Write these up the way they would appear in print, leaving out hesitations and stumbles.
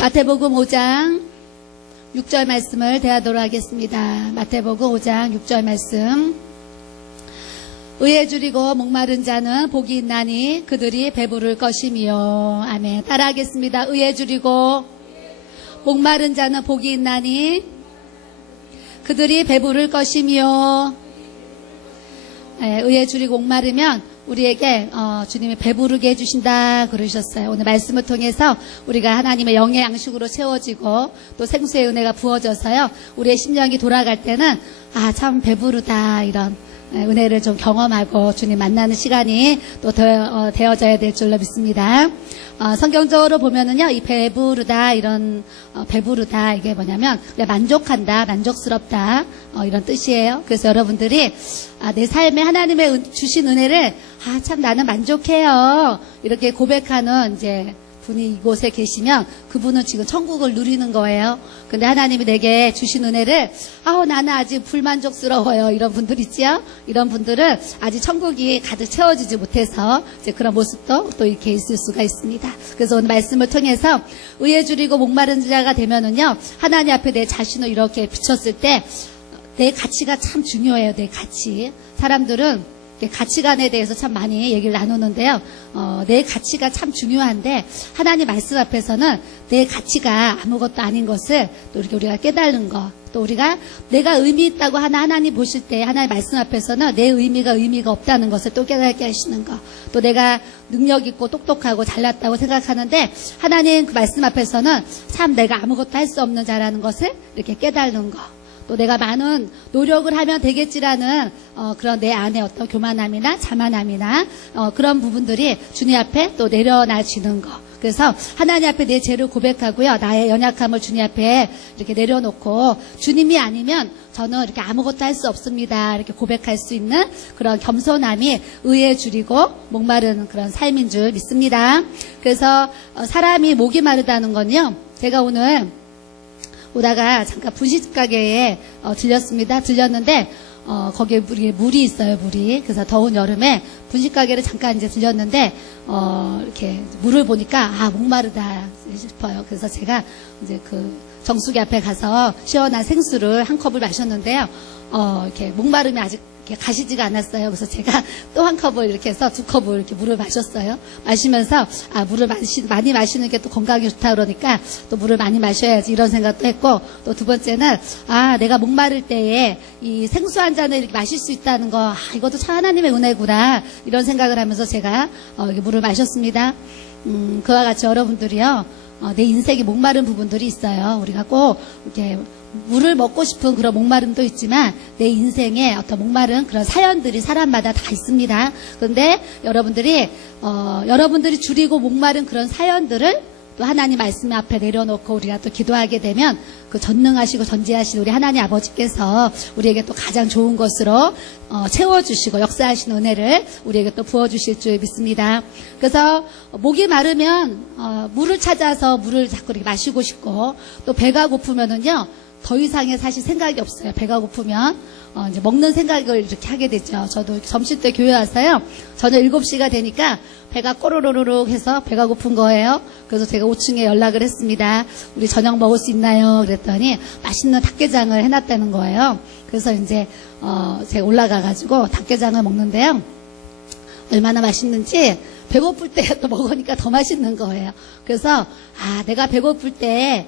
마태복음 5장 6절 말씀을 대하도록 하겠습니다. 마태복음 5장 6절 말씀. 의에 줄이고 목마른 자는 복이 있나니 그들이 배부를 것이며. 아멘. 따라하겠습니다. 의에 줄이고 목마른 자는 복이 있나니 그들이 배부를 것이며. 의에 줄이고 목마르면 우리에게 주님이 배부르게 해주신다 그러셨어요. 오늘 말씀을 통해서 우리가 하나님의 영의 양식으로 채워지고 또 생수의 은혜가 부어져서요, 우리의 심령이 돌아갈 때는 참 배부르다, 이런 은혜를 좀 경험하고 주님 만나는 시간이 또 되어져야 될 줄로 믿습니다. 성경적으로 보면은요, 이 배부르다, 이런 배부르다, 이게 뭐냐면 만족한다, 만족스럽다, 이런 뜻이에요. 그래서 여러분들이 내 삶에 하나님의 주신 은혜를 참 나는 만족해요, 이렇게 고백하는 이제 분이 이곳에 계시면 그분은 지금 천국을 누리는 거예요. 근데 하나님이 내게 주신 은혜를 나는 아직 불만족스러워요, 이런 분들 있지요? 이런 분들은 아직 천국이 가득 채워지지 못해서 이제 그런 모습도 또 이렇게 있을 수가 있습니다. 그래서 오늘 말씀을 통해서 의에 줄이고 목마른 자가 되면은요, 하나님 앞에 내 자신을 이렇게 비췄을 때 내 가치가 참 중요해요. 내 가치. 사람들은 가치관에 대해서 참 많이 얘기를 나누는데요. 내 가치가 참 중요한데 하나님 말씀 앞에서는 내 가치가 아무것도 아닌 것을 또 이렇게 우리가 깨달는 것, 또 우리가 내가 의미 있다고 하나님 보실 때 하나님 말씀 앞에서는 내 의미가 없다는 것을 또 깨닫게 하시는 것, 또 내가 능력 있고 똑똑하고 잘났다고 생각하는데 하나님 그 말씀 앞에서는 참 내가 아무것도 할 수 없는 자라는 것을 이렇게 깨달는 것, 또 내가 많은 노력을 하면 되겠지라는 그런 내 안에 어떤 교만함이나 자만함이나 그런 부분들이 주님 앞에 또 내려놔지는 것. 그래서 하나님 앞에 내 죄를 고백하고요, 나의 연약함을 주님 앞에 이렇게 내려놓고 주님이 아니면 저는 이렇게 아무것도 할 수 없습니다, 이렇게 고백할 수 있는 그런 겸손함이 의에 줄이고 목마른 그런 삶인 줄 믿습니다. 그래서 사람이 목이 마르다는 건요, 제가 오늘 오다가 잠깐 분식 가게에 들렸는데 거기에 물이 있어요, 물이. 그래서 더운 여름에 분식 가게를 잠깐 이제 들렸는데 이렇게 물을 보니까 목마르다 싶어요. 그래서 제가 이제 그 정수기 앞에 가서 시원한 생수를 한 컵을 마셨는데요. 이렇게 목마름이 아직 가시지가 않았어요. 그래서 제가 또 한 컵을 이렇게 해서 두 컵을 이렇게 물을 마셨어요. 마시면서 물을 많이 마시는 게 또 건강에 좋다 그러니까 또 물을 많이 마셔야지, 이런 생각도 했고, 또 두 번째는 내가 목마를 때에 이 생수 한 잔을 이렇게 마실 수 있다는 거, 이것도 참 하나님의 은혜구나, 이런 생각을 하면서 제가 이렇게 물을 마셨습니다. 그와 같이 여러분들이요, 내 인생에 목마른 부분들이 있어요. 우리가 꼭 이렇게 물을 먹고 싶은 그런 목마름도 있지만 내 인생에 어떤 목마른 그런 사연들이 사람마다 다 있습니다. 그런데 여러분들이 줄이고 목마른 그런 사연들을 또 하나님 말씀 앞에 내려놓고 우리가 또 기도하게 되면 그 전능하시고 전지하신 우리 하나님 아버지께서 우리에게 또 가장 좋은 것으로 채워주시고 역사하신 은혜를 우리에게 또 부어주실 줄 믿습니다. 그래서 목이 마르면 물을 찾아서 물을 자꾸 이렇게 마시고 싶고, 또 배가 고프면은요, 더 이상의 사실 생각이 없어요. 배가 고프면 이제 먹는 생각을 이렇게 하게 되죠. 저도 점심 때 교회 왔어요. 저녁 7시가 되니까 배가 꼬르르륵 해서 배가 고픈 거예요. 그래서 제가 5층에 연락을 했습니다. 우리 저녁 먹을 수 있나요? 그랬더니 맛있는 닭게장을 해놨다는 거예요. 그래서 이제 제가 올라가가지고 닭게장을 먹는데요, 얼마나 맛있는지 배고플 때 또 먹으니까 더 맛있는 거예요. 그래서 내가 배고플 때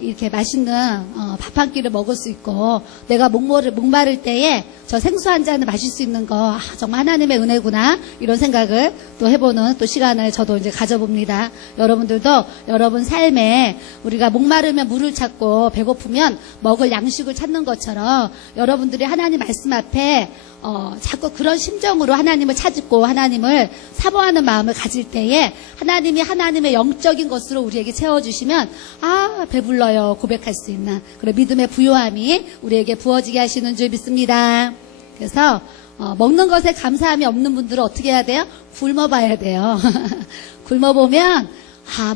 이렇게 맛있는 밥 한 끼를 먹을 수 있고, 내가 목마를 때에 저 생수 한 잔을 마실 수 있는 거, 정말 하나님의 은혜구나, 이런 생각을 또 해보는 또 시간을 저도 이제 가져봅니다. 여러분들도 여러분 삶에 우리가 목마르면 물을 찾고 배고프면 먹을 양식을 찾는 것처럼 여러분들이 하나님 말씀 앞에 자꾸 그런 심정으로 하나님을 찾고 하나님을 사모하는 마음을 가질 때에 하나님이 하나님의 영적인 것으로 우리에게 채워주시면 배불러요 고백할 수 있는 그런 믿음의 부요함이 우리에게 부어지게 하시는 줄 믿습니다. 그래서 먹는 것에 감사함이 없는 분들은 어떻게 해야 돼요? 굶어봐야 돼요. 굶어보면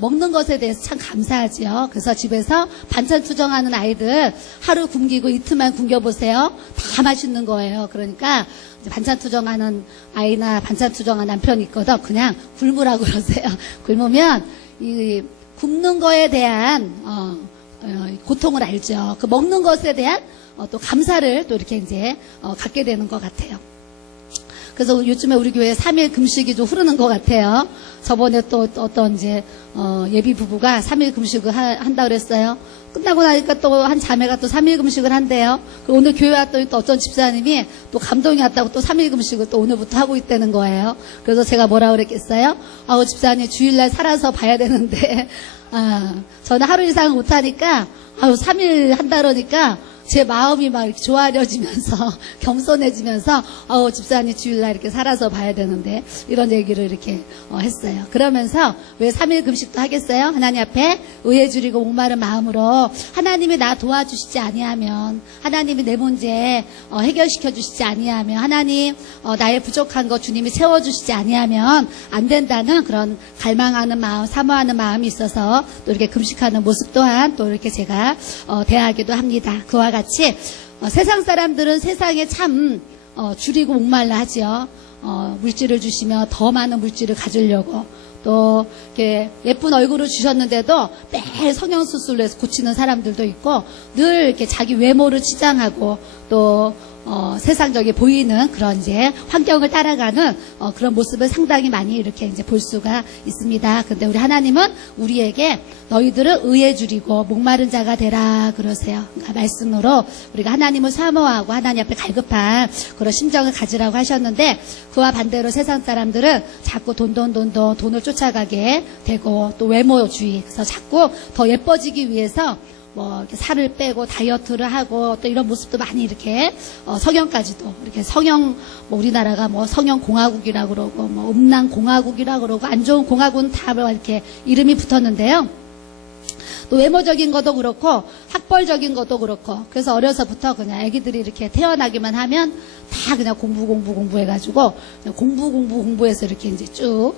먹는 것에 대해서 참 감사하지요. 그래서 집에서 반찬 투정하는 아이들 하루 굶기고 이틀만 굶겨보세요. 다 맛있는 거예요. 그러니까 반찬 투정하는 아이나 반찬 투정한 남편이 있거든, 그냥 굶으라고 그러세요. 굶으면 이 굶는 거에 대한 고통을 알죠. 그 먹는 것에 대한 또 감사를 또 이렇게 이제 갖게 되는 것 같아요. 그래서 요즘에 우리 교회 3일 금식이 좀 흐르는 것 같아요. 저번에 또 어떤 이제 예비 부부가 3일 금식을 한다 그랬어요. 끝나고 나니까 또 한 자매가 또 3일 금식을 한대요. 오늘 교회 왔더니 또 어떤 집사님이 또 감동이 왔다고 또 3일 금식을 또 오늘부터 하고 있다는 거예요. 그래서 제가 뭐라 그랬겠어요? 집사님 주일날 살아서 봐야 되는데 저는 하루 이상 못하니까 3일 한다 그러니까 제 마음이 막 이렇게 좋아려지면서 겸손해지면서 집사님 주일날 이렇게 살아서 봐야 되는데 이런 얘기를 이렇게 했어요. 그러면서 왜 3일 금식도 하겠어요? 하나님 앞에 의에 줄이고 목마른 마음으로 하나님이 나 도와주시지 아니하면, 하나님이 내 문제 해결시켜 주시지 아니하면, 하나님 나의 부족한 거 주님이 채워주시지 아니하면 안 된다는 그런 갈망하는 마음, 사모하는 마음이 있어서 또 이렇게 금식하는 모습 또한 또 이렇게 제가 대하기도 합니다. 그와 같이 세상 사람들은 세상에 참 줄이고 목말라 하지요. 물질을 주시며 더 많은 물질을 가지려고, 또 이렇게 예쁜 얼굴을 주셨는데도 매일 성형수술을 해서 고치는 사람들도 있고, 늘 이렇게 자기 외모를 치장하고 또 세상적이 보이는 그런 이제 환경을 따라가는 그런 모습을 상당히 많이 이렇게 이제 볼 수가 있습니다. 근데 우리 하나님은 우리에게 너희들을 의에 줄이고 목마른 자가 되라 그러세요. 그러니까 말씀으로 우리가 하나님을 사모하고 하나님 앞에 갈급한 그런 심정을 가지라고 하셨는데, 그와 반대로 세상 사람들은 자꾸 돈을 쫓아가게 되고, 또 외모주의, 그래서 자꾸 더 예뻐지기 위해서 이렇게 살을 빼고 다이어트를 하고 또 이런 모습도 많이 이렇게 성형까지도 이렇게 우리나라가 성형공화국이라고 그러고 음란공화국이라고 그러고 안 좋은 공화국은 다 이렇게 이름이 붙었는데요. 또 외모적인 것도 그렇고 학벌적인 것도 그렇고, 그래서 어려서부터 그냥 애기들이 이렇게 태어나기만 하면 다 그냥 공부해가지고 공부해서 이렇게 이제 쭉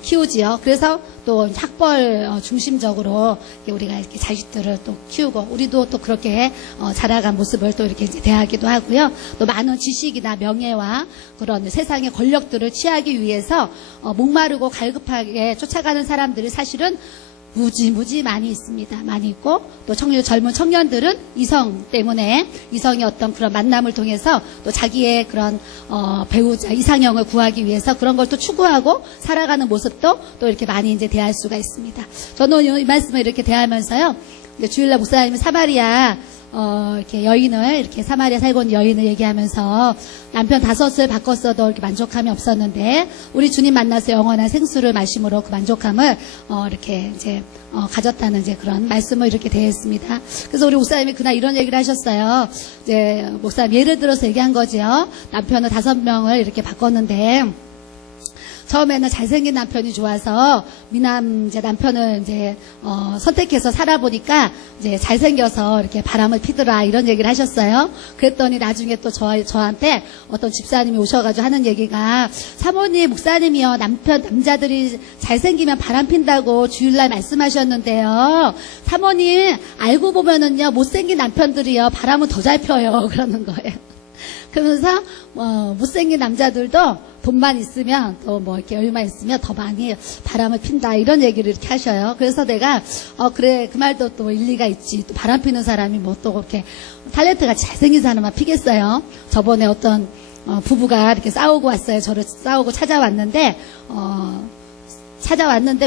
키우지요. 그래서 또 학벌 중심적으로 우리가 이렇게 자식들을 또 키우고, 우리도 또 그렇게 자라간 모습을 또 이렇게 이제 대하기도 하고요. 또 많은 지식이나 명예와 그런 세상의 권력들을 취하기 위해서 목마르고 갈급하게 쫓아가는 사람들이 사실은 무지 많이 있습니다. 많이 있고, 또 젊은 청년들은 이성 때문에, 이성의 어떤 그런 만남을 통해서 또 자기의 그런 배우자, 이상형을 구하기 위해서 그런 걸 또 추구하고 살아가는 모습도 또 이렇게 많이 이제 대할 수가 있습니다. 저는 이 말씀을 이렇게 대하면서요, 주일날 목사님이 사마리아 이렇게 여인을, 이렇게 사마리아 살고 있는 여인을 얘기하면서 남편 5을 바꿨어도 이렇게 만족함이 없었는데 우리 주님 만나서 영원한 생수를 마심으로 그 만족함을 이렇게 이제 가졌다는 이제 그런 말씀을 이렇게 대했습니다. 그래서 우리 목사님이 그날 이런 얘기를 하셨어요. 이제 목사님 예를 들어서 얘기한 거지요. 남편을 5명을 이렇게 바꿨는데 처음에는 잘생긴 남편이 좋아서 미남 이제 남편을 이제 선택해서 살아보니까 이제 잘생겨서 이렇게 바람을 피더라, 이런 얘기를 하셨어요. 그랬더니 나중에 또 저한테 어떤 집사님이 오셔가지고 하는 얘기가, 사모님, 목사님이요, 남자들이 잘생기면 바람 핀다고 주일날 말씀하셨는데요, 사모님 알고 보면은요 못생긴 남편들이요 바람은 더 잘 펴요 그러는 거예요. 그러면서 못생긴 남자들도 돈만 있으면, 또 이렇게 여유만 있으면 더 많이 바람을 핀다, 이런 얘기를 이렇게 하셔요. 그래서 내가 그래, 그 말도 또 일리가 있지. 또 바람 피는 사람이 또 그렇게 탤런트가 잘생긴 사람만 피겠어요. 저번에 어떤 부부가 이렇게 싸우고 왔어요. 저를 싸우고 찾아왔는데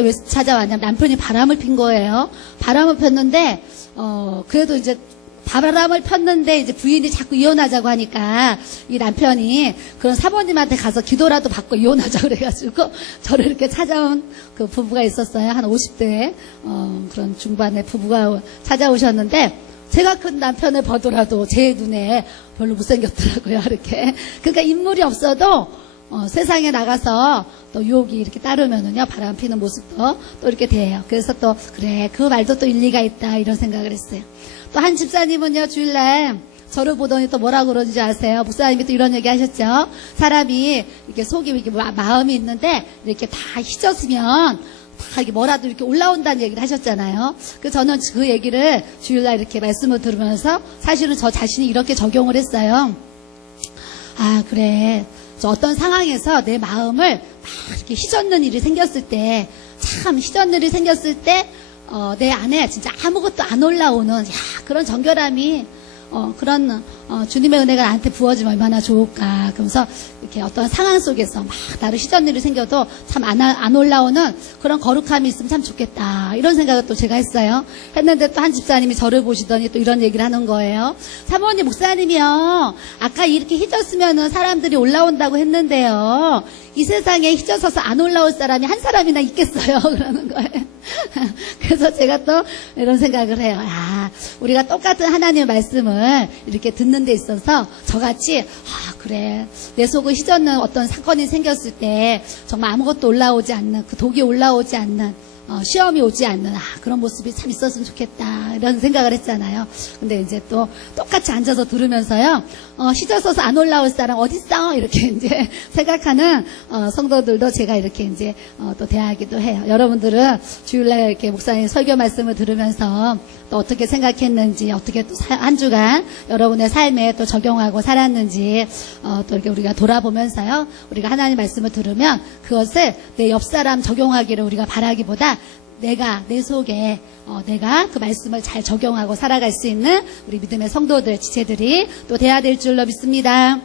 왜 찾아왔냐면 남편이 바람을 핀 거예요. 바람을 폈는데 그래도 이제 바람을 폈는데 이제 부인이 자꾸 이혼하자고 하니까 이 남편이 그런 사모님한테 가서 기도라도 받고 이혼하자고 그래가지고 저를 이렇게 찾아온 그 부부가 있었어요. 한 50대 그런 중반의 부부가 찾아오셨는데, 제가 큰 남편을 보더라도 제 눈에 별로 못생겼더라고요. 이렇게. 그러니까 인물이 없어도 세상에 나가서 또 유혹이 이렇게 따르면은요 바람 피는 모습도 또 이렇게 돼요. 그래서 또 그래, 그 말도 또 일리가 있다, 이런 생각을 했어요. 또 한 집사님은요 주일날 저를 보더니 또 뭐라고 그러는지 아세요? 목사님이 또 이런 얘기 하셨죠. 사람이 이렇게 속이 이렇게 마음이 있는데 이렇게 다 휘졌으면 다 이게 뭐라도 이렇게 올라온다는 얘기를 하셨잖아요. 그래서 저는 그 얘기를 주일날 이렇게 말씀을 들으면서 사실은 저 자신이 이렇게 적용을 했어요. 아, 그래. 어떤 상황에서 내 마음을 막 이렇게 휘젓는 일이 생겼을 때, 참 휘젓는 일이 생겼을 때 내 안에 진짜 아무것도 안 올라오는 그런 정결함이 그런 주님의 은혜가 나한테 부어지면 얼마나 좋을까. 그러면서 이렇게 어떤 상황 속에서 막 나를 시전 일이 생겨도 참 안 올라오는 그런 거룩함이 있으면 참 좋겠다. 이런 생각을 또 제가 했어요. 했는데 또 한 집사님이 저를 보시더니 또 이런 얘기를 하는 거예요. 사모님 목사님이요, 아까 이렇게 희졌으면은 사람들이 올라온다고 했는데요, 이 세상에 희져서서 안 올라올 사람이 한 사람이나 있겠어요. 그러는 거예요. 그래서 제가 또 이런 생각을 해요. 우리가 똑같은 하나님의 말씀을 이렇게 듣는 데 있어서 저같이 그래, 내 속을 휘젓는 어떤 사건이 생겼을 때 정말 아무것도 올라오지 않는, 그 독이 올라오지 않는, 시험이 오지 않는 그런 모습이 참 있었으면 좋겠다, 이런 생각을 했잖아요. 근데 이제 또 똑같이 앉아서 들으면서요, 시져서서 안 올라올 사람 어딨어? 이렇게 이제 생각하는 성도들도 제가 이렇게 이제 또 대하기도 해요. 여러분들은 주일날 이렇게 목사님 설교 말씀을 들으면서 또 어떻게 생각했는지, 어떻게 또 한 주간 여러분의 삶에 또 적용하고 살았는지 또 이렇게 우리가 돌아보면서요, 우리가 하나님 말씀을 들으면 그것을 내 옆 사람 적용하기를 우리가 바라기보다 내가 내 속에 내가 그 말씀을 잘 적용하고 살아갈 수 있는 우리 믿음의 성도들, 지체들이 또 돼야 될 줄로 믿습니다.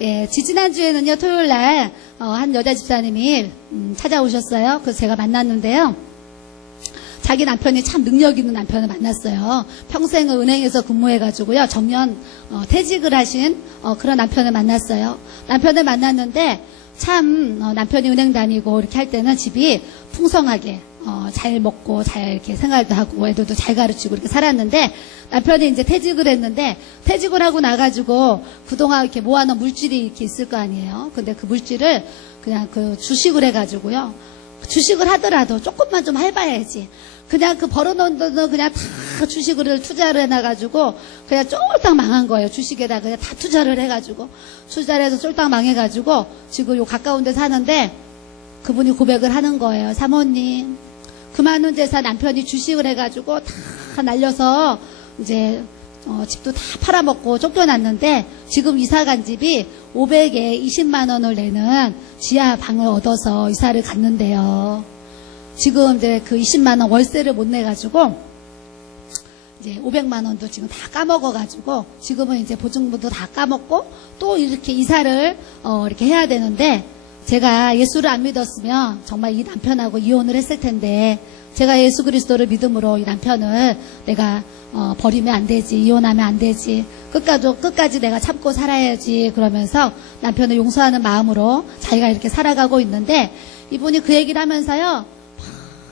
예, 지지난주에는요, 토요일날 한 여자 집사님이 찾아오셨어요. 그래서 제가 만났는데요, 자기 남편이 참 능력 있는 남편을 만났어요. 평생을 은행에서 근무해가지고요, 정년 퇴직을 하신 그런 남편을 만났어요. 남편을 만났는데 참 남편이 은행 다니고 이렇게 할 때는 집이 풍성하게 잘 먹고 잘 이렇게 생활도 하고 애들도 잘 가르치고 이렇게 살았는데, 남편이 이제 퇴직을 했는데, 퇴직을 하고 나가지고 그동안 이렇게 모아놓은 물질이 이렇게 있을 거 아니에요. 근데 그 물질을 그냥 그 주식을 해가지고요, 주식을 하더라도 조금만 좀 해봐야지, 그냥 그 벌어놓은 돈은 그냥 다 주식을 투자를 해놔가지고 그냥 쫄딱 망한 거예요. 주식에다 그냥 다 투자를 해가지고, 투자를 해서 쫄딱 망해가지고 지금 요 가까운 데 사는데, 그분이 고백을 하는 거예요. 사모님, 그 많은 재산 남편이 주식을 해가지고 다 날려서 이제 집도 다 팔아먹고 쫓겨났는데, 지금 이사간 집이 500에 20만 원을 내는 지하 방을 얻어서 이사를 갔는데요, 지금 이제 그 20만 원 월세를 못 내가지고 이제 500만 원도 지금 다 까먹어가지고 지금은 이제 보증금도 다 까먹고 또 이렇게 이사를 이렇게 해야 되는데, 제가 예수를 안 믿었으면 정말 이 남편하고 이혼을 했을 텐데, 제가 예수 그리스도를 믿음으로 이 남편을 내가 버리면 안 되지, 이혼하면 안 되지, 끝까지 내가 참고 살아야지, 그러면서 남편을 용서하는 마음으로 자기가 이렇게 살아가고 있는데, 이분이 그 얘기를 하면서요,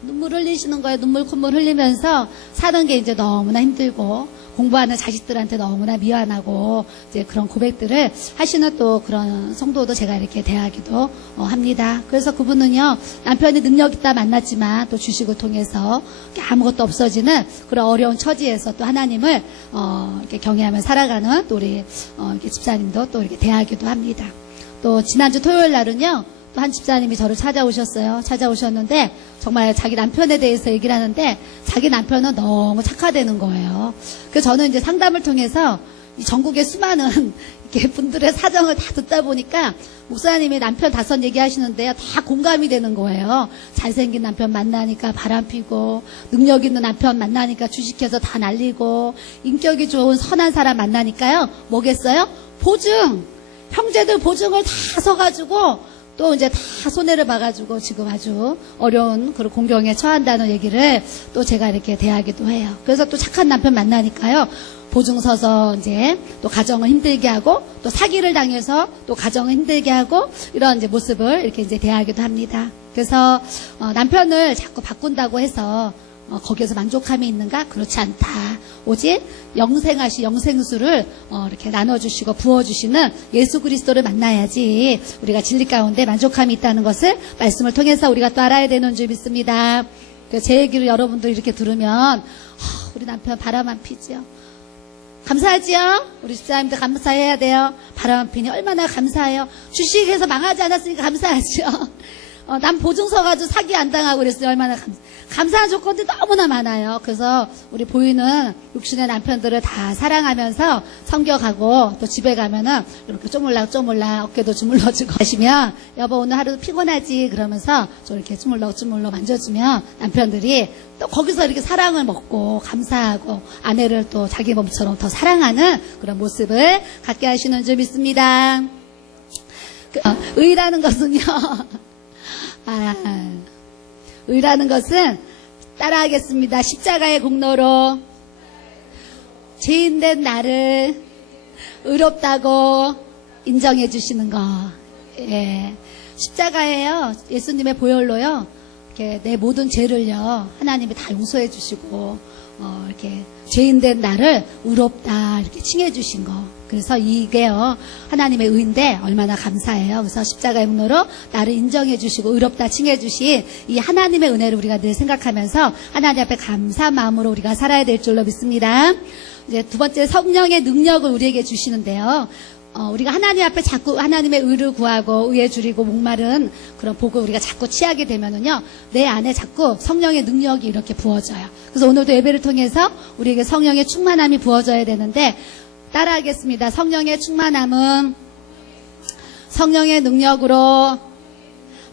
눈물 흘리시는 거예요. 눈물 콧물 흘리면서 사는 게 이제 너무나 힘들고, 공부하는 자식들한테 너무나 미안하고, 이제 그런 고백들을 하시는 또 그런 성도도 제가 이렇게 대하기도 합니다. 그래서 그분은요, 남편이 능력 있다 만났지만 또 주식을 통해서 아무것도 없어지는 그런 어려운 처지에서 또 하나님을 이렇게 경외하며 살아가는 또 우리 이렇게 집사님도 또 이렇게 대하기도 합니다. 또 지난주 토요일 날은요, 또 한 집사님이 저를 찾아오셨는데 정말 자기 남편에 대해서 얘기를 하는데, 자기 남편은 너무 착하다는 거예요. 그래서 저는 이제 상담을 통해서 이 전국의 수많은 이렇게 분들의 사정을 다 듣다 보니까, 목사님이 남편 5 얘기하시는데요, 다 공감이 되는 거예요. 잘생긴 남편 만나니까 바람피고, 능력 있는 남편 만나니까 주식해서 다 날리고, 인격이 좋은 선한 사람 만나니까요, 뭐겠어요? 보증! 형제들 보증을 다 서가지고 또 이제 다 손해를 봐가지고 지금 아주 어려운 그런 공경에 처한다는 얘기를 또 제가 이렇게 대하기도 해요. 그래서 또 착한 남편 만나니까요, 보증 서서 이제 또 가정을 힘들게 하고, 또 사기를 당해서 또 가정을 힘들게 하고, 이런 이제 모습을 이렇게 이제 대하기도 합니다. 그래서 남편을 자꾸 바꾼다고 해서 거기에서 만족함이 있는가? 그렇지 않다. 오직 영생수를 이렇게 나눠주시고 부어주시는 예수 그리스도를 만나야지 우리가 진리 가운데 만족함이 있다는 것을 말씀을 통해서 우리가 또 알아야 되는 줄 믿습니다. 제 얘기를 여러분들 이렇게 들으면 우리 남편 바람 안 피지요? 감사하지요? 우리 집사님들 감사해야 돼요. 바람 안 피니 얼마나 감사해요. 주식에서 망하지 않았으니까 감사하죠. 남 보증서 가지고 사기 안 당하고 그랬어요. 얼마나 감사한 조건들이 너무나 많아요. 그래서 우리 보이는 육신의 남편들을 다 사랑하면서 섬겨가고 또 집에 가면은 이렇게 쪼물락 어깨도 주물러주고 하시면 여보 오늘 하루 피곤하지 그러면서 좀 이렇게 주물러 만져주면 남편들이 또 거기서 이렇게 사랑을 먹고 감사하고 아내를 또 자기 몸처럼 더 사랑하는 그런 모습을 갖게 하시는 줄 믿습니다. 의라는 것은요. 의라는 것은 따라하겠습니다. 십자가의 공로로 죄인된 나를 의롭다고 인정해 주시는 거. 예. 십자가예요. 예수님의 보혈로요. 이렇게 내 모든 죄를요. 하나님이 다 용서해 주시고 이렇게 죄인된 나를 의롭다 이렇게 칭해 주신 거. 그래서 이게요 하나님의 의인데 얼마나 감사해요. 그래서 십자가의 문으로 나를 인정해 주시고 의롭다 칭해 주신 이 하나님의 은혜를 우리가 늘 생각하면서 하나님 앞에 감사한 마음으로 우리가 살아야 될 줄로 믿습니다. 이제 두 번째 성령의 능력을 우리에게 주시는데요. 우리가 하나님 앞에 자꾸 하나님의 의를 구하고 의에 줄이고 목마른 그런 복을 우리가 자꾸 취하게 되면은요, 내 안에 자꾸 성령의 능력이 이렇게 부어져요. 그래서 오늘도 예배를 통해서 우리에게 성령의 충만함이 부어져야 되는데, 따라하겠습니다. 성령의 충만함은 성령의 능력으로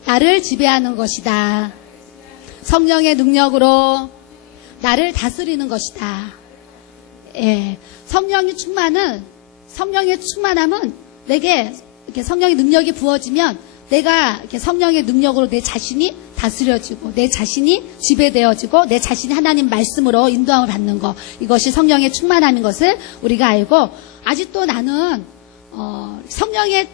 나를 지배하는 것이다. 성령의 능력으로 나를 다스리는 것이다. 예. 성령의 충만함은 내게 이렇게 성령의 능력이 부어지면 내가 이렇게 성령의 능력으로 내 자신이 다스려지고 내 자신이 지배되어지고 내 자신이 하나님 말씀으로 인도함을 받는 것, 이것이 성령의 충만함인 것을 우리가 알고, 아직도 나는 성령에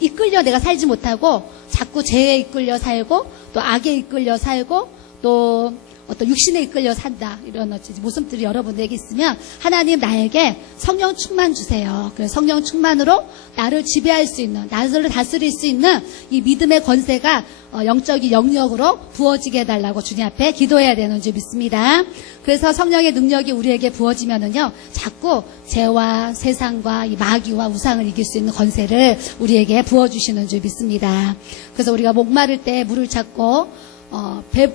이끌려 내가 살지 못하고 자꾸 죄에 이끌려 살고 또 악에 이끌려 살고 또 어떤 육신에 이끌려 산다, 이런 모습들이 여러분들에게 있으면 하나님 나에게 성령 충만 주세요. 그래서 성령 충만으로 나를 지배할 수 있는, 나를 다스릴 수 있는 이 믿음의 권세가 영적인 영역으로 부어지게 해달라고 주님 앞에 기도해야 되는 줄 믿습니다. 그래서 성령의 능력이 우리에게 부어지면은요, 자꾸 죄와 세상과 이 마귀와 우상을 이길 수 있는 권세를 우리에게 부어주시는 줄 믿습니다. 그래서 우리가 목마를 때 물을 찾고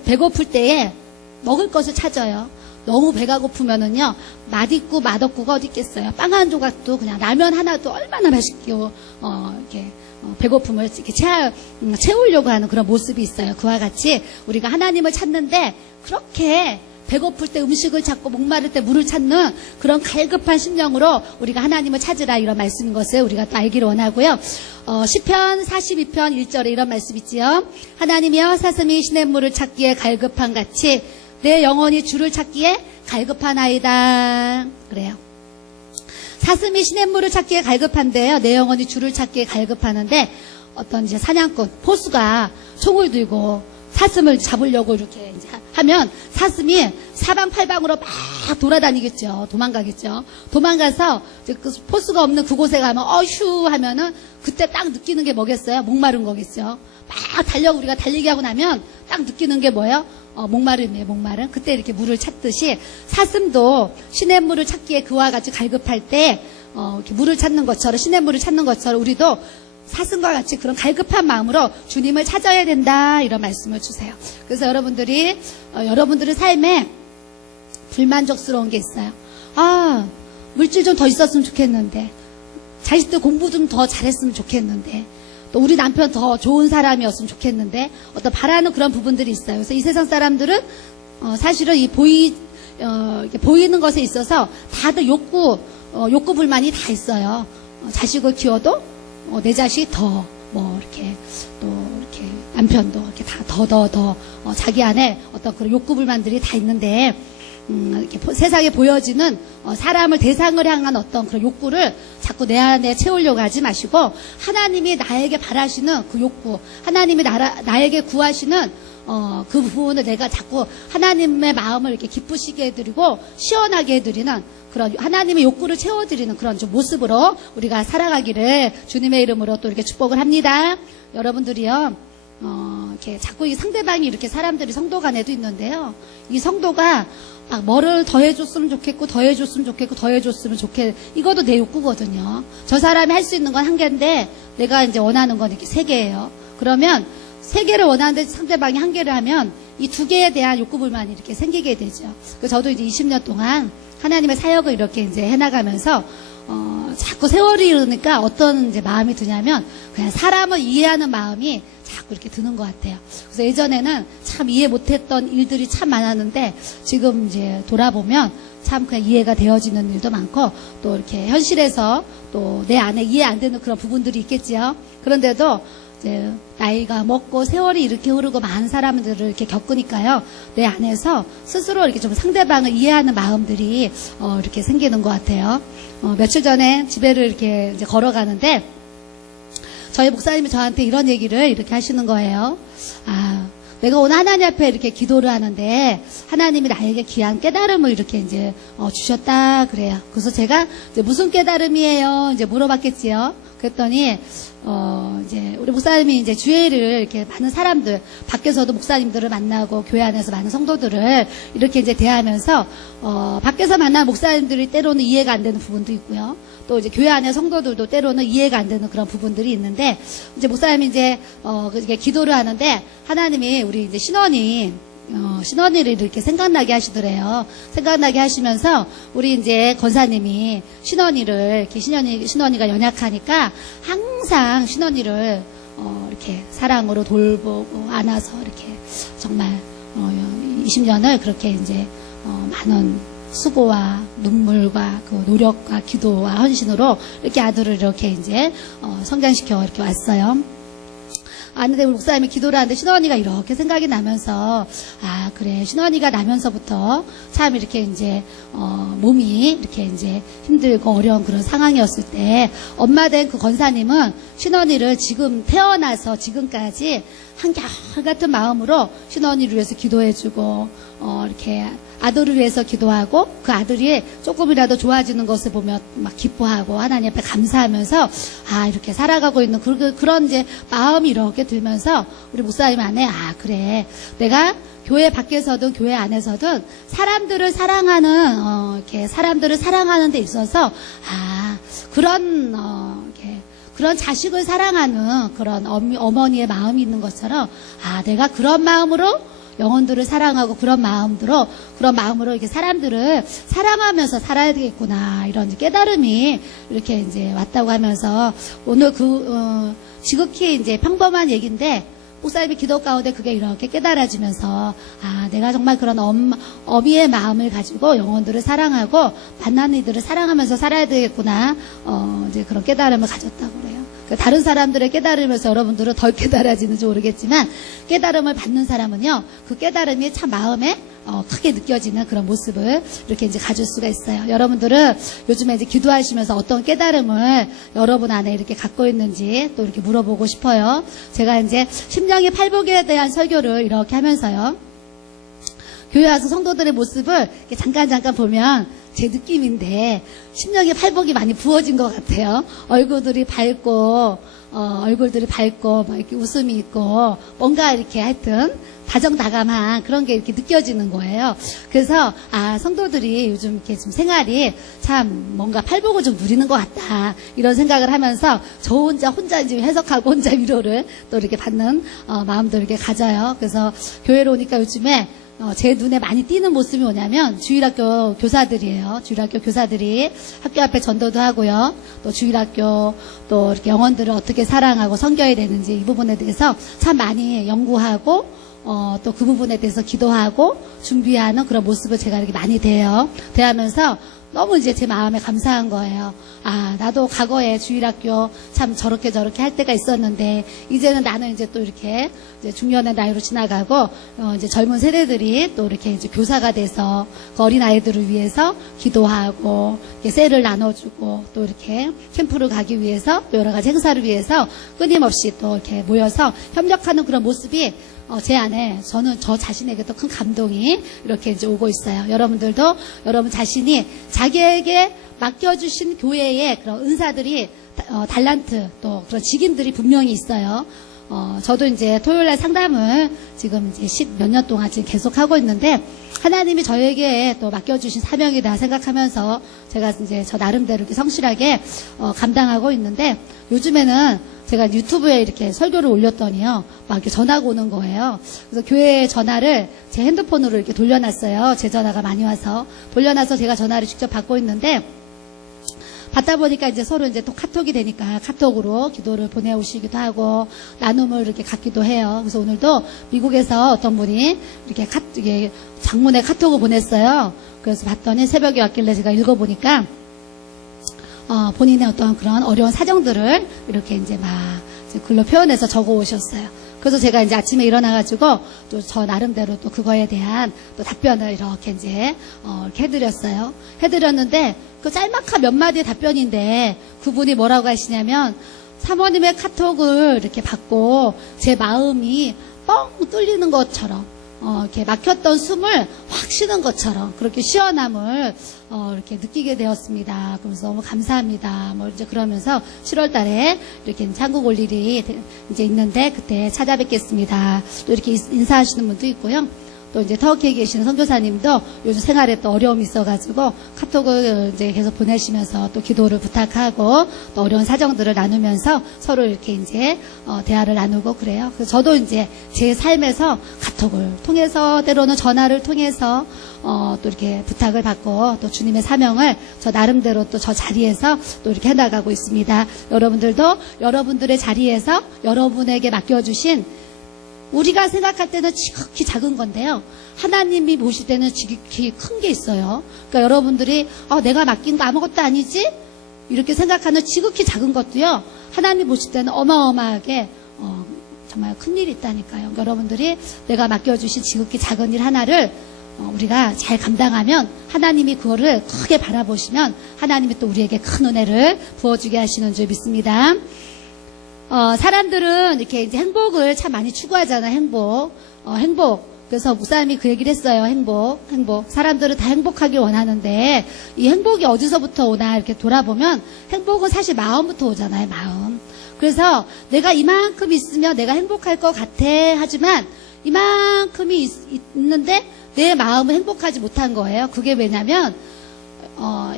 배고플 때에 먹을 것을 찾아요. 너무 배가 고프면은요, 맛있고 맛없고가 어디 있겠어요. 빵 한 조각도 그냥 라면 하나도 얼마나 맛있게 이렇게 배고픔을 이렇게 채우려고 하는 그런 모습이 있어요. 그와 같이 우리가 하나님을 찾는데, 그렇게 배고플 때 음식을 찾고 목마를 때 물을 찾는 그런 갈급한 심령으로 우리가 하나님을 찾으라, 이런 말씀인 것을 우리가 또 알기를 원하고요. 시편 42편 1절에 이런 말씀 있지요. 하나님이여 사슴이 시냇물을 찾기에 갈급한 같이 내 영혼이 주를 찾기에 갈급하나이다. 그래요. 사슴이 시냇물을 찾기에 갈급한데요, 내 영혼이 주를 찾기에 갈급하는데, 어떤 이제 사냥꾼 포수가 총을 들고 사슴을 잡으려고 이렇게 이제 하면 사슴이 사방팔방으로 막 돌아다니겠죠. 도망가겠죠. 도망가서 이제 그 포수가 없는 그곳에 가면 어휴 하면은 그때 딱 느끼는 게 뭐겠어요? 목마른 거겠죠. 막 우리가 달리기 하고 나면 딱 느끼는 게 뭐예요? 목마름이에요, 목마름. 그때 이렇게 물을 찾듯이 사슴도 시냇물을 찾기에 그와 같이 갈급할 때 이렇게 물을 찾는 것처럼, 시냇물을 찾는 것처럼 우리도 사슴과 같이 그런 갈급한 마음으로 주님을 찾아야 된다, 이런 말씀을 주세요. 그래서 여러분들의 삶에 불만족스러운 게 있어요. 물질 좀 더 있었으면 좋겠는데, 자식들 공부 좀 더 잘했으면 좋겠는데, 또 우리 남편 더 좋은 사람이었으면 좋겠는데, 어떤 바라는 그런 부분들이 있어요. 그래서 이 세상 사람들은 사실은 이 보이는 것에 있어서 다들 욕구 불만이 다 있어요. 자식을 키워도 내 자식이 더 이렇게 또 이렇게 남편도 이렇게 다 더 자기 안에 어떤 그런 욕구 불만들이 다 있는데, 이렇게 세상에 보여지는 사람을 대상을 향한 어떤 그런 욕구를 자꾸 내 안에 채우려고 하지 마시고, 하나님이 나에게 바라시는 그 욕구, 하나님이 나에게 구하시는 그 부분을 내가 자꾸 하나님의 마음을 이렇게 기쁘시게 해드리고 시원하게 해드리는 그런 하나님의 욕구를 채워드리는 그런 좀 모습으로 우리가 살아가기를 주님의 이름으로 또 이렇게 축복을 합니다. 여러분들이요, 이렇게 자꾸 이 상대방이 이렇게 사람들이 성도 간에도 있는데요, 이 성도가 막 뭐를 더 해줬으면 좋겠고 이것도 내 욕구거든요. 저 사람이 할 수 있는 건 한 개인데 내가 이제 원하는 건 이렇게 세 개예요. 그러면 세 개를 원하는데 상대방이 한 개를 하면 이 두 개에 대한 욕구 불만이 이렇게 생기게 되죠. 그래서 저도 이제 20년 동안 하나님의 사역을 이렇게 이제 해나가면서 자꾸 세월이 흐르니까 어떤 이제 마음이 드냐면 그냥 사람을 이해하는 마음이 자꾸 이렇게 드는 것 같아요. 그래서 예전에는 참 이해 못했던 일들이 참 많았는데 지금 이제 돌아보면 참 그냥 이해가 되어지는 일도 많고 또 이렇게 현실에서 또 내 안에 이해 안 되는 그런 부분들이 있겠지요. 그런데도 이제 나이가 먹고 세월이 이렇게 흐르고 많은 사람들을 이렇게 겪으니까요. 내 안에서 스스로 이렇게 좀 상대방을 이해하는 마음들이 이렇게 생기는 것 같아요. 며칠 전에 집에를 이렇게 이제 걸어가는데 저희 목사님이 저한테 이런 얘기를 이렇게 하시는 거예요. 내가 오늘 하나님 앞에 이렇게 기도를 하는데 하나님이 나에게 귀한 깨달음을 이렇게 이제 주셨다 그래요. 그래서 제가 이제 무슨 깨달음이에요? 이제 물어봤겠지요. 그랬더니 이제 우리 목사님이 이제 주일을 이렇게 많은 사람들 밖에서도 목사님들을 만나고 교회 안에서 많은 성도들을 이렇게 이제 대하면서 밖에서 만난 목사님들이 때로는 이해가 안 되는 부분도 있고요. 또 이제 교회 안에 성도들도 때로는 이해가 안 되는 그런 부분들이 있는데 이제 목사님이 이제 이렇게 기도를 하는데 하나님이 우리 이제 신원이를 이렇게 생각나게 하시더래요. 생각나게 하시면서 우리 이제 권사님이 신원이를 이렇게 신원이가 연약하니까 항상 신원이를 이렇게 사랑으로 돌보고 안아서 이렇게 정말 20년을 그렇게 이제 많은 수고와 눈물과 그 노력과 기도와 헌신으로 이렇게 아들을 이렇게 이제 성장시켜 이렇게 왔어요. 근데 우리 목사님이 기도를 하는데 신원이가 이렇게 생각이 나면서 그래 신원이가 나면서부터 참 이렇게 이제 몸이 이렇게 이제 힘들고 어려운 그런 상황이었을 때 엄마 된 그 권사님은 신원이를 지금 태어나서 지금까지 한결같은 마음으로 신원이를 위해서 기도해주고 이렇게 아들을 위해서 기도하고 그 아들이 조금이라도 좋아지는 것을 보며 막 기뻐하고 하나님 앞에 감사하면서 이렇게 살아가고 있는 그런 이제 마음이 이렇게 들면서 우리 목사님 안에 그래 내가 교회 밖에서든 교회 안에서든 사람들을 사랑하는 이렇게 사람들을 사랑하는 데 있어서 그런 자식을 사랑하는 그런 어머니의 마음이 있는 것처럼 내가 그런 마음으로 영혼들을 사랑하고 그런 마음으로 이렇게 사람들을 사랑하면서 살아야 되겠구나 이런 이제 깨달음이 이렇게 이제 왔다고 하면서 오늘 지극히 이제 평범한 얘기인데 목사님이 기도 가운데 그게 이렇게 깨달아지면서 내가 정말 그런 어미의 마음을 가지고 영혼들을 사랑하고 만나는 이들을 사랑하면서 살아야 되겠구나 이제 그런 깨달음을 가졌다고 그래요. 다른 사람들의 깨달으면서 여러분들은 덜 깨달아지는지 모르겠지만 깨달음을 받는 사람은요 그 깨달음이 참 마음에 크게 느껴지는 그런 모습을 이렇게 이제 가질 수가 있어요. 여러분들은 요즘에 이제 기도하시면서 어떤 깨달음을 여러분 안에 이렇게 갖고 있는지 또 이렇게 물어보고 싶어요. 제가 이제 심령의 팔복에 대한 설교를 이렇게 하면서요. 교회 와서 성도들의 모습을 이렇게 잠깐 보면 제 느낌인데 심령의 팔복이 많이 부어진 것 같아요. 얼굴들이 밝고 막 이렇게 웃음이 있고 뭔가 이렇게 하여튼 다정다감한 그런 게 이렇게 느껴지는 거예요. 그래서 성도들이 요즘 이렇게 좀 생활이 참 뭔가 팔복을 좀 누리는 것 같다 이런 생각을 하면서 저 혼자 이제 해석하고 혼자 위로를 또 이렇게 받는 마음도 이렇게 가져요. 그래서 교회로 오니까 요즘에 제 눈에 많이 띄는 모습이 뭐냐면 주일학교 교사들이에요. 주일학교 교사들이 학교 앞에 전도도 하고요. 또 주일학교 또 이렇게 영혼들을 어떻게 사랑하고 섬겨야 되는지 이 부분에 대해서 참 많이 연구하고 또 그 부분에 대해서 기도하고 준비하는 그런 모습을 제가 이렇게 많이 대하면서 너무 이제 제 마음에 감사한 거예요. 나도 과거에 주일학교 참 저렇게 할 때가 있었는데, 이제는 나는 이제 또 이렇게 이제 중년의 나이로 지나가고, 이제 젊은 세대들이 또 이렇게 이제 교사가 돼서 그 어린아이들을 위해서 기도하고, 이렇게 셀을 나눠주고, 또 이렇게 캠프를 가기 위해서, 또 여러 가지 행사를 위해서 끊임없이 또 이렇게 모여서 협력하는 그런 모습이 제 안에 저는 저 자신에게도 큰 감동이 이렇게 이제 오고 있어요. 여러분들도 여러분 자신이 자기에게 맡겨주신 교회의 그런 은사들이 달란트 또 그런 직임들이 분명히 있어요. 저도 이제 토요일날 상담을 지금 이제 10몇 년 동안 지금 계속 하고 있는데, 하나님이 저에게 또 맡겨주신 사명이다 생각하면서 제가 이제 저 나름대로 이렇게 성실하게 감당하고 있는데, 요즘에는 제가 유튜브에 이렇게 설교를 올렸더니요, 막 이렇게 전화가 오는 거예요. 그래서 교회 전화를 제 핸드폰으로 이렇게 돌려놨어요. 제 전화가 많이 와서 돌려놔서 제가 전화를 직접 받고 있는데, 받다 보니까 이제 서로 이제 또 카톡이 되니까 카톡으로 기도를 보내오시기도 하고 나눔을 이렇게 갖기도 해요. 그래서 오늘도 미국에서 어떤 분이 이렇게 이게 장문에 카톡을 보냈어요. 그래서 봤더니 새벽에 왔길래 제가 읽어보니까 본인의 어떤 그런 어려운 사정들을 이렇게 이제 막 이제 글로 표현해서 적어 오셨어요. 그래서 제가 이제 아침에 일어나가지고 또 저 나름대로 또 그거에 대한 또 답변을 이렇게 이제 이렇게 해드렸는데 그 짤막한 몇 마디의 답변인데 그분이 뭐라고 하시냐면, 사모님의 카톡을 이렇게 받고 제 마음이 뻥 뚫리는 것처럼 이렇게 막혔던 숨을 확 쉬는 것처럼 그렇게 시원함을 이렇게 느끼게 되었습니다. 그래서 너무 감사합니다. 뭐 이제 그러면서 7월 달에 이렇게 한국 올 일이 이제 있는데 그때 찾아뵙겠습니다. 또 이렇게 인사하시는 분도 있고요. 또 이제 터키에 계시는 선교사님도 요즘 생활에 또 어려움이 있어가지고 카톡을 이제 계속 보내시면서 또 기도를 부탁하고 또 어려운 사정들을 나누면서 서로 이렇게 이제 대화를 나누고 그래요. 그래서 저도 이제 제 삶에서 카톡을 통해서 때로는 전화를 통해서 또 이렇게 부탁을 받고 또 주님의 사명을 저 나름대로 또 저 자리에서 또 이렇게 해나가고 있습니다. 여러분들도 여러분들의 자리에서 여러분에게 맡겨주신, 우리가 생각할 때는 지극히 작은 건데요, 하나님이 보실 때는 지극히 큰 게 있어요. 그러니까 여러분들이 내가 맡긴 거 아무것도 아니지? 이렇게 생각하는 지극히 작은 것도요, 하나님 보실 때는 어마어마하게 정말 큰 일이 있다니까요. 그러니까 여러분들이 내가 맡겨주신 지극히 작은 일 하나를 우리가 잘 감당하면, 하나님이 그거를 크게 바라보시면 하나님이 또 우리에게 큰 은혜를 부어주게 하시는 줄 믿습니다. 사람들은 이렇게 이제 행복을 참 많이 추구하잖아. 행복. 그래서 목사님이 그 얘기를 했어요. 행복. 사람들은 다 행복하길 원하는데 이 행복이 어디서부터 오나 이렇게 돌아보면 행복은 사실 마음부터 오잖아요. 마음. 그래서 내가 이만큼 있으면 내가 행복할 것 같아. 하지만 이만큼이 있는데 내 마음은 행복하지 못한 거예요. 그게 왜냐면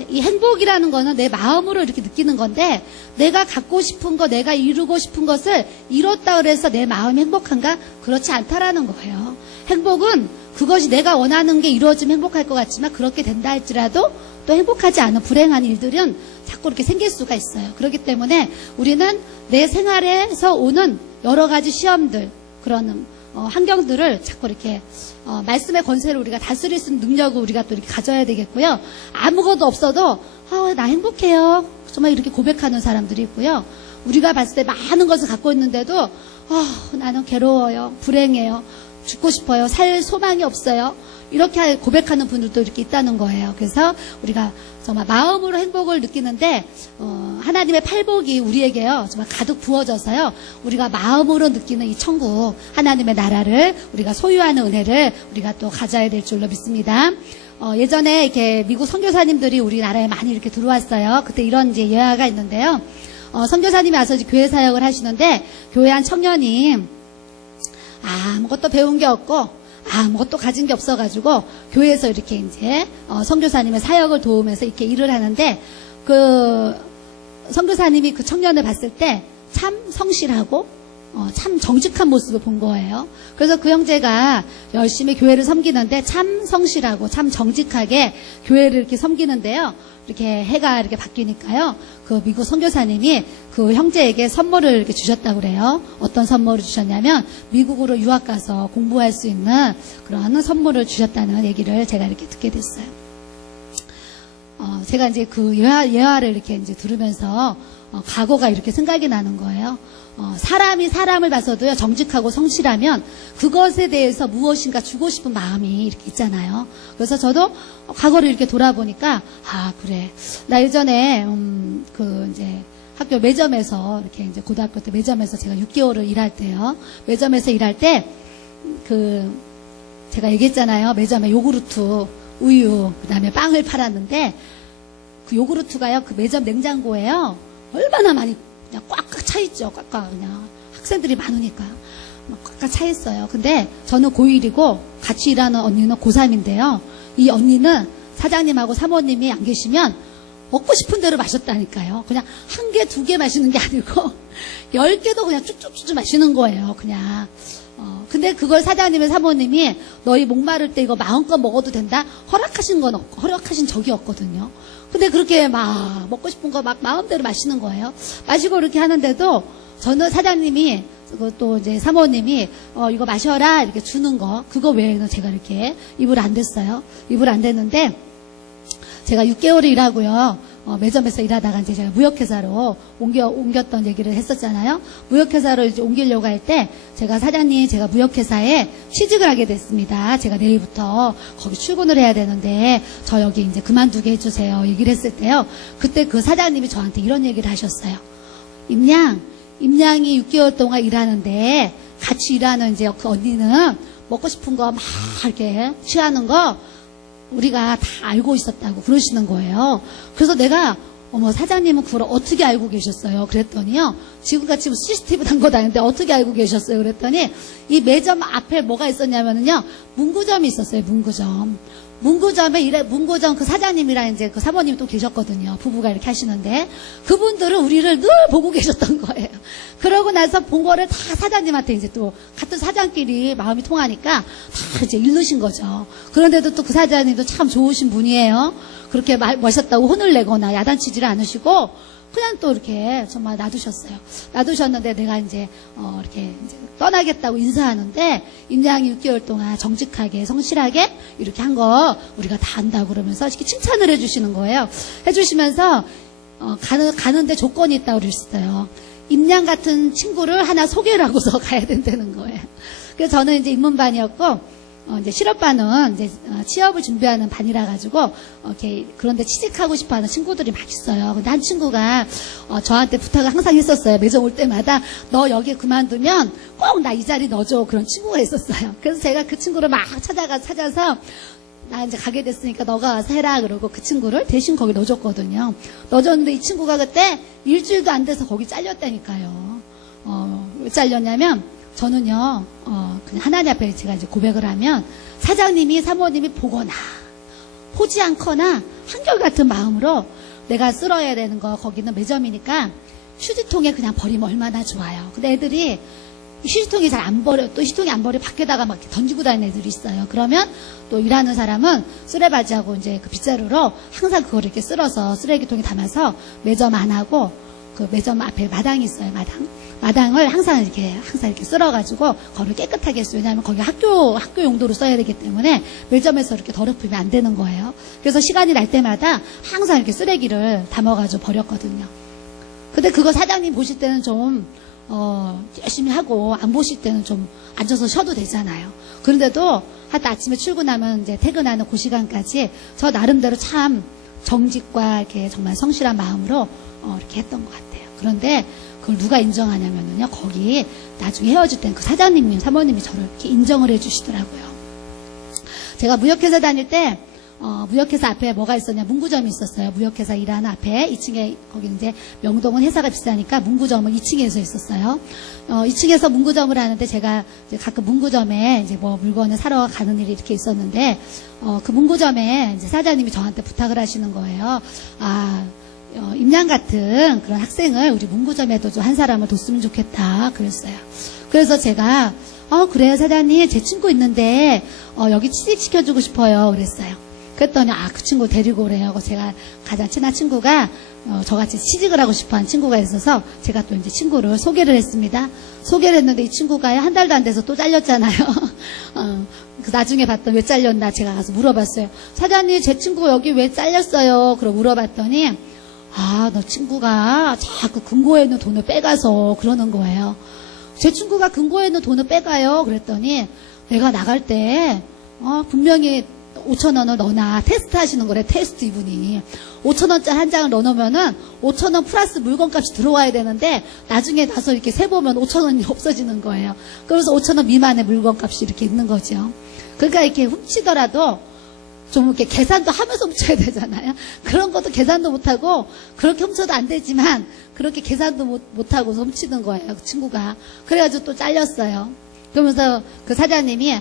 이 행복이라는 거는 내 마음으로 이렇게 느끼는 건데, 내가 갖고 싶은 거, 내가 이루고 싶은 것을 이뤘다 그래서 내 마음이 행복한가? 그렇지 않다라는 거예요. 행복은 그것이 내가 원하는 게 이루어지면 행복할 것 같지만, 그렇게 된다 할지라도 또 행복하지 않은 불행한 일들은 자꾸 이렇게 생길 수가 있어요. 그렇기 때문에 우리는 내 생활에서 오는 여러 가지 시험들, 그런 환경들을 자꾸 이렇게 말씀의 권세를 우리가 다스릴 수 있는 능력을 우리가 또 이렇게 가져야 되겠고요. 아무것도 없어도 나 행복해요. 정말 이렇게 고백하는 사람들이 있고요. 우리가 봤을 때 많은 것을 갖고 있는데도 나는 괴로워요. 불행해요. 죽고 싶어요. 살 소망이 없어요. 이렇게 고백하는 분들도 이렇게 있다는 거예요. 그래서 우리가 정말 마음으로 행복을 느끼는데 하나님의 팔복이 우리에게요 정말 가득 부어져서요, 우리가 마음으로 느끼는 이 천국 하나님의 나라를 우리가 소유하는 은혜를 우리가 또 가져야 될 줄로 믿습니다. 예전에 이렇게 미국 선교사님들이 우리나라에 많이 이렇게 들어왔어요. 그때 이런 이제 예화가 있는데요. 선교사님이 와서 이제 교회 사역을 하시는데, 교회 한 청년이 아무것도 배운 게 없고 아무것도 가진 게 없어가지고 교회에서 이렇게 이제 선교사님의 사역을 도우면서 이렇게 일을 하는데, 그 선교사님이 그 청년을 봤을 때 참 성실하고 참 정직한 모습을 본 거예요. 그래서 그 형제가 열심히 교회를 섬기는데 참 성실하고 참 정직하게 교회를 이렇게 섬기는데요, 이렇게 해가 이렇게 바뀌니까요, 그 미국 선교사님이 그 형제에게 선물을 이렇게 주셨다고 그래요. 어떤 선물을 주셨냐면, 미국으로 유학 가서 공부할 수 있는 그런 선물을 주셨다는 얘기를 제가 이렇게 듣게 됐어요. 제가 이제 그 예화를 이렇게 이제 들으면서 과거가 이렇게 생각이 나는 거예요. 사람이 사람을 봐서도요, 정직하고 성실하면 그것에 대해서 무엇인가 주고 싶은 마음이 이렇게 있잖아요. 그래서 저도 과거를 이렇게 돌아보니까, 그래. 나 예전에, 이제 학교 매점에서 이렇게 이제 고등학교 때 매점에서 제가 6개월을 일할 때요. 매점에서 일할 때, 제가 얘기했잖아요. 매점에 요구르트, 우유, 그 다음에 빵을 팔았는데, 그 요구르트가요, 그 매점 냉장고에요, 얼마나 많이 그냥 꽉꽉 차있죠. 꽉꽉 그냥 학생들이 많으니까. 약간 차였어요. 근데 저는 고1이고 같이 일하는 언니는 고3인데요. 이 언니는 사장님하고 사모님이 안 계시면 먹고 싶은 대로 마셨다니까요. 그냥 한 개, 두 개 마시는 게 아니고 10개도 그냥 쭉쭉쭉 마시는 거예요. 그냥. 근데 그걸 사장님의 사모님이 너희 목마를 때 이거 마음껏 먹어도 된다? 허락하신 적이 없거든요. 근데 그렇게 막 먹고 싶은 거 막 마음대로 마시는 거예요. 마시고 이렇게 하는데도 저는 사장님이 또 이제 사모님이 이거 마셔라 이렇게 주는 거 그거 외에는 제가 이렇게 입을 안 댔어요. 입을 안 댔는데 제가 6개월을 일하고요. 매점에서 일하다가 이제 제가 무역회사로 옮겼던 얘기를 했었잖아요. 무역회사로 이제 옮기려고 할 때 제가 사장님 제가 무역회사에 취직을 하게 됐습니다. 제가 내일부터 거기 출근을 해야 되는데 저 여기 이제 그만두게 해주세요. 얘기를 했을 때요. 그때 그 사장님이 저한테 이런 얘기를 하셨어요. 임양이 6개월 동안 일하는데 같이 일하는 이제 그 언니는 먹고 싶은 거 막 이렇게 취하는 거 우리가 다 알고 있었다고 그러시는 거예요. 그래서 내가 어머 사장님은 그걸 어떻게 알고 계셨어요? 그랬더니요. 지금같이 CCTV 단거 아닌데 어떻게 알고 계셨어요? 그랬더니 이 매점 앞에 뭐가 있었냐면요. 문구점이 있었어요. 문구점 그 사장님이랑 이제 그 사모님이 또 계셨거든요. 부부가 이렇게 하시는데 그분들은 우리를 늘 보고 계셨던 거예요. 그러고 나서 본 거를 다 사장님한테 이제 또 같은 사장끼리 마음이 통하니까 다 이제 일르신 거죠. 그런데도 또 그 사장님도 참 좋으신 분이에요. 그렇게 멋있다고 혼을 내거나 야단치지를 않으시고 그냥 또 이렇게 정말 놔두셨어요. 놔두셨는데 내가 이제 이렇게 이제 떠나겠다고 인사하는데 임양이 6개월 동안 정직하게 성실하게 이렇게 한 거 우리가 다 안다고 그러면서 이렇게 칭찬을 해주시는 거예요. 해주시면서 가는데 조건이 있다고 그랬어요. 임양 같은 친구를 하나 소개를 하고서 가야 된다는 거예요. 그래서 저는 이제 입문반이었고 이제 실업반은 이제 취업을 준비하는 반이라 가지고 이렇게 그런데 취직하고 싶어하는 친구들이 막 있어요. 근데 한 친구가 저한테 부탁을 항상 했었어요. 매점 올 때마다 너 여기 그만두면 꼭 나 이 자리 넣어줘. 그런 친구가 있었어요. 그래서 제가 그 친구를 막 찾아서 나 이제 가게 됐으니까 너가 와서 해라 그러고 그 친구를 대신 거기 넣어줬거든요. 넣어줬는데 이 친구가 그때 일주일도 안 돼서 거기 잘렸다니까요. 왜 잘렸냐면 저는요, 그냥 하나님 앞에 제가 이제 고백을 하면 사장님이 사모님이 보거나 보지 않거나 한결같은 마음으로 내가 쓸어야 되는 거 거기는 매점이니까 휴지통에 그냥 버리면 얼마나 좋아요. 근데 애들이 휴지통이 잘 안 버려, 또 휴지통이 안 버려 밖에다가 막 던지고 다니는 애들이 있어요. 그러면 또 일하는 사람은 쓰레바지하고 이제 그 빗자루로 항상 그거를 이렇게 쓸어서 쓰레기통에 담아서 매점 안 하고 그 매점 앞에 마당이 있어요. 마당을 항상 이렇게 쓸어가지고 거를 깨끗하게 했어요. 왜냐하면 거기 학교 용도로 써야 되기 때문에 매점에서 이렇게 더럽히면 안 되는 거예요. 그래서 시간이 날 때마다 항상 이렇게 쓰레기를 담아가지고 버렸거든요. 근데 그거 사장님 보실 때는 좀 열심히 하고 안 보실 때는 좀 앉아서 쉬어도 되잖아요. 그런데도 하여튼 아침에 출근하면 이제 퇴근하는 그 시간까지 저 나름대로 참 정직과 이렇게 정말 성실한 마음으로 이렇게 했던 것 같아요. 그런데 그걸 누가 인정하냐면요. 거기 나중에 헤어질 땐 그 사장님님, 사모님이 저를 이렇게 인정을 해주시더라고요. 제가 무역회사 다닐 때 무역회사 앞에 뭐가 있었냐, 문구점이 있었어요. 무역회사 일하는 앞에 2층에 거기 이제 명동은 회사가 비싸니까 문구점은 2층에서 있었어요. 2층에서 문구점을 하는데 제가 이제 가끔 문구점에 이제 뭐 물건을 사러 가는 일이 이렇게 있었는데 그 문구점에 이제 사장님이 저한테 부탁을 하시는 거예요. 임양 같은 그런 학생을 우리 문구점에도 좀 한 사람을 뒀으면 좋겠다 그랬어요. 그래서 제가 그래요 사장님 제 친구 있는데 여기 취직시켜주고 싶어요 그랬어요. 그랬더니 그 친구 데리고 오래요. 제가 가장 친한 친구가 저같이 취직을 하고 싶어하는 친구가 있어서 제가 또 이제 친구를 소개를 했습니다. 소개를 했는데 이 친구가 한 달도 안 돼서 또 잘렸잖아요. 나중에 봤더니 왜 잘렸나 제가 가서 물어봤어요. 사장님 제 친구 여기 왜 잘렸어요? 그러고 물어봤더니 너 친구가 자꾸 금고에 있는 돈을 빼가서 그러는 거예요. 제 친구가 금고에 있는 돈을 빼가요. 그랬더니 내가 나갈 때 분명히 5,000원을 넣어놔. 테스트 하시는 거래. 테스트 이분이 5,000원짜리 한 장을 넣어놓으면은 5,000원 플러스 물건값이 들어와야 되는데 나중에 나서 이렇게 세보면 5,000원이 없어지는 거예요. 그래서 5,000원 미만의 물건값이 이렇게 있는 거죠. 그러니까 이렇게 훔치더라도 좀 이렇게 계산도 하면서 훔쳐야 되잖아요. 그런 것도 계산도 못하고, 그렇게 훔쳐도 안 되지만, 그렇게 계산도 못하고 훔치는 거예요, 그 친구가. 그래가지고 또 잘렸어요. 그러면서 그 사장님이,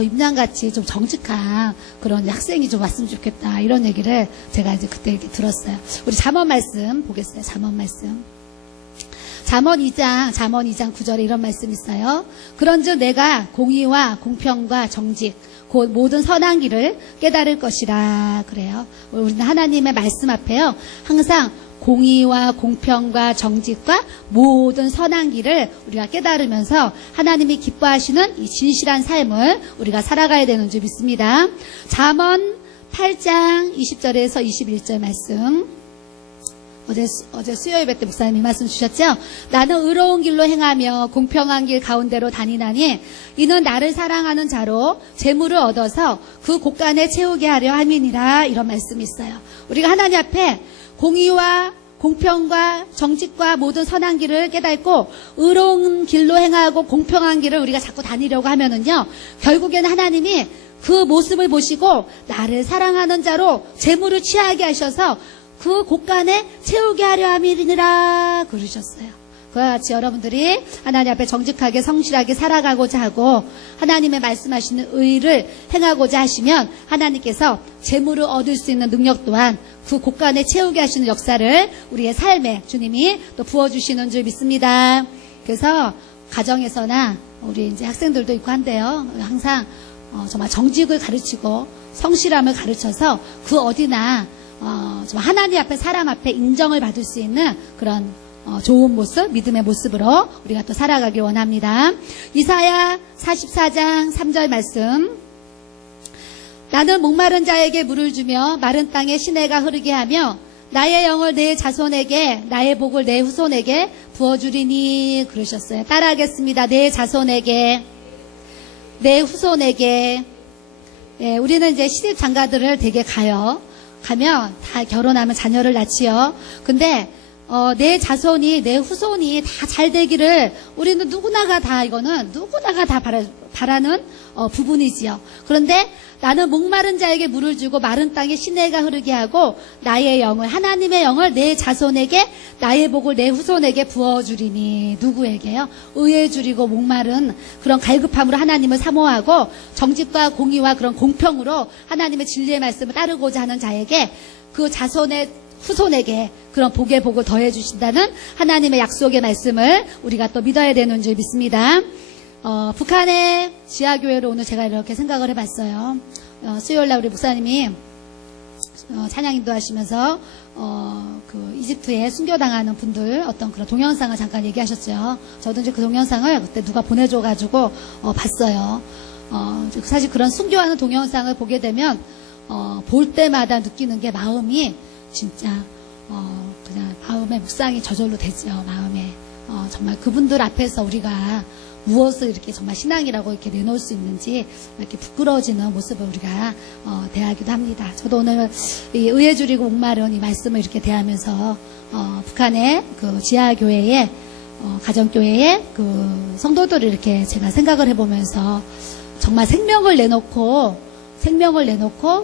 임양같이 좀 정직한 그런 학생이 좀 왔으면 좋겠다. 이런 얘기를 제가 이제 그때 이렇게 들었어요. 우리 잠언 말씀 보겠어요, 잠언 말씀. 잠언 2장 9절에 이런 말씀이 있어요. 그런즉 내가 공의와 공평과 정직 곧 모든 선한 길을 깨달을 것이라. 그래요. 우리는 하나님의 말씀 앞에요, 항상 공의와 공평과 정직과 모든 선한 길을 우리가 깨달으면서 하나님이 기뻐하시는 이 진실한 삶을 우리가 살아가야 되는 줄 믿습니다. 잠언 8장 20절에서 21절 말씀. 어제 수요 예배 때 목사님이 말씀 주셨죠? 나는 의로운 길로 행하며 공평한 길 가운데로 다니나니 이는 나를 사랑하는 자로 재물을 얻어서 그 곳간에 채우게 하려 함이니라. 이런 말씀이 있어요. 우리가 하나님 앞에 공의와 공평과 정직과 모든 선한 길을 깨닫고 의로운 길로 행하고 공평한 길을 우리가 자꾸 다니려고 하면은요, 결국에는 하나님이 그 모습을 보시고 나를 사랑하는 자로 재물을 취하게 하셔서 그 곳간에 채우게 하려 함이니라 그러셨어요. 그와 같이 여러분들이 하나님 앞에 정직하게 성실하게 살아가고자 하고 하나님의 말씀하시는 의를 행하고자 하시면 하나님께서 재물을 얻을 수 있는 능력 또한 그 곳간에 채우게 하시는 역사를 우리의 삶에 주님이 또 부어주시는 줄 믿습니다. 그래서 가정에서나 우리 이제 학생들도 있고 한데요, 항상 정말 정직을 가르치고 성실함을 가르쳐서 그 어디나 정말 하나님 앞에 사람 앞에 인정을 받을 수 있는 그런 좋은 모습, 믿음의 모습으로 우리가 또 살아가길 원합니다. 이사야 44장 3절 말씀. 나는 목마른 자에게 물을 주며 마른 땅에 시내가 흐르게 하며 나의 영을 내 자손에게 나의 복을 내 후손에게 부어주리니 그러셨어요. 따라하겠습니다. 내 자손에게, 내 후손에게. 예, 우리는 이제 시집 장가들을 되게 가면 다 결혼하면 자녀를 낳지요. 근데 내 자손이, 내 후손이 다 잘 되기를 우리는 누구나가 다 바라는 부분이지요. 그런데 나는 목마른 자에게 물을 주고 마른 땅에 시내가 흐르게 하고 나의 영을, 하나님의 영을 내 자손에게 나의 복을 내 후손에게 부어주리니. 누구에게요? 의에 줄이고 목마른 그런 갈급함으로 하나님을 사모하고 정직과 공의와 그런 공평으로 하나님의 진리의 말씀을 따르고자 하는 자에게 그 자손의 후손에게 그런 복의 복을 더해 주신다는 하나님의 약속의 말씀을 우리가 또 믿어야 되는 줄 믿습니다. 북한의 지하교회로 오늘 제가 이렇게 생각을 해봤어요. 수요일날 우리 목사님이 찬양 인도하시면서 그 이집트에 순교당하는 분들 어떤 그런 동영상을 잠깐 얘기하셨죠. 저도 이제 그 동영상을 그때 누가 보내줘가지고 봤어요. 사실 그런 순교하는 동영상을 보게 되면 볼 때마다 느끼는 게 마음이 진짜 그냥 마음의 묵상이 저절로 되죠. 마음에 정말 그분들 앞에서 우리가 무엇을 이렇게 정말 신앙이라고 이렇게 내놓을 수 있는지 이렇게 부끄러워지는 모습을 우리가 대하기도 합니다. 저도 오늘 이 의에 줄이고 목마른 이 말씀을 이렇게 대하면서 북한의 그 지하교회의 가정교회의 그 성도들을 이렇게 제가 생각을 해보면서 정말 생명을 내놓고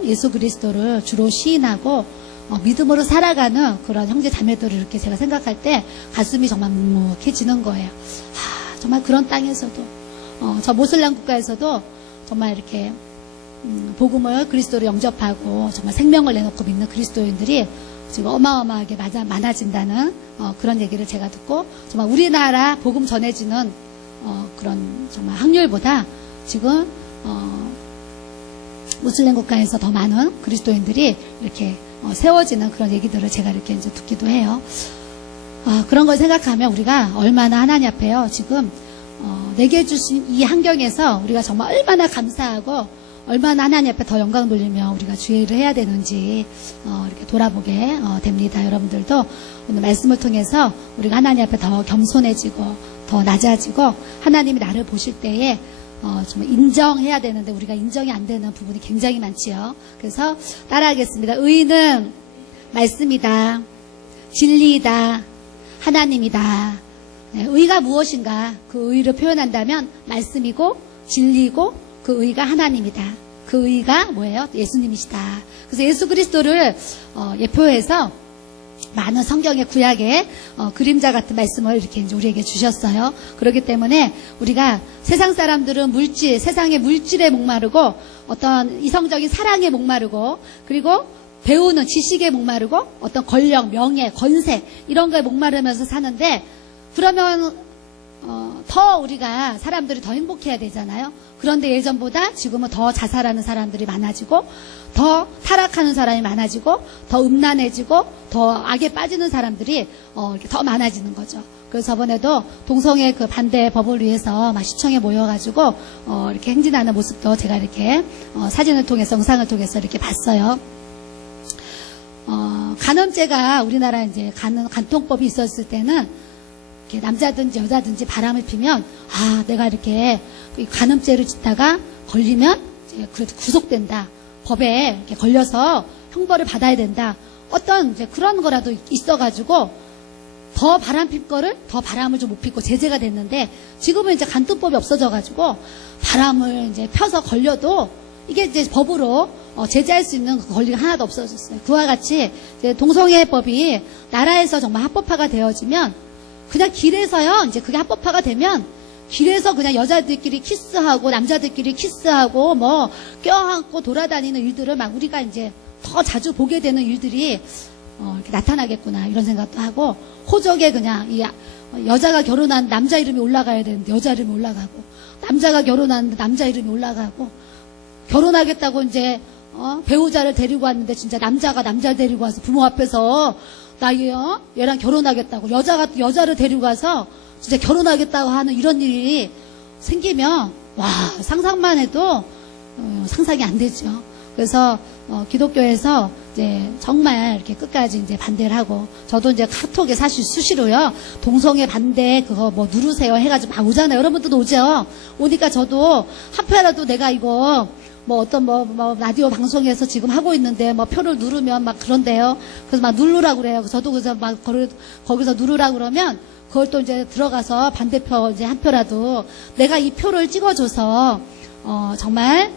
예수 그리스도를 주로 시인하고 믿음으로 살아가는 그런 형제 자매들을 이렇게 제가 생각할 때 가슴이 정말 묵묵해지는 거예요. 정말 그런 땅에서도 저 모슬람 국가에서도 정말 이렇게 복음을 그리스도로 영접하고 정말 생명을 내놓고 믿는 그리스도인들이 지금 어마어마하게 많아진다는 그런 얘기를 제가 듣고 정말 우리나라 복음 전해지는 그런 정말 확률보다 지금 무슬림 국가에서 더 많은 그리스도인들이 이렇게 세워지는 그런 얘기들을 제가 이렇게 이제 듣기도 해요. 그런 걸 생각하면 우리가 얼마나 하나님 앞에요. 지금 내게 주신 이 환경에서 우리가 정말 얼마나 감사하고 얼마나 하나님 앞에 더 영광 돌리며 우리가 주의 일을 해야 되는지 이렇게 돌아보게 됩니다. 여러분들도 오늘 말씀을 통해서 우리가 하나님 앞에 더 겸손해지고 더 낮아지고 하나님이 나를 보실 때에 정말 인정해야 되는데 우리가 인정이 안 되는 부분이 굉장히 많지요. 그래서 따라하겠습니다. 의는 말씀이다. 진리이다. 하나님이다. 네, 의가 무엇인가? 그 의를 표현한다면 말씀이고 진리고 그 의가 하나님이다. 그 의가 뭐예요? 예수님이시다. 그래서 예수 그리스도를 예표해서 많은 성경의 구약의 그림자 같은 말씀을 이렇게 이제 우리에게 주셨어요. 그렇기 때문에 우리가 세상 사람들은 물질, 세상의 물질에 목마르고 어떤 이성적인 사랑에 목마르고 그리고 배우는 지식에 목마르고 어떤 권력, 명예, 권세 이런 거에 목마르면서 사는데 그러면 더 우리가 사람들이 더 행복해야 되잖아요. 그런데 예전보다 지금은 더 자살하는 사람들이 많아지고 더 타락하는 사람이 많아지고 더 음란해지고 더 악에 빠지는 사람들이 이렇게 더 많아지는 거죠. 그래서 저번에도 동성애 그 반대 법을 위해서 막 시청에 모여가지고 이렇게 행진하는 모습도 제가 이렇게 사진을 통해서 영상을 통해서 이렇게 봤어요. 간음죄가 우리나라 이제 간통법이 있었을 때는 이렇게 남자든지 여자든지 바람을 피면 내가 이렇게 간음죄를 짓다가 걸리면 이제 그래도 구속된다. 법에 이렇게 걸려서 형벌을 받아야 된다. 어떤 이제 그런 거라도 있어가지고 더 바람 필 거를 더 바람을 좀 못 피고 제재가 됐는데 지금은 이제 간통법이 없어져가지고 바람을 이제 펴서 걸려도 이게 이제 법으로 제재할 수 있는 권리가 하나도 없어졌어요. 그와 같이 이제 동성애법이 나라에서 정말 합법화가 되어지면 그냥 길에서요, 이제 그게 합법화가 되면 길에서 그냥 여자들끼리 키스하고 남자들끼리 키스하고 뭐 껴안고 돌아다니는 일들을 막 우리가 이제 더 자주 보게 되는 일들이 이렇게 나타나겠구나 이런 생각도 하고 호적에 그냥 여자가 결혼한 남자 이름이 올라가야 되는데 여자 이름이 올라가고 남자가 결혼하는데 남자 이름이 올라가고 결혼하겠다고 이제 배우자를 데리고 왔는데 진짜 남자가 남자를 데리고 와서 부모 앞에서 나 얘랑 결혼하겠다고 여자가 여자를 데리고 와서 진짜 결혼하겠다고 하는 이런 일이 생기면 와 상상만 해도 상상이 안 되죠. 그래서 기독교에서 이제 정말 이렇게 끝까지 이제 반대를 하고 저도 이제 카톡에 사실 수시로요 동성애 반대 그거 뭐 누르세요 해가지고 막 오잖아요. 여러분들도 오죠. 오니까 저도 한편이라도 내가 이거 뭐 어떤 뭐 라디오 방송에서 지금 하고 있는데 뭐 표를 누르면 막 그런데요. 그래서 막 누르라고 그래요. 저도 그래서 막 거기서 누르라고 그러면 그걸 또 이제 들어가서 반대표 이제 한 표라도 내가 이 표를 찍어줘서 정말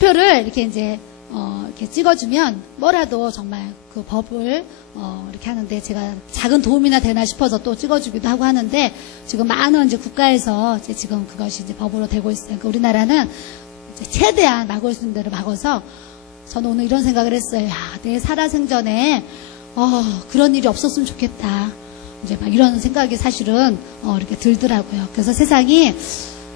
표를 이렇게 이제 이렇게 찍어주면 뭐라도 정말 그 법을 이렇게 하는데 제가 작은 도움이나 되나 싶어서 또 찍어주기도 하고 하는데 지금 많은 이제 국가에서 이제 지금 그것이 이제 법으로 되고 있어요. 그러니까 우리나라는 이제 최대한 막을 수 있는 대로 막아서 저는 오늘 이런 생각을 했어요. 야, 내 살아생전에 그런 일이 없었으면 좋겠다. 이제 막 이런 생각이 사실은 이렇게 들더라고요. 그래서 세상이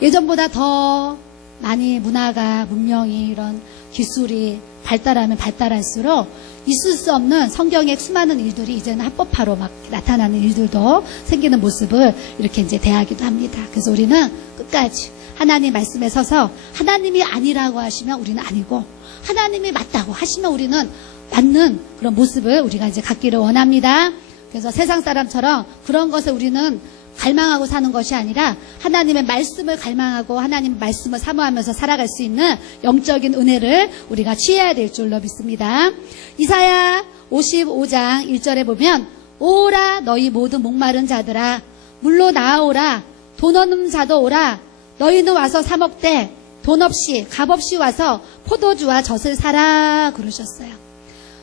예전보다 더 많이 문화가 문명이 이런 기술이 발달하면 발달할수록 있을 수 없는 성경의 수많은 일들이 이제는 합법화로 막 나타나는 일들도 생기는 모습을 이렇게 이제 대하기도 합니다. 그래서 우리는 끝까지 하나님 말씀에 서서 하나님이 아니라고 하시면 우리는 아니고 하나님이 맞다고 하시면 우리는 맞는 그런 모습을 우리가 이제 갖기를 원합니다. 그래서 세상 사람처럼 그런 것에 우리는 갈망하고 사는 것이 아니라 하나님의 말씀을 갈망하고 하나님의 말씀을 사모하면서 살아갈 수 있는 영적인 은혜를 우리가 취해야 될 줄로 믿습니다. 이사야 55장 1절에 보면 오라 너희 모든 목마른 자들아 물로 나아오라 돈 없는 자도 오라 너희는 와서 사 먹되 돈 없이 값 없이 와서 포도주와 젖을 사라 그러셨어요.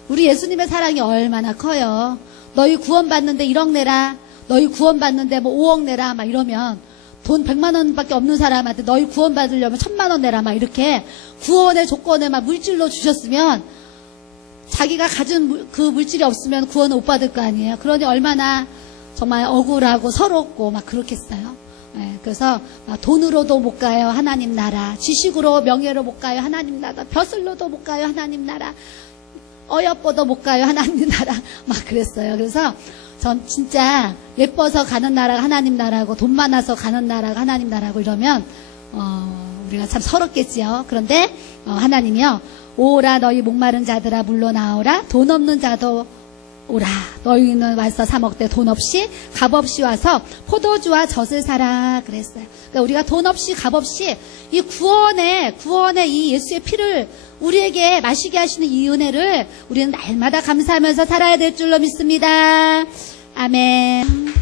우리 예수님의 사랑이 얼마나 커요. 너희 구원받는데 1억 내라 너희 구원받는데 뭐 5억 내라 막 이러면 돈 100만 원밖에 없는 사람한테 너희 구원받으려면 1000만 원 내라 막 이렇게 구원의 조건을 막 물질로 주셨으면 자기가 가진 그 물질이 없으면 구원을 못 받을 거 아니에요. 그러니 얼마나 정말 억울하고 서럽고 막 그렇겠어요. 네, 그래서 돈으로도 못 가요 하나님 나라, 지식으로 명예로 못 가요 하나님 나라, 벼슬로도 못 가요 하나님 나라, 어여뻐도 못 가요 하나님 나라 막 그랬어요. 그래서 전 진짜 예뻐서 가는 나라가 하나님 나라고 돈 많아서 가는 나라가 하나님 나라고 이러면 우리가 참 서럽겠지요. 그런데 하나님이요 오라 너희 목마른 자들아 물러 나오라 돈 없는 자도 오라 너희는 와서 사 먹되 돈 없이 값 없이 와서 포도주와 젖을 사라 그랬어요. 그러니까 우리가 돈 없이 값 없이 이 구원의 이 예수의 피를 우리에게 마시게 하시는 이 은혜를 우리는 날마다 감사하면서 살아야 될 줄로 믿습니다. 아멘.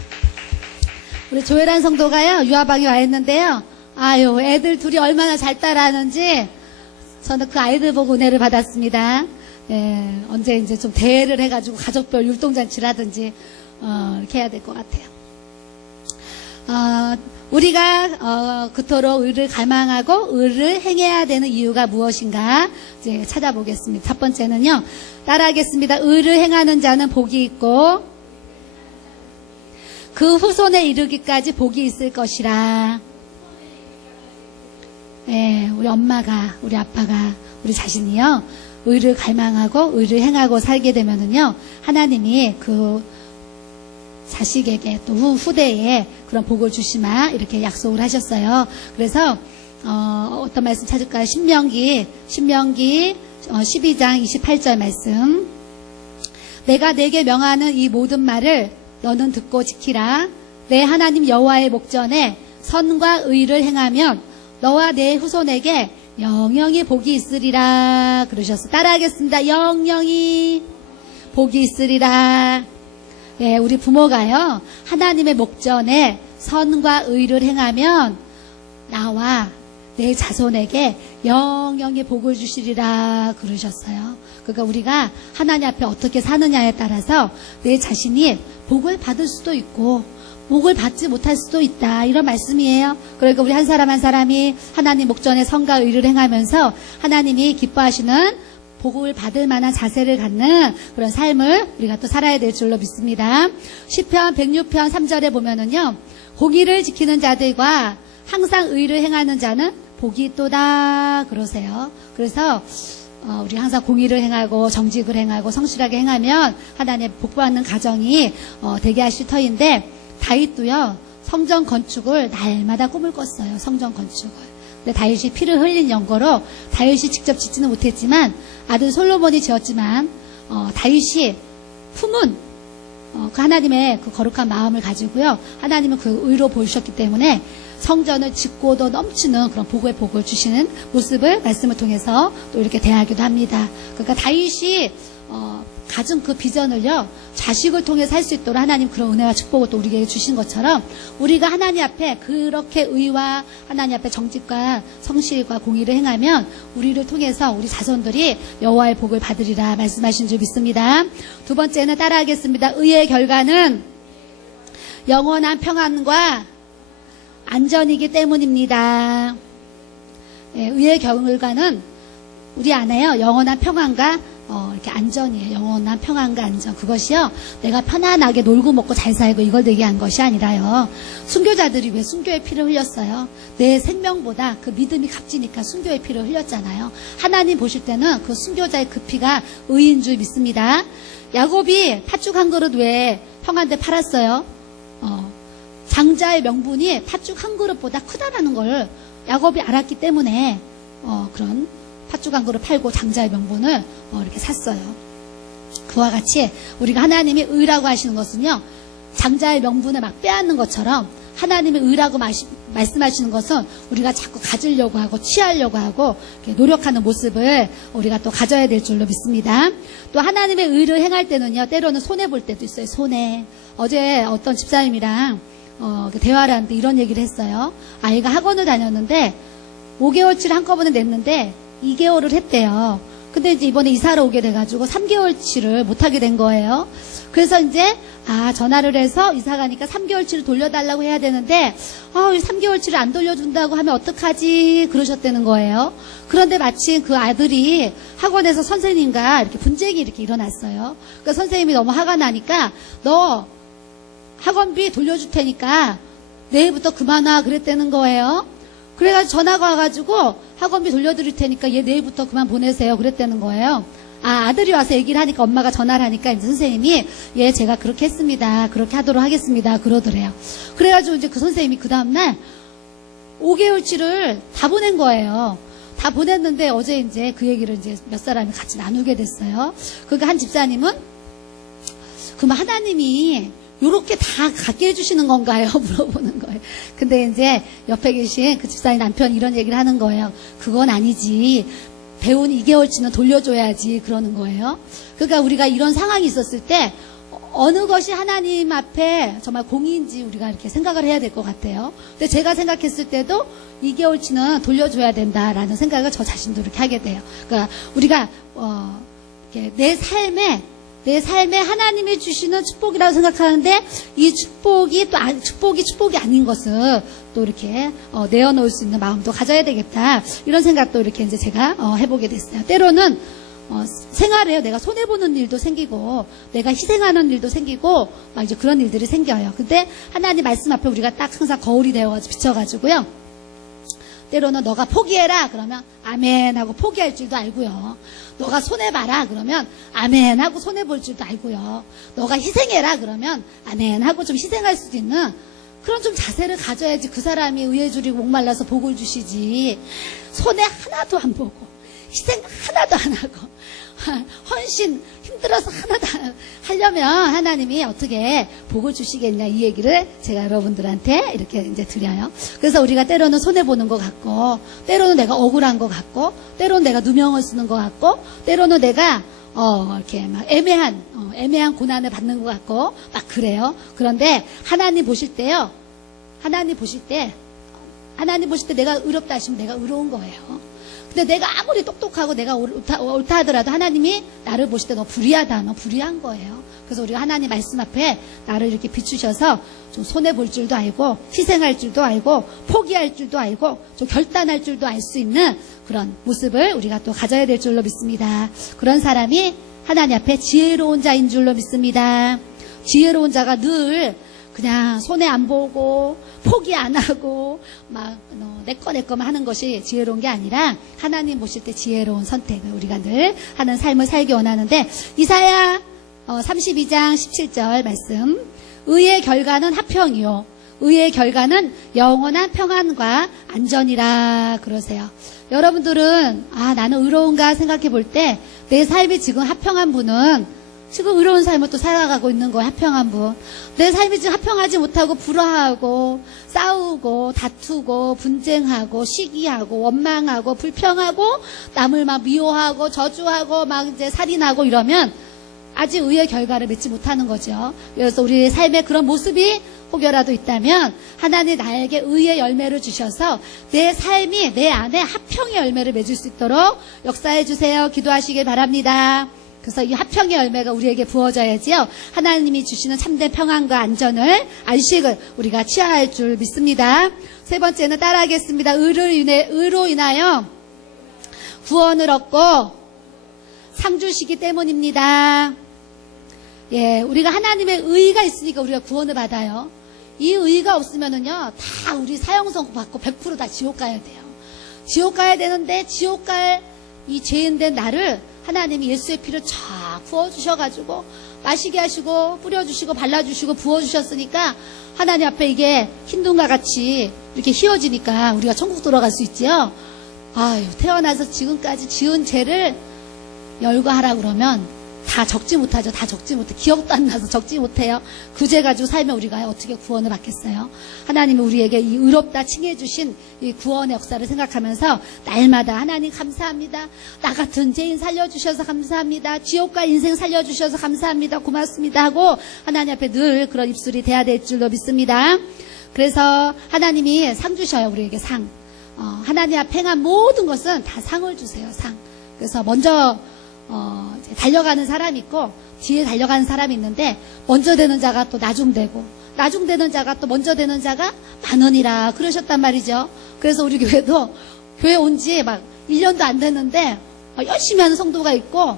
우리 조혜란 성도가요 유아방에 와 있는데요. 아유 애들 둘이 얼마나 잘 따라하는지 저는 그 아이들 보고 은혜를 받았습니다. 예, 언제 이제 좀 대회를 해가지고 가족별 율동잔치를 하든지, 이렇게 해야 될 것 같아요. 우리가, 그토록 의를 갈망하고 의를 행해야 되는 이유가 무엇인가, 이제 찾아보겠습니다. 첫 번째는요, 따라하겠습니다. 의를 행하는 자는 복이 있고, 그 후손에 이르기까지 복이 있을 것이라. 예, 우리 엄마가, 우리 아빠가, 우리 자신이요, 의를 갈망하고 의를 행하고 살게 되면은요, 하나님이 그 자식에게 또 후대에 그런 복을 주시마 이렇게 약속을 하셨어요. 그래서 어떤 말씀 찾을까요? 신명기 12장 28절 말씀. 내가 내게 명하는 이 모든 말을 너는 듣고 지키라. 내 하나님 여호와의 목전에 선과 의를 행하면 너와 내 후손에게 영영이 복이 있으리라 그러셨어요. 따라하겠습니다. 영영이 복이 있으리라. 예, 우리 부모가요, 하나님의 목전에 선과 의를 행하면 나와 내 자손에게 영영이 복을 주시리라 그러셨어요. 그러니까 우리가 하나님 앞에 어떻게 사느냐에 따라서 내 자신이 복을 받을 수도 있고 복을 받지 못할 수도 있다, 이런 말씀이에요. 그러니까 우리 한 사람 한 사람이 하나님 목전에 선과 의를 행하면서 하나님이 기뻐하시는 복을 받을 만한 자세를 갖는 그런 삶을 우리가 또 살아야 될 줄로 믿습니다. 시편 106편 3절에 보면은요, 공의를 지키는 자들과 항상 의를 행하는 자는 복이 있도다 그러세요. 그래서 우리 항상 공의를 행하고 정직을 행하고 성실하게 행하면 하나님의 복받는 가정이 되게 하실 터인데, 다윗도요, 성전 건축을 날마다 꿈을 꿨어요. 성전 건축을. 근데 다윗이 피를 흘린 연고로 다윗이 직접 짓지는 못했지만 아들 솔로몬이 지었지만 다윗이 품은 그 하나님의 그 거룩한 마음을 가지고요, 하나님은 그 의로 보이셨기 때문에 성전을 짓고도 넘치는 그런 복의 복을 주시는 모습을 말씀을 통해서 또 이렇게 대하기도 합니다. 그러니까 다윗이 가진 그 비전을요, 자식을 통해 살 수 있도록 하나님 그런 은혜와 축복을 또 우리에게 주신 것처럼, 우리가 하나님 앞에 그렇게 의와 하나님 앞에 정직과 성실과 공의를 행하면 우리를 통해서 우리 자손들이 여호와의 복을 받으리라 말씀하신 줄 믿습니다. 두 번째는 따라하겠습니다. 의의 결과는 영원한 평안과 안전이기 때문입니다. 예, 의의 결과는 우리 안에요, 영원한 평안과 이렇게 안전이에요. 영원한 평안과 안전. 그것이요, 내가 편안하게 놀고 먹고 잘 살고 이걸 얘기한 것이 아니라요, 순교자들이 왜 순교의 피를 흘렸어요? 내 생명보다 그 믿음이 값지니까 순교의 피를 흘렸잖아요. 하나님 보실 때는 그 순교자의 그 피가 의인 줄 믿습니다. 야곱이 팥죽 한 그릇 왜 형한테 팔았어요? 장자의 명분이 팥죽 한 그릇보다 크다라는 걸 야곱이 알았기 때문에 그런 팥죽 한 그릇 팔고 장자의 명분을 이렇게 샀어요. 그와 같이 우리가 하나님이 의라고 하시는 것은요, 장자의 명분을 막 빼앗는 것처럼 하나님이 의라고 말씀하시는 것은 우리가 자꾸 가지려고 하고 취하려고 하고 이렇게 노력하는 모습을 우리가 또 가져야 될 줄로 믿습니다. 또 하나님의 의를 행할 때는요, 때로는 손해볼 때도 있어요. 손해. 어제 어떤 집사님이랑 대화를 하는데 이런 얘기를 했어요. 아이가 학원을 다녔는데 5개월치를 한꺼번에 냈는데 2개월을 했대요. 근데 이제 이번에 이사를 오게 돼가지고 3개월치를 못하게 된 거예요. 그래서 이제 전화를 해서 이사 가니까 3개월치를 돌려달라고 해야 되는데 3개월치를 안 돌려준다고 하면 어떡하지 그러셨다는 거예요. 그런데 마침 그 아들이 학원에서 선생님과 이렇게 분쟁이 이렇게 일어났어요. 그러니까 선생님이 너무 화가 나니까 너 학원비 돌려줄 테니까 내일부터 그만 와 그랬다는 거예요. 그래가지고 전화가 와가지고 학원비 돌려드릴 테니까 얘 내일부터 그만 보내세요 그랬다는 거예요. 아들이 와서 얘기를 하니까 엄마가 전화를 하니까 이제 선생님이 예, 제가 그렇게 했습니다. 그렇게 하도록 하겠습니다. 그러더래요. 그래가지고 이제 그 선생님이 그 다음날 5개월치를 다 보낸 거예요. 다 보냈는데 어제 이제 그 얘기를 이제 몇 사람이 같이 나누게 됐어요. 그러니까 한 집사님은 그럼 하나님이 요렇게 다 갖게 해주시는 건가요? 물어보는 거예요. 근데 이제 옆에 계신 그 집사님 남편이 이런 얘기를 하는 거예요. 그건 아니지. 배운 2개월치는 돌려줘야지. 그러는 거예요. 그러니까 우리가 이런 상황이 있었을 때 어느 것이 하나님 앞에 정말 공의인지 우리가 이렇게 생각을 해야 될 것 같아요. 근데 제가 생각했을 때도 2개월치는 돌려줘야 된다라는 생각을 저 자신도 이렇게 하게 돼요. 그러니까 우리가 이렇게 내 삶에 하나님이 주시는 축복이라고 생각하는데 이 축복이 또 축복이 아닌 것을 또 이렇게 내어놓을 수 있는 마음도 가져야 되겠다, 이런 생각도 이렇게 이제 제가 해보게 됐어요. 때로는 생활에 내가 손해보는 일도 생기고 내가 희생하는 일도 생기고 막 이제 그런 일들이 생겨요. 근데 하나님 말씀 앞에 우리가 딱 항상 거울이 되어가지고 비춰가지고요, 때로는 너가 포기해라 그러면 아멘 하고 포기할 줄도 알고요. 너가 손해봐라 그러면 아멘 하고 손해볼 줄도 알고요. 너가 희생해라 그러면 아멘 하고 좀 희생할 수도 있는 그런 좀 자세를 가져야지 그 사람이 의에 줄이고 목말라서 복을 주시지, 손해 하나도 안 보고 희생 하나도 안 하고 헌신 힘들어서 하나도 안 하려면 하나님이 어떻게 복을 주시겠냐, 이 얘기를 제가 여러분들한테 이렇게 이제 드려요. 그래서 우리가 때로는 손해보는 것 같고, 때로는 내가 억울한 것 같고, 때로는 내가 누명을 쓰는 것 같고, 때로는 내가 이렇게 막 애매한 고난을 받는 것 같고 막 그래요. 그런데 하나님 보실 때요, 하나님 보실 때 내가 의롭다 하시면 내가 의로운 거예요. 근데 내가 아무리 똑똑하고 내가 옳다 하더라도 하나님이 나를 보실 때 너 불의하다, 너 불의한 거예요. 그래서 우리가 하나님 말씀 앞에 나를 이렇게 비추셔서 좀 손해볼 줄도 알고, 희생할 줄도 알고, 포기할 줄도 알고, 좀 결단할 줄도 알 수 있는 그런 모습을 우리가 또 가져야 될 줄로 믿습니다. 그런 사람이 하나님 앞에 지혜로운 자인 줄로 믿습니다. 지혜로운 자가 늘 그냥 손해 안 보고 포기 안 하고 막 내 거만 하는 것이 지혜로운 게 아니라 하나님 보실 때 지혜로운 선택을 우리가 늘 하는 삶을 살기 원하는데, 이사야 32장 17절 말씀, 의의 결과는 화평이요 의의 결과는 영원한 평안과 안전이라 그러세요. 여러분들은 나는 의로운가 생각해 볼 때 내 삶이 지금 화평한 분은 지금 의로운 삶을 또 살아가고 있는 거예요. 화평한 분. 내 삶이 지금 화평하지 못하고 불화하고 싸우고 다투고 분쟁하고 시기하고 원망하고 불평하고 남을 막 미워하고 저주하고 막 이제 살인하고 이러면 아직 의의 결과를 맺지 못하는 거죠. 그래서 우리 삶에 그런 모습이 혹여라도 있다면 하나님 나에게 의의 열매를 주셔서 내 삶이 내 안에 화평의 열매를 맺을 수 있도록 역사해 주세요. 기도하시길 바랍니다. 그래서 이 화평의 열매가 우리에게 부어져야지요, 하나님이 주시는 참된 평안과 안식을 우리가 취할 줄 믿습니다. 세 번째는 따라하겠습니다. 의로 인하여 구원을 얻고 상 주시기 때문입니다. 예, 우리가 하나님의 의가 있으니까 우리가 구원을 받아요. 이 의가 없으면은요, 다 우리 사형선고 받고 100% 다 지옥 가야 돼요. 지옥 가야 되는데 지옥 갈 이 죄인된 나를 하나님이 예수의 피를 쫙 부어주셔가지고 마시게 하시고 뿌려주시고 발라주시고 부어주셨으니까 하나님 앞에 이게 흰둥과 같이 이렇게 휘어지니까 우리가 천국 들어갈 수 있지요. 아유, 태어나서 지금까지 지은 죄를 열거하라 그러면 다 적지 못하죠. 다 적지 못해. 기억도 안 나서 적지 못해요. 그 죄 가지고 살면 우리가 어떻게 구원을 받겠어요. 하나님이 우리에게 이 의롭다 칭해 주신 이 구원의 역사를 생각하면서 날마다 하나님 감사합니다. 나 같은 죄인 살려주셔서 감사합니다. 지옥과 인생 살려주셔서 감사합니다. 고맙습니다 하고 하나님 앞에 늘 그런 입술이 돼야 될 줄로 믿습니다. 그래서 하나님이 상 주셔요. 우리에게 상. 하나님 앞에 행한 모든 것은 다 상을 주세요. 상. 그래서 먼저 이제 달려가는 사람이 있고 뒤에 달려가는 사람이 있는데, 먼저 되는 자가 또 나중되고 나중되는 자가 또 먼저 되는 자가 만원이라 그러셨단 말이죠. 그래서 우리 교회도 교회 온 지 막 1년도 안 됐는데 열심히 하는 성도가 있고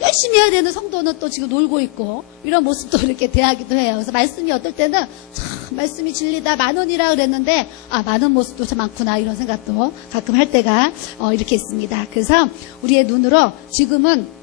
열심히 해야 되는 성도는 또 지금 놀고 있고 이런 모습도 이렇게 대하기도 해요. 그래서 말씀이 어떨 때는 참 말씀이 진리다, 만원이라 그랬는데 많은 모습도 참 많구나, 이런 생각도 가끔 할 때가 이렇게 있습니다. 그래서 우리의 눈으로 지금은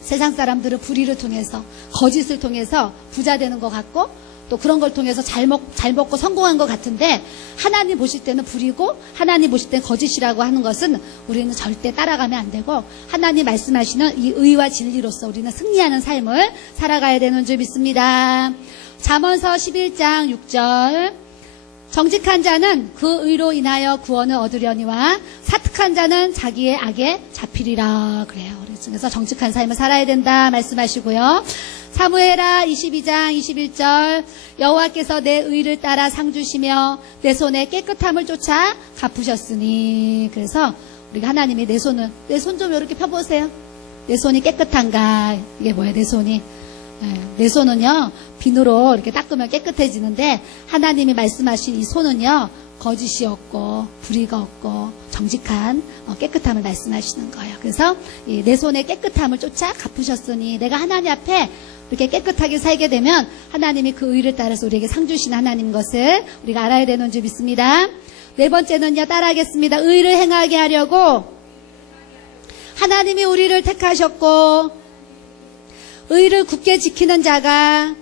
세상 사람들은 불의를 통해서 거짓을 통해서 부자 되는 것 같고 또 그런 걸 통해서 잘 먹고 성공한 것 같은데, 하나님 보실 때는 불이고 하나님 보실 때는 거짓이라고 하는 것은 우리는 절대 따라가면 안 되고, 하나님 말씀하시는 이 의와 진리로서 우리는 승리하는 삶을 살아가야 되는 줄 믿습니다. 잠언서 11장 6절, 정직한 자는 그 의로 인하여 구원을 얻으려니와 사특한 자는 자기의 악에 잡히리라 그래요. 그래서 정직한 삶을 살아야 된다 말씀하시고요. 사무엘하 22장 21절 여호와께서 내 의를 따라 상 주시며 내 손에 깨끗함을 쫓아 갚으셨으니. 그래서 우리가 하나님이 내 손 좀 이렇게 펴보세요. 내 손이 깨끗한가? 이게 뭐예요? 내 손이. 내 손은요, 비누로 이렇게 닦으면 깨끗해지는데, 하나님이 말씀하신 이 손은요, 거짓이 없고, 불의가 없고, 정직한 깨끗함을 말씀하시는 거예요. 그래서 내 손에 깨끗함을 쫓아 갚으셨으니, 내가 하나님 앞에 이렇게 깨끗하게 살게 되면, 하나님이 그 의를 따라서 우리에게 상 주시는 하나님인 것을 우리가 알아야 되는 줄 믿습니다. 네 번째는요, 따라하겠습니다. 의를 행하게 하려고 하나님이 우리를 택하셨고, 의를 굳게 지키는 자가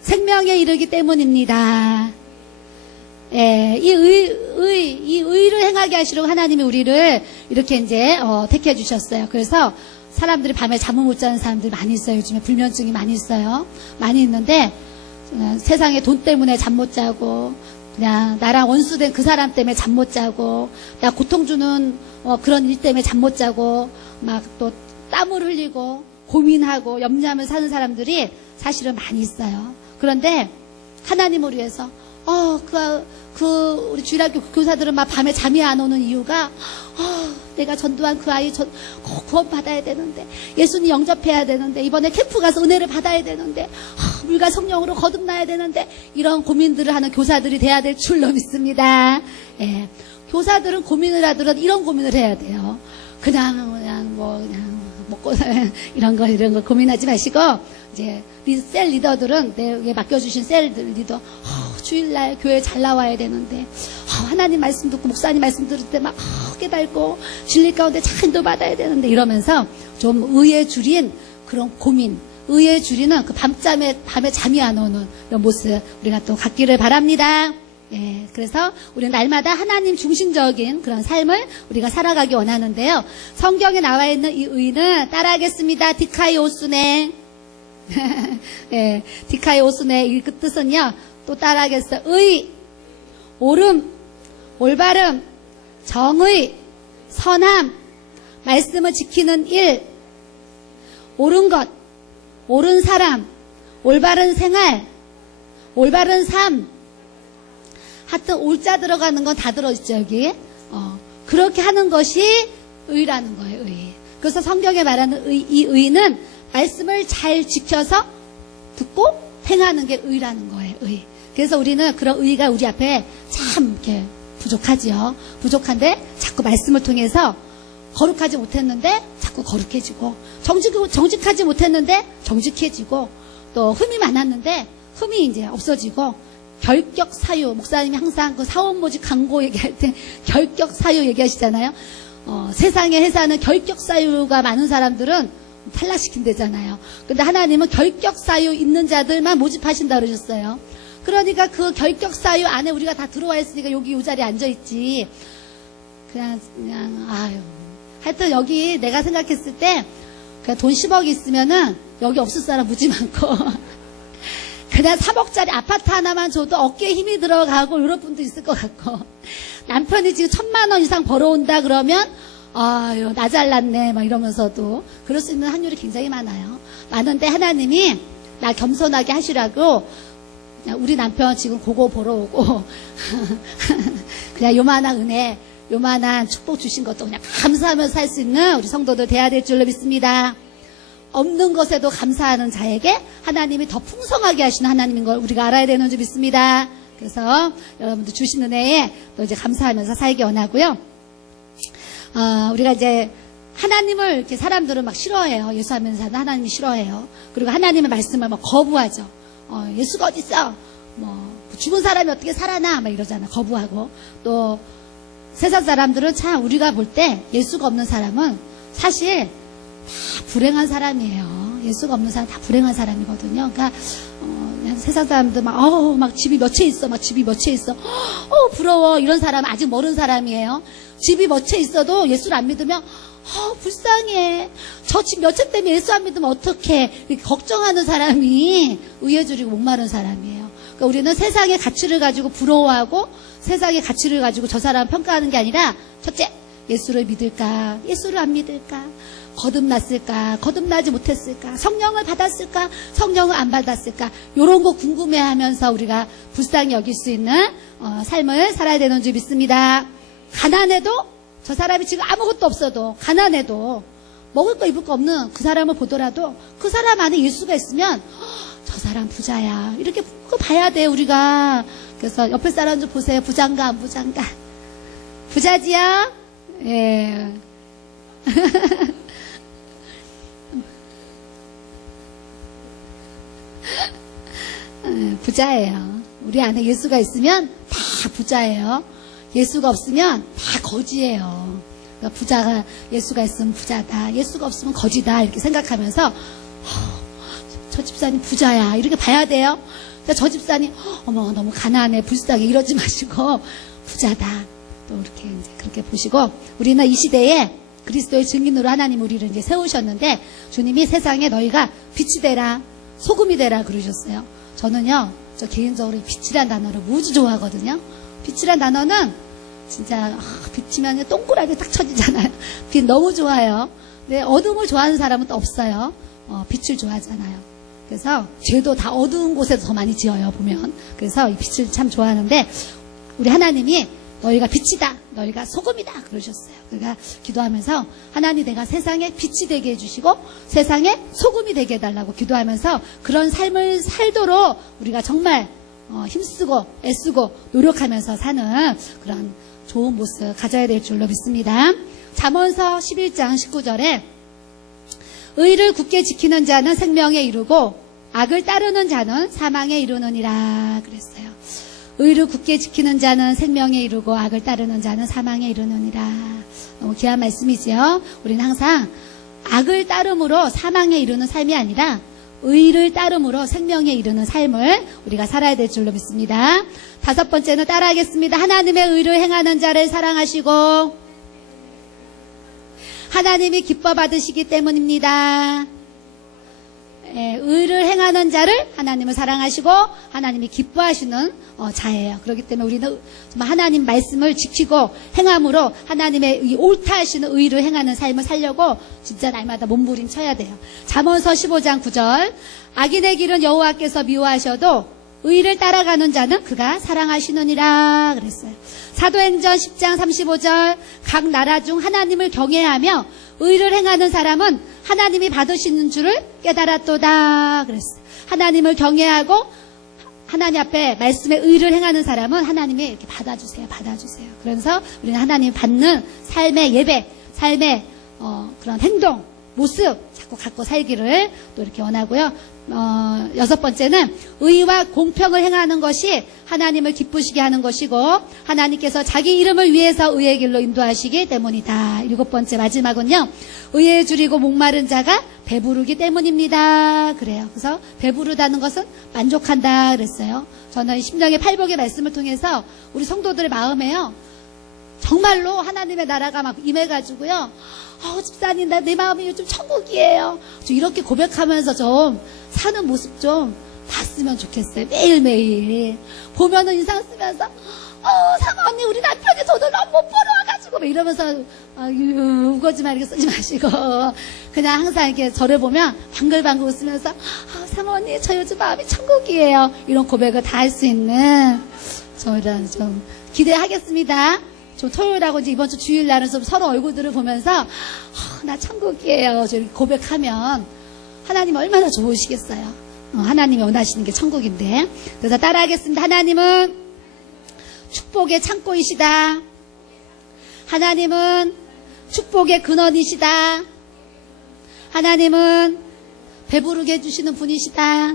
생명에 이르기 때문입니다. 예, 이 의를 행하게 하시려고 하나님이 우리를 이렇게 이제 택해 주셨어요. 그래서 사람들이 밤에 잠을 못 자는 사람들이 많이 있어요. 요즘에 불면증이 많이 있어요. 많이 있는데 세상에 돈 때문에 잠 못 자고, 그냥 나랑 원수된 그 사람 때문에 잠 못 자고, 나 고통 주는 그런 일 때문에 잠 못 자고, 막 또 땀을 흘리고 고민하고 염려하며 사는 사람들이 사실은 많이 있어요. 그런데 하나님을 위해서 우리 주일학교 교사들은 막 밤에 잠이 안 오는 이유가 내가 전도한 그 아이 구원 받아야 되는데, 예수님 영접해야 되는데, 이번에 캠프 가서 은혜를 받아야 되는데, 물과 성령으로 거듭나야 되는데, 이런 고민들을 하는 교사들이 돼야 될 줄로 믿습니다. 예. 교사들은 고민을 하더라도 이런 고민을 해야 돼요. 그냥 먹고 이런 거 고민하지 마시고, 이제 셀 리더들은 내게 맡겨주신 셀 리더, 주일날 교회 잘 나와야 되는데, 하나님 말씀 듣고 목사님 말씀 들을 때 막 깨달고 진리 가운데 잘 인도받아야 되는데, 이러면서 좀 의에 줄인 그런 고민, 의에 줄이는 그 밤에 잠이 안 오는 이런 모습 우리가 또 갖기를 바랍니다. 예, 그래서 우리는 날마다 하나님 중심적인 그런 삶을 우리가 살아가기 원하는데요. 성경에 나와 있는 이 의는 따라하겠습니다. 디카이오스네. 예, 디카이오스네. 이 그 뜻은요, 또 따라하겠어요. 의, 옳음, 올바름, 정의, 선함, 말씀을 지키는 일, 옳은 것, 옳은 사람, 올바른 생활, 올바른 삶. 하여튼 올자 들어가는 건 다 들어있죠, 여기. 그렇게 하는 것이 의라는 거예요, 의. 그래서 성경에 말하는 이 의는 말씀을 잘 지켜서 듣고 행하는 게 의라는 거예요, 의. 그래서 우리는 그런 의가 우리 앞에 참 이렇게 부족하지요. 부족한데 자꾸 말씀을 통해서 거룩하지 못했는데 자꾸 거룩해지고, 정직하지 못했는데 정직해지고, 또 흠이 많았는데 흠이 이제 없어지고, 결격 사유, 목사님이 항상 그 사원모직 광고 얘기할 때 결격 사유 얘기하시잖아요. 세상에 회사는 결격 사유가 많은 사람들은 탈락시킨대잖아요. 근데 하나님은 결격 사유 있는 자들만 모집하신다 그러셨어요. 그러니까 그 결격 사유 안에 우리가 다 들어와 있으니까 여기 이 자리에 앉아있지. 그냥 하여튼 여기 내가 생각했을 때 그냥 돈 10억 있으면은 여기 없을 사람 무지 많고 그냥 3억짜리 아파트 하나만 줘도 어깨에 힘이 들어가고 이런 분도 있을 것 같고, 남편이 지금 1,000만 원 이상 벌어온다 그러면 나 잘났네 막 이러면서도 그럴 수 있는 확률이 굉장히 많은데 하나님이 나 겸손하게 하시라고 우리 남편 지금 그거 보러 오고 그냥 요만한 은혜, 요만한 축복 주신 것도 그냥 감사하면서 살 수 있는 우리 성도들 돼야 될 줄로 믿습니다. 없는 것에도 감사하는 자에게 하나님이 더 풍성하게 하시는 하나님인 걸 우리가 알아야 되는 줄 믿습니다. 그래서 여러분들 주신 은혜에 또 이제 감사하면서 살기 원하고요. 우리가 이제 하나님을 이렇게 사람들은 막 싫어해요. 예수하면서 사는 하나님이 싫어해요. 그리고 하나님의 말씀을 막 거부하죠. 예수가 어딨어? 죽은 사람이 어떻게 살아나? 막 이러잖아. 거부하고. 또 세상 사람들은 참 우리가 볼 때 예수가 없는 사람은 사실 다 불행한 사람이에요. 예수가 없는 사람 다 불행한 사람이거든요. 그러니까 세상 사람들 막 집이 몇 채 있어, 막 집이 몇 채 있어, 부러워. 이런 사람 아직 모르는 사람이에요. 집이 몇 채 있어도 예수를 안 믿으면 불쌍해. 저 집 몇 채 때문에 예수 안 믿으면 어떡해. 이렇게 걱정하는 사람이 의에 줄이고 목마른 사람이에요. 그러니까 우리는 세상의 가치를 가지고 부러워하고 세상의 가치를 가지고 저 사람 평가하는 게 아니라, 첫째, 예수를 믿을까? 예수를 안 믿을까? 거듭났을까? 거듭나지 못했을까? 성령을 받았을까? 성령을 안 받았을까? 이런 거 궁금해하면서 우리가 불쌍히 여길 수 있는 삶을 살아야 되는 줄 믿습니다. 가난해도 저 사람이 지금 아무것도 없어도 가난해도 먹을 거 입을 거 없는 그 사람을 보더라도 그 사람 안에 예수가 있으면 저 사람 부자야 이렇게 봐야 돼 우리가. 그래서 옆에 사람 좀 보세요. 부자인가 안 부자인가? 부자지요? 예. 부자예요. 우리 안에 예수가 있으면 다 부자예요. 예수가 없으면 다 거지예요. 그러니까 부자가 예수가 있으면 부자다. 예수가 없으면 거지다. 이렇게 생각하면서 저 집사님 부자야. 이렇게 봐야 돼요. 저 집사님 어머 너무 가난해 불쌍해 이러지 마시고 부자다. 또 이렇게 이제 그렇게 보시고 우리는 이 시대에 그리스도의 증인으로 하나님 우리를 이제 세우셨는데 주님이 세상에 너희가 빛이 되라 소금이 되라 그러셨어요. 저는요 저 개인적으로 빛이란 단어를 무지 좋아하거든요. 빛이란 단어는 진짜 빛이면 동그랗게 딱 쳐지잖아요. 빛 너무 좋아요. 근데 어둠을 좋아하는 사람은 또 없어요. 빛을 좋아하잖아요. 그래서 죄도 다 어두운 곳에서 더 많이 지어요 보면. 그래서 이 빛을 참 좋아하는데 우리 하나님이 너희가 빛이다 너희가 소금이다 그러셨어요. 그러니까 기도하면서 하나님 내가 세상에 빛이 되게 해주시고 세상에 소금이 되게 해달라고 기도하면서 그런 삶을 살도록 우리가 정말 힘쓰고 애쓰고 노력하면서 사는 그런 좋은 모습 가져야 될 줄로 믿습니다. 잠언서 11장 19절에 의를 굳게 지키는 자는 생명에 이르고 악을 따르는 자는 사망에 이르느니라 그랬어요. 의를 굳게 지키는 자는 생명에 이르고 악을 따르는 자는 사망에 이르느니라. 너무 귀한 말씀이지요. 우리는 항상 악을 따름으로 사망에 이르는 삶이 아니라 의를 따름으로 생명에 이르는 삶을 우리가 살아야 될 줄로 믿습니다. 5번째는 따라하겠습니다. 하나님의 의를 행하는 자를 사랑하시고 하나님이 기뻐 받으시기 때문입니다. 예, 의를 행하는 자를 하나님을 사랑하시고 하나님이 기뻐하시는 자예요. 그렇기 때문에 우리는 정말 하나님 말씀을 지키고 행함으로 하나님의 이 옳다 하시는 의를 행하는 삶을 살려고 진짜 날마다 몸부림쳐야 돼요. 잠언서 15장 9절 악인의 길은 여호와께서 미워하셔도 의를 따라가는 자는 그가 사랑하시느니라 그랬어요. 사도행전 10장 35절 각 나라 중 하나님을 경외하며 의를 행하는 사람은 하나님이 받으시는 줄을 깨달았도다 그랬어요. 하나님을 경외하고 하나님 앞에 말씀의 의를 행하는 사람은 하나님이 이렇게 받아주세요. 그래서 우리는 하나님 받는 삶의 예배, 삶의 그런 행동, 모습 자꾸 갖고 살기를 또 이렇게 원하고요. 6번째는 의와 공평을 행하는 것이 하나님을 기쁘시게 하는 것이고 하나님께서 자기 이름을 위해서 의의 길로 인도하시기 때문이다. 7번째 마지막은요. 의에 줄이고 목마른 자가 배부르기 때문입니다. 그래요. 그래서 배부르다는 것은 만족한다 그랬어요. 저는 심령의 팔복의 말씀을 통해서 우리 성도들의 마음에요. 정말로 하나님의 나라가 막 임해가지고요. 집사님 내 마음이 요즘 천국이에요. 좀 이렇게 고백하면서 좀 사는 모습 좀 봤으면 좋겠어요. 매일매일 보면은 인상 쓰면서 사모님 우리 남편이 돈을 너무 못 벌어와가지고 막 이러면서 우거지만 이렇게 쓰지 마시고 그냥 항상 이렇게 저를 보면 방글방글 웃으면서 사모님 저 요즘 마음이 천국이에요. 이런 고백을 다 할 수 있는 저희랑 좀 기대하겠습니다. 좀 토요일하고 이제 이번 주 주일날은 좀 서로 얼굴들을 보면서 나 천국이에요. 저렇게 고백하면 하나님 얼마나 좋으시겠어요. 하나님이 원하시는 게 천국인데. 그래서 따라하겠습니다. 하나님은 축복의 창고이시다. 하나님은 축복의 근원이시다. 하나님은 배부르게 해주시는 분이시다.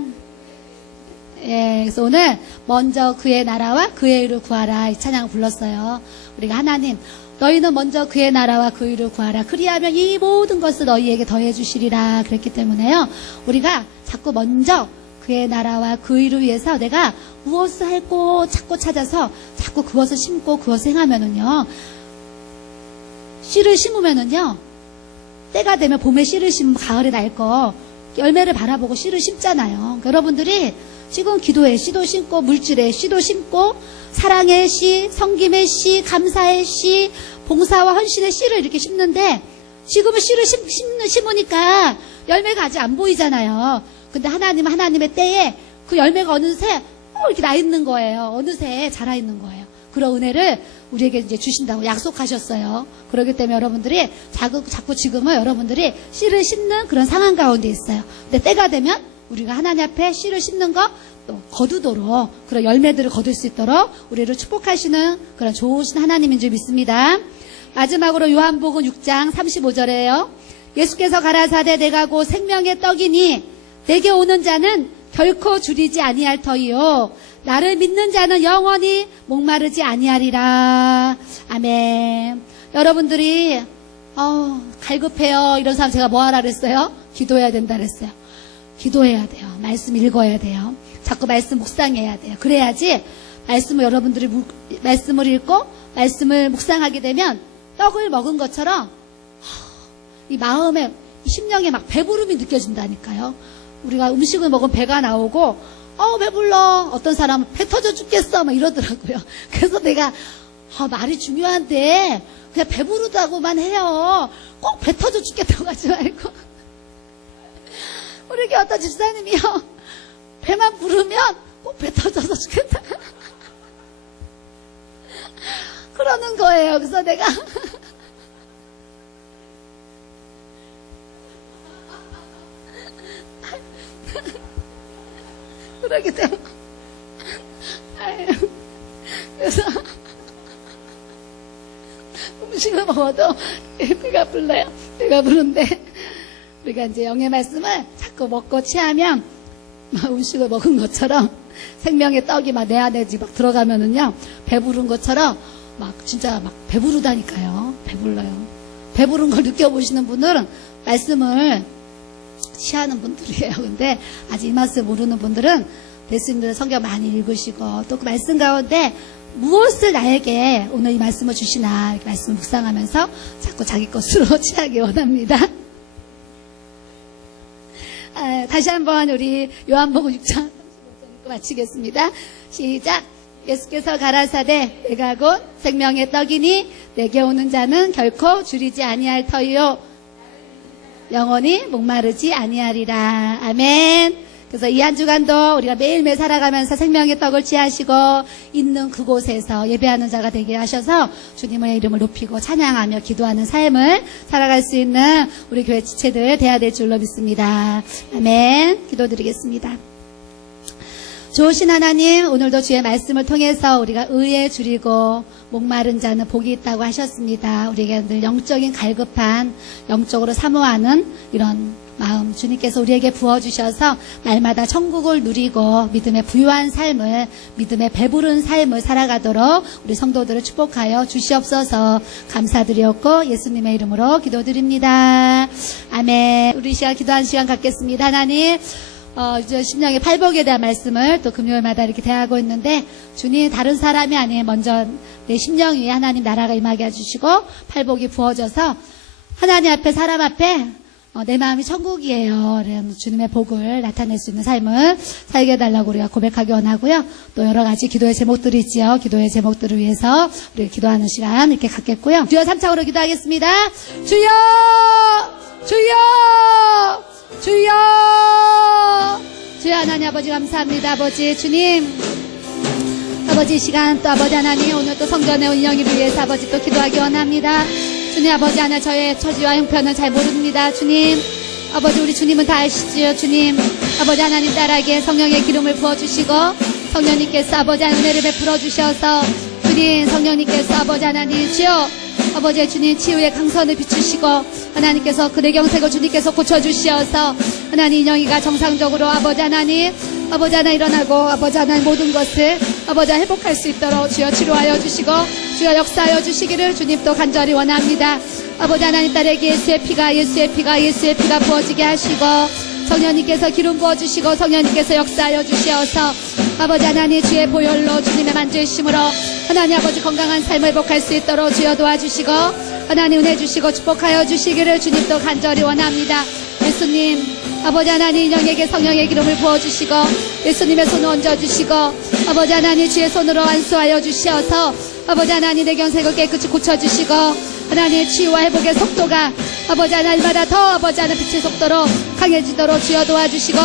예, 그래서 오늘 먼저 그의 나라와 그의 의를 구하라 이 찬양을 불렀어요. 우리가 하나님 너희는 먼저 그의 나라와 그 의를 구하라 그리하면 이 모든 것을 너희에게 더해 주시리라 그랬기 때문에요. 우리가 자꾸 먼저 그의 나라와 그 의를 위해서 내가 무엇을 할고 찾고 찾아서 자꾸 그것을 심고 그것을 행하면은요. 씨를 심으면은요. 때가 되면 봄에 씨를 심으면 가을에 날 거 열매를 바라보고 씨를 심잖아요. 그러니까 여러분들이 지금 기도의 씨도 심고 물질의 씨도 심고 사랑의 씨, 섬김의 씨, 감사의 씨, 봉사와 헌신의 씨를 이렇게 심는데 지금은 씨를 심으니까 열매가 아직 안 보이잖아요. 근데 하나님은 하나님의 때에 그 열매가 어느새 이렇게 나 있는 거예요. 어느새 자라 있는 거예요. 그런 은혜를 우리에게 이제 주신다고 약속하셨어요. 그렇기 때문에 여러분들이 자꾸 지금은 여러분들이 씨를 심는 그런 상황 가운데 있어요. 근데 때가 되면 우리가 하나님 앞에 씨를 심는 거 또 거두도록 그런 열매들을 거둘 수 있도록 우리를 축복하시는 그런 좋으신 하나님인 줄 믿습니다. 마지막으로 요한복음 6장 35절에요. 예수께서 가라사대 내가 곧 생명의 떡이니 내게 오는 자는 결코 줄이지 아니할 터이요 나를 믿는 자는 영원히 목마르지 아니하리라. 아멘. 여러분들이 갈급해요 이런 사람 제가 뭐 하라 그랬어요? 기도해야 된다 그랬어요. 기도해야 돼요. 말씀 읽어야 돼요. 자꾸 말씀 묵상해야 돼요. 그래야지 여러분들이 말씀을 읽고 말씀을 묵상하게 되면 떡을 먹은 것처럼 이 마음에 심령에 막 배부름이 느껴진다니까요. 우리가 음식을 먹으면 배가 나오고 배불러. 어떤 사람은 배 터져 죽겠어 막 이러더라고요. 그래서 내가 말이 중요한데 그냥 배부르다고만 해요. 꼭 배 터져 죽겠다고 하지 말고. 우리 어떤 집사님이요. 배만 부르면 꼭 배 터져서 죽겠다. 그러는 거예요. 그래서 내가 그러기 때문에 그래서 음식을 먹어도 배가 불러요. 배가 부른데 우리가 이제 영의 말씀을 자꾸 먹고 취하면 음식을 먹은 것처럼 생명의 떡이 막 내 안에 막 들어가면은요 배부른 것처럼 막 진짜 막 배부르다니까요. 배불러요. 배부른 걸 느껴보시는 분들은 말씀을 취하는 분들이에요. 근데 아직 이 맛을 모르는 분들은 예수님들 성경 많이 읽으시고 또 그 말씀 가운데 무엇을 나에게 오늘 이 말씀을 주시나 이렇게 말씀을 묵상하면서 자꾸 자기 것으로 취하기 원합니다. 다시 한번 우리 요한복음 6장 35절 읽고 마치겠습니다. 시작. 예수께서 가라사대 내가 곧 생명의 떡이니 내게 오는 자는 결코 줄이지 아니할 터이요 영원히 목마르지 아니하리라. 아멘. 그래서 이 한 주간도 우리가 매일매일 살아가면서 생명의 떡을 취하시고 있는 그곳에서 예배하는 자가 되게 하셔서 주님의 이름을 높이고 찬양하며 기도하는 삶을 살아갈 수 있는 우리 교회 지체들 돼야 될 줄로 믿습니다. 아멘. 기도드리겠습니다. 좋으신 하나님, 오늘도 주의 말씀을 통해서 우리가 의에 줄이고 목마른 자는 복이 있다고 하셨습니다. 우리에게 늘 영적인 갈급한, 영적으로 사모하는 이런 마음 주님께서 우리에게 부어주셔서 날마다 천국을 누리고 믿음의 부유한 삶을, 믿음의 배부른 삶을 살아가도록 우리 성도들을 축복하여 주시옵소서. 감사드렸고 예수님의 이름으로 기도드립니다. 아멘. 우리 시간 기도한 시간 갖겠습니다. 하나님, 이제 심령의 팔복에 대한 말씀을 또 금요일마다 이렇게 대하고 있는데 주님 다른 사람이 아닌 먼저 내 심령 위에 하나님 나라가 임하게 해주시고 팔복이 부어져서 하나님 앞에 사람 앞에 내 마음이 천국이에요. 주님의 복을 나타낼 수 있는 삶을 살게 해달라고 우리가 고백하기 원하고요. 또 여러 가지 기도의 제목들이 있지요. 기도의 제목들을 위해서 우리 기도하는 시간 이렇게 갖겠고요. 주여 3차으로 기도하겠습니다. 주여! 주여! 주여! 주여 하나님 아버지 감사합니다. 아버지 주님 아버지 이 시간 또 아버지 하나님 오늘 또 성전의 운영을 위해서 아버지 또 기도하기 원합니다. 주님 아버지 하나 저의 처지와 형편은 잘 모릅니다. 주님 아버지 우리 주님은 다 아시지요. 주님 아버지 하나님 딸에게 성령의 기름을 부어주시고 성령님께서 아버지 하나님 은혜를 베풀어 주셔서 주님 성령님께서 아버지 하나님 주여 아버지 주님 치유의 강선을 비추시고 하나님께서 그 내경색을 주님께서 고쳐주시어서 하나님 인영이가 정상적으로 아버지 하나님 일어나고 아버지 하나님 모든 것을 아버지 회복할 수 있도록 주여 치료하여 주시고 주여 역사하여 주시기를 주님 또 간절히 원합니다. 아버지 하나님 딸에게 예수의 피가 부어지게 하시고 성령님께서 기름 부어주시고 성령님께서 역사하여 주시어서 아버지 하나님 주의 보혈로 주님의 만져주심으로 하나님 아버지 건강한 삶을 회복할 수 있도록 주여 도와주시고 하나님 은혜 주시고 축복하여 주시기를 주님 또 간절히 원합니다. 예수님 아버지 하나님 인형에게 성령의 기름을 부어주시고 예수님의 손을 얹어주시고 아버지 하나님 주의 손으로 안수하여 주시어서 아버지 하나님 내 견색을 깨끗이 고쳐주시고 하나님의 치유와 회복의 속도가 아버지 하나님마다 더 아버지 하나님 빛의 속도로 강해지도록 주여 도와주시고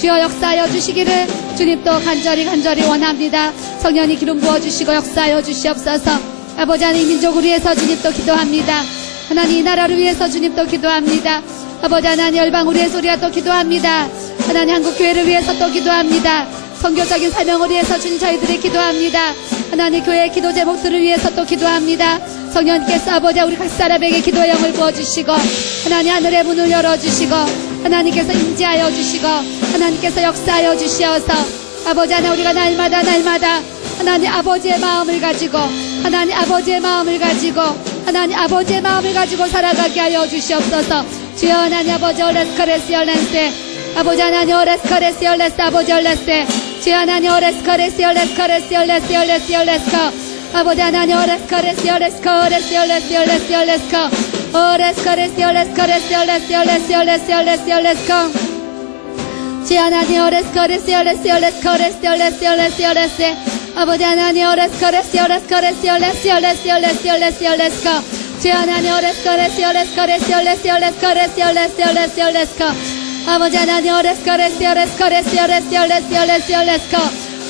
주여 역사하여 주시기를 주님 또 간절히 원합니다. 성령이 기름 부어주시고 역사하여 주시옵소서. 아버지 하나님 민족을 위해서 주님 또 기도합니다. 하나님 이 나라를 위해서 주님 또 기도합니다. 아버지 하나님 열방을 위해서 우리가 또 기도합니다. 하나님 한국교회를 위해서 또 기도합니다. 선교적인 사명을 위해서 주님 저희들이 기도합니다. 하나님 교회의 기도 제목들을 위해서 또 기도합니다. 성령님께서 아버지 우리 각 사람에게 기도의 영을 부어주시고 하나님 하늘의 문을 열어주시고 하나님께서 임재하여 주시고 하나님께서 역사하여 주시어서 아버지 하나님 우리가 날마다 하나님 아버지의 마음을 가지고 하나님 아버지의 마음을 가지고 하나님 아버지의 마음을 가지고 살아가게 하여 주시옵소서. 주여 하나님 아버지 오레스카레스 열란세 아버지 하나님 오레스카레스 열레스 아버지 열레스 주여 하나님 오레스카레스 열레스카레스 열레스 열레스 열레스카 아버지 하나님 오레스카레스 열레스카 오레스 열레스 열레스 열레스카 오레스카레스 열레스카레스 열레스 열레스 열레스 열레스 열레스카 주여 하나님 오레스카레스 열레스 열레스카 오레스 열레스 열레스 열레스 아버지 하나님 오레스카레스 열레스카레스 열레스 열레스 열레스 열레스 열레스카 주여 하나님 오레스카레스 열레스카레스 열레스 열레스카레스 열레스 열레스 열레스카 아버지 하나님 오레스카레스 열레스카레스 열레스 열레스 열레스 열레스카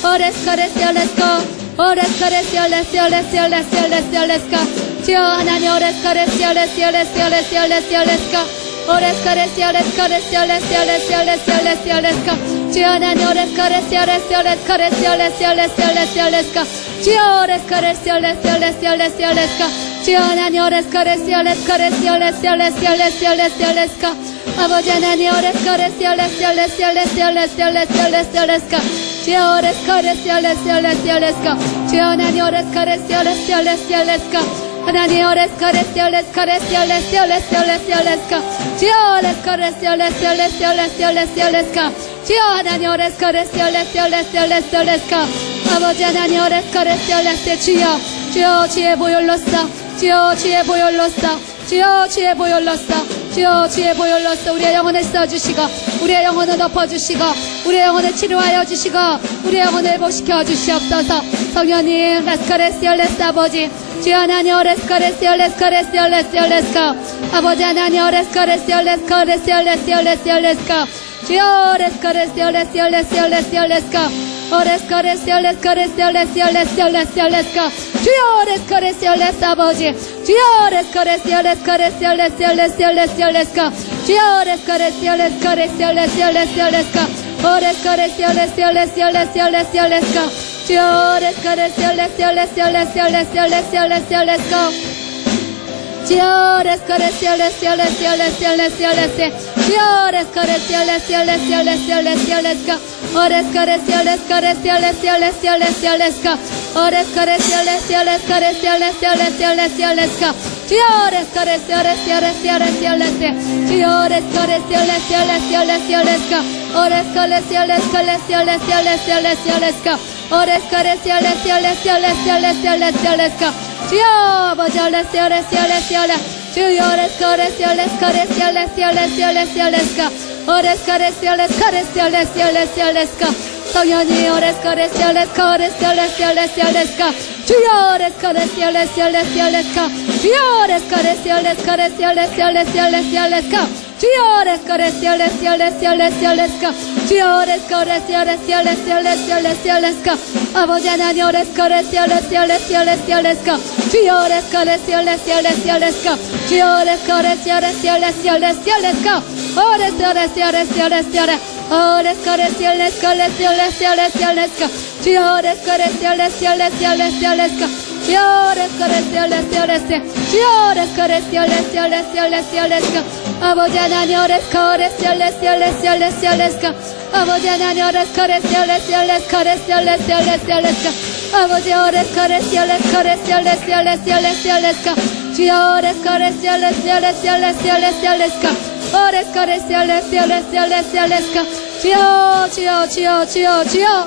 오레스카레스 열레스카 오레스카레스 열레스 열레스 열레스 열레스 열레스카 주여 하나님 오레스카레스 열레스 열레스 열레스 열레스 열레스카 오레스카레스 열레스카레스 열레스 열레스 열레스 열레스 열레스카 주여 하나님 오레스카레스 열레스 열레스카레스 열레스 열레스 열레스 열레스카 주여 오레스카레스 열레스 열레스 열레스 열레스카 주여 하나님 오레스카레스 열레스카레스 열레스 열레스 열레스 열레스 열레스카 아버지 하나님 오레스카레스 열레스 열레스 열레스 열레스 열레스 열레스 열레스카 주여 오레스카레스 열레스 열레스 열레스카 주여 하나님 오레스카레스 열레스 열레스 열레스카 하나님 오레스카레스 열레스카레스 열레스 열레스 열레스 열레스카 주여 오레스카레스 열레스 열레스 열레스 열레스 열레스카 주여 하나님 오레스카레스 열레스 열레스 열레스 열레스카 아버지 하나님 오레스카레스 열레스 주여 주여 주의 보혈로써 주여 주의 보혈로써 주여 주의 보혈로써 주여 주의 보혈로써 우리의 영혼을 써주시고 우리의 영혼을 덮어주시고 우리의 영혼을 치료하여 주시고 우리의 영혼을 회복시켜 주시옵소서. 성령님 라스카레스 열레스 아버지 주여 하나님 오레스카레스 열레스카레스 열레스 열레스카 아버지 하나님 오레스카레스 열레스카레스 열레스 열레스 열레스카 주여 오레스카레스 열레스 열레스 열레스 열레스카 오레스카레스 열레스카레스 열레스 열레스 열레스 열레스카 주여 오레스카레스 열레스 아버지 주여 오레스카레스 열레스카레스 열레스 열레스 열레스 열레스카 주여 오레스카레스 열레스카레스 열레스 열레스 열레스카 오레스카레스 열레스 열레스 열레스 열레스 열레스카 주여 오레스카레스 열레스 열레스 열레스 열레스 열레스 열레스 열레스카 주여 오레스카레스 열레스 열레스 열레스 열레스 열레스 주여 오레스카레스 열레스 열레스 열레스 열레스 열레스카 오레스카레스 열레스카레스 열레스 열레스 열레스 열레스카 오레스카레스 열레스 열레스카레스 열레스 열레스 열레스 열레스카 주여 오레스카레스 열레스 열레스 열레스 열레스 주여 오레스카레스 열레스 열레스 열레스 열레스카 오레스카레스 열레스카레스 열레스 열레스 열레스 열레스카 오레스카레스 열레스 열레스 열레스 열레스 열레스 열레스카 주여 아버지 열레스 열레스 열레스 열레스 주여 오레스카레스 열레스카레스 열레스 열레스 열레스 열레스카 오레스카레스 열레스카레스 열레스 열레스 열레스카 성령님 오레스카레스 열레스카레스 열레스 열레스 열레스카 주여 오레스카레스 열레스 열레스 열레스카 주여 오레스카레스 열레스카레스 열레스 열레스 열레스 열레스카 주여 오레스카레스 열레스 열레스 열레스 열레스카 주여 오레스카레스 열레스 열레스 열레스 열레스 열레스카 아버지 하나님 오레스카레스 열레스 열레스 열레스 열레스카 주여 오레스카레스 열레스 열레스 열레스카 주여 오레스카레스 열레스 열레스 열레스 열레스카 오레스카레스 열레스 열레스 열레스 오레스카레스 열레스 열레스 열레스 열레스 열레스카 주여 오레스카레스 열레스 열레스 열레스 열레스카 주여 오레스카레스 열레스 열레스 주여 오레스카레스 열레스 열레스 열레스 열레스카 아버지 하나님 오레스카레스 열레스 열레스 열레스 열레스카 아버지 하나님 오레스카레스 열레스 열레스카레스 열레스 열레스 열레스카 아버지 오레스카레스 열레스카레스 열레스 열레스 열레스 열레스카 주여 오레스카레스 열레스 열레스 열레스 열레스 열레스카 오레스카레스 열레스 열레스 열레스 열레스카 주여 주여 주여 주여 주여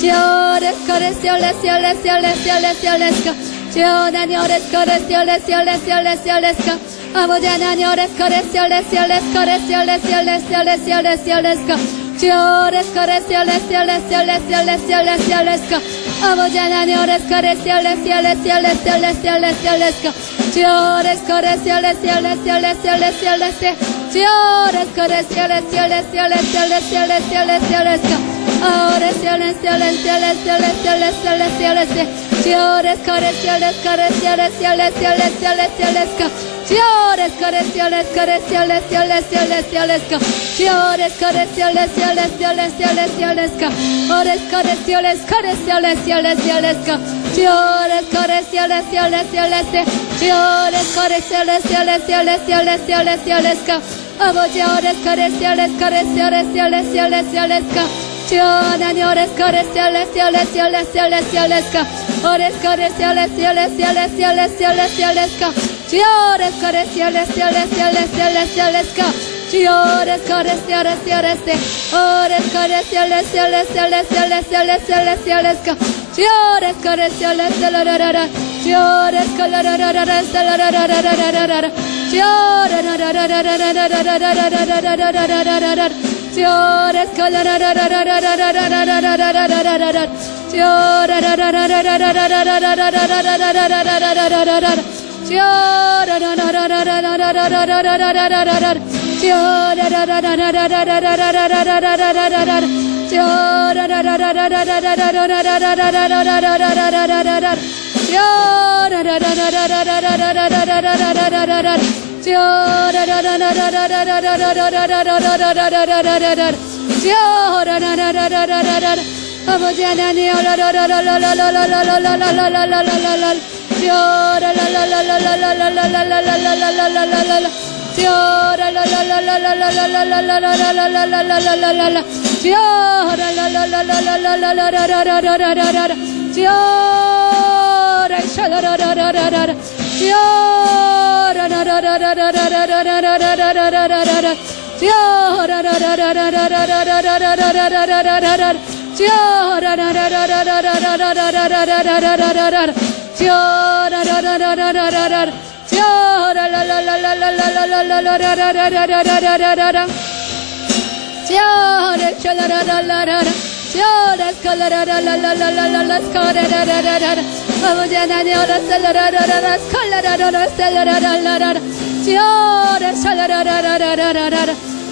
주여 오레스카레스 열레스 열레스 열레스 열레스 열레스카 주여 하나님 오레스카레스 열레스 열레스 열레스 열레스카 아버지 하나님 오레스코레시오 레시오 레스코 레시오 레시오 레시오 레시오 레시오 레스코 주여 레스코 레시오 레시오 레시오 레시오 레시오 레시오 레스코 아버지 하나님 오레스코 레시오 레시오 레시오 레시오 레시오 레시오 레스코 주여 레스코 레시오 레시오 레시오 레시오 레시오 레시오 주여 레스코 레시오 레시오 레시오 레시오 레시오 레시오 레시오 레스코 레시오 레시오 레시오 레시오 레시오 레시오 레시오 레시오 주여 레스코 레시오 레스코 레시오 레시오 레시오 레시오 레시오 레스코 Fiores correcciones, correcciones, correcciones, fiores correcciones, correcciones, ores correcciones, correcciones, fiores correcciones, fiores correcciones, apoyo ores correcciones, correcciones, 하나님 ores correcciones, ores correcciones, Fiores correcciones, Fiores correcciones, ores correcciones, Fiores correcciones, Fiores 아버지 하나님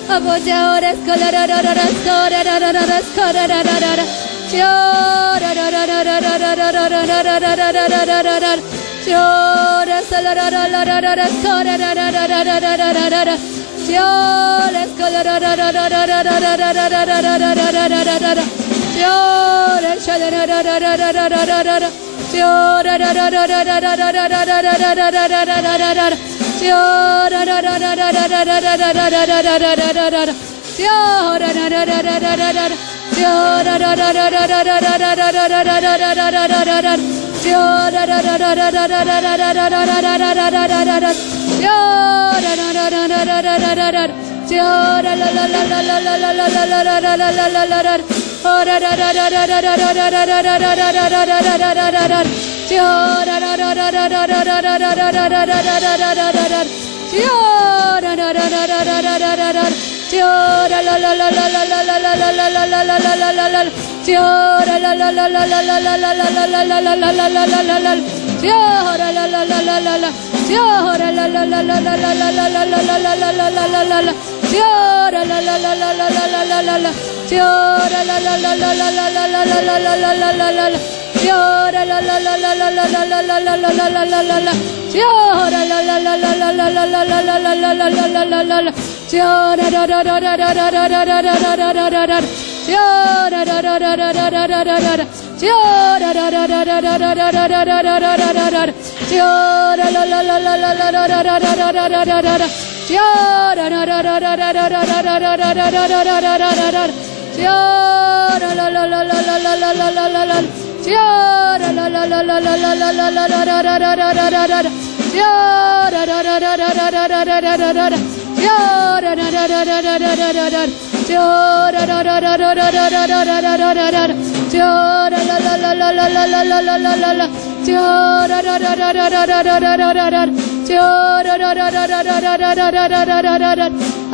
아버지 오레스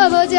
아버지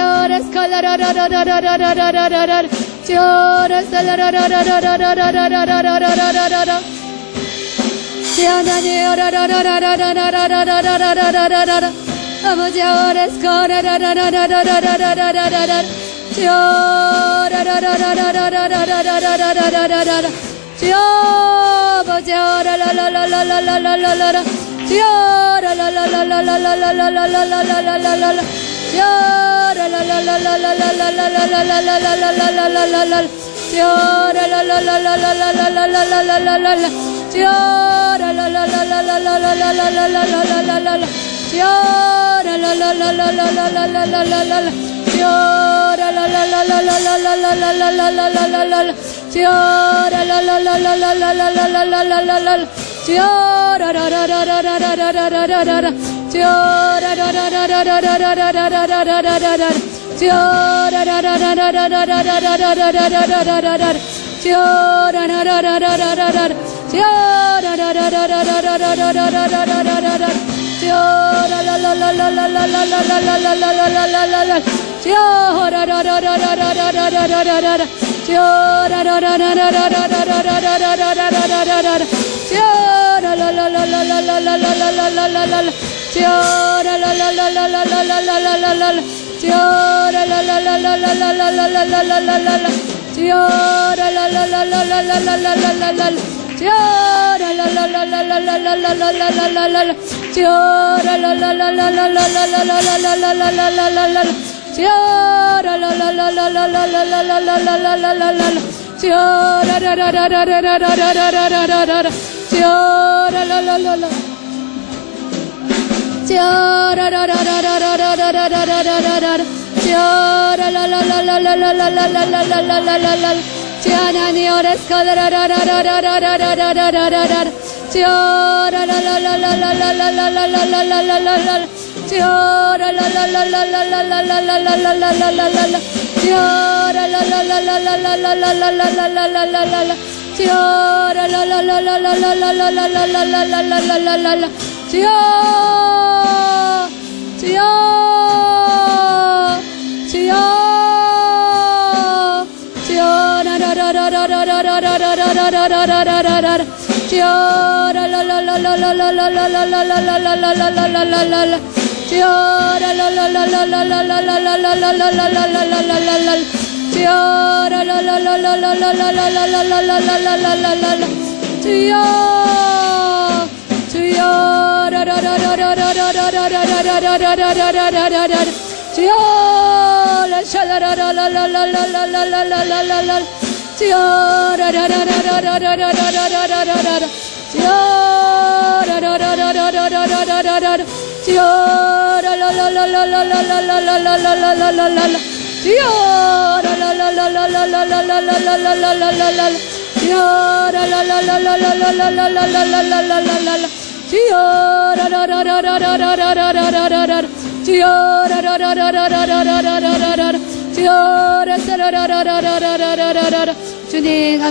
주님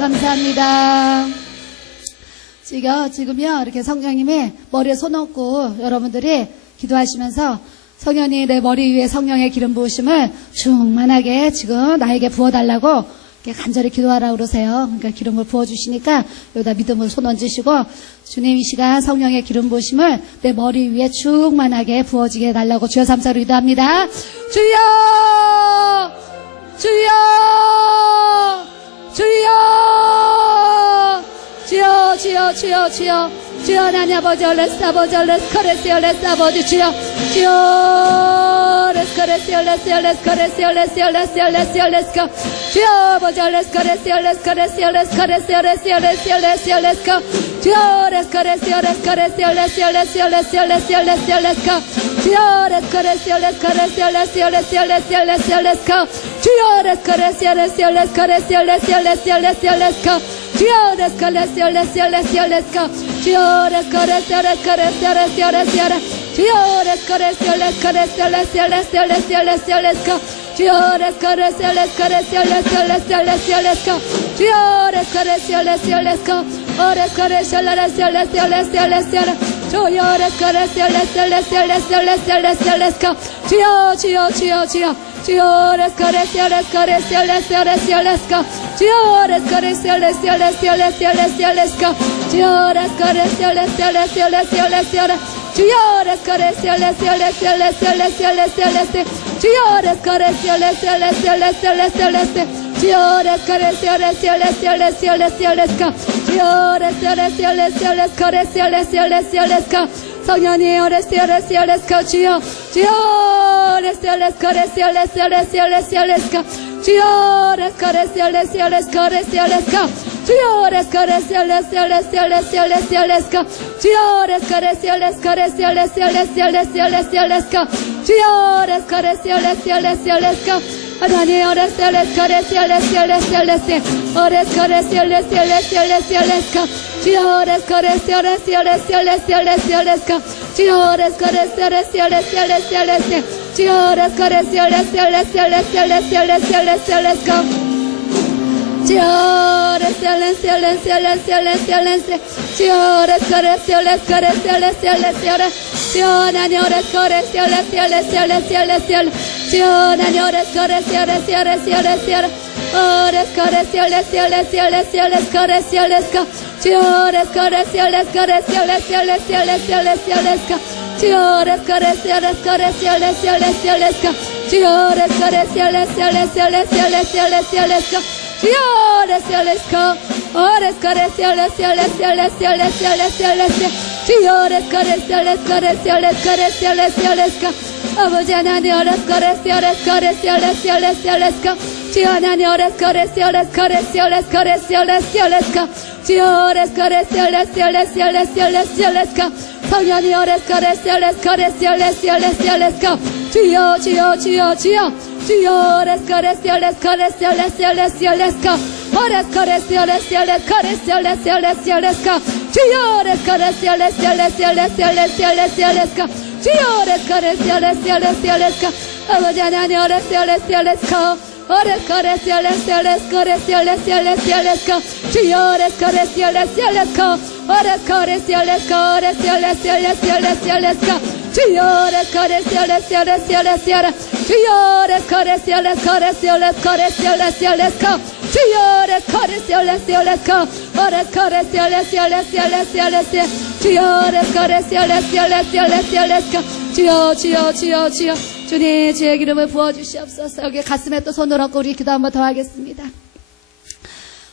감사합니다. 지금요 이렇게 성령님이 머리에 손 얹고 여러분들이 기도하시면서 성령이 내 머리 위에 성령의 기름 부으심을 충만하게 지금 나에게 부어달라고 이렇게 간절히 기도하라고 그러세요. 그러니까 기름을 부어주시니까 여기다 믿음으로 손 얹으시고 주님 이 시간 성령의 기름 부으심을 내 머리 위에 충만하게 부어지게 해달라고 주여 삼사로 기도합니다. 주여 주여 주여 주여 주여 주여 주여 주여 하나님 아버지 얼레스 아버지 얼레스 커레스 얼레스 아버지 주여 주여 레스 커레스 얼레스 얼레스 커레스 얼레스 얼레스 얼레스 얼레스 커 주여 아버지 얼레스 커레스 얼레스 커레스 얼레스 커레스 얼레스 얼레스 얼레스 얼레스 커 주여 레스 커레스 얼레스 커레스 얼레스 얼레스 얼레스 얼레스 얼레스 얼레스 커 주여 레스 커레스 얼레스 커레스 얼레스 얼레스 얼레스 얼레스 얼레스 커 주여 레스 커레스 얼레스 얼레스 커레스 얼레스 얼레스 얼레스 얼레스 커 주여 레스 커레스 얼레스 얼레스 얼레스 커 주여 레스 커레스 얼레스 커레스 얼레스 얼레스 얼레스 주여 레스 커레스 얼레스 커레스 얼레스 얼레스 얼레스 얼레스 얼레스 커 주여 레스 커레스 얼레스 커레스 얼레스 얼레스 얼레스 얼레스 커 주여 let's go let's go let's go let's go let's go let's go let's go 주여 let's go let's go let's go let's go let's go let's go let's go let's go 주여 주여 let's go let's go let's go let's go let's go let's go let's go 주여 let's go let's go let's go let's go let's go let's go let's go 주여 let's go let's go let's go let's go let's go let's go 주여 let's go let's go let's go let's go let's go let's go let's go let's go 주여 let's go let's go let's go let's go let's go let's go let's go 주여 let's go let's go let's go let's go let's go let's go let's go 주여 let's go let's go let's go let's go let's go let's go let's go let's go 성령이여 let's go let's go let's go 주여 let's go let's go let's go let's go let's go let's go let's go 주여 let's go let's go let's go let's go let's go let's go 주여 let's go let's go let's go let's go let's go let's go let's go 주여 let's go let's go let's go let's go let's go let's go let's go let's go let's go 주여 let's go let's go let's go let's go let's go 하나님 let's go let's go let's go let's go let's go let's go let's go let's go let's go let's go let's go let's go 주여 let's go let's go let's go let's go let's go let's go let's go 주여 let's go let's go let's go let's go let's go let's go 주여 let's go let's go let's go let's go let's go let's go let's go let's go let's go 주여 let's go let's go let's go let's go let's go let's go 주여 let's go let's go let's go let's go let's go let's go 주여 하나님 let's go let's go let's go let's go let's go let's go 주여 하나님 let's go let's go let's go let's go let's go let's go let's go let's go let's go let's go let's go let's go let's go 주여 let's go let's go let's go let's go let's go let's go let's go let's go let's go 주여 let's go let's go let's go let's go let's go let's go let's go 주여 let's go let's go let's go let's go let's go let's go let's go let's go 주여 let's go let's go let's go let's go let's go let's go let's go let's go let's go let's go 주여 let's go let's go let's go let's go let's go let's go let's go let's go 아버지 하나님 let's go let's go let's go let's go let's go let's go let's go 주여 하나님 let's go let's go let's go let's go let's go let's go let's go let's go 주여 let's go let's go let's go let's go let's go let's go let's go 성령이 let's go let's go let's go let's go let's go let's go let's go 주여 주여 주여 주여 주여 let's go let's go let's go let's go let's go let's go let's go let's go let's go let's go let's go let's go let's go let's go let's go 주여 let's go let's go let's go let's go let's go let's go let's go let's go 주여 let's go let's go let's go let's go let's go 아버지 하나님 let's go let's go let's go let's go let's go let's go let's go let's go let's go let's go let's go 주여 let's go let's go let's go let's go let's go let's go let's go let's go let's go let's go let's go let's go 주여 let's go let's go let's go let's go let's go 주여 let's go let's go let's go let's go let's go let's go let's go let's go 주여 let's go let's go let's go let's go let's go let's go let's go let's go let's go let's go 주여 let's go let's go let's go let's go let's go let's go 주여 주여 주여 주여 주님 주의 기름을 부어주시옵소서. 여기 가슴에 또 손을 얹고 우리 기도 한번 더 하겠습니다.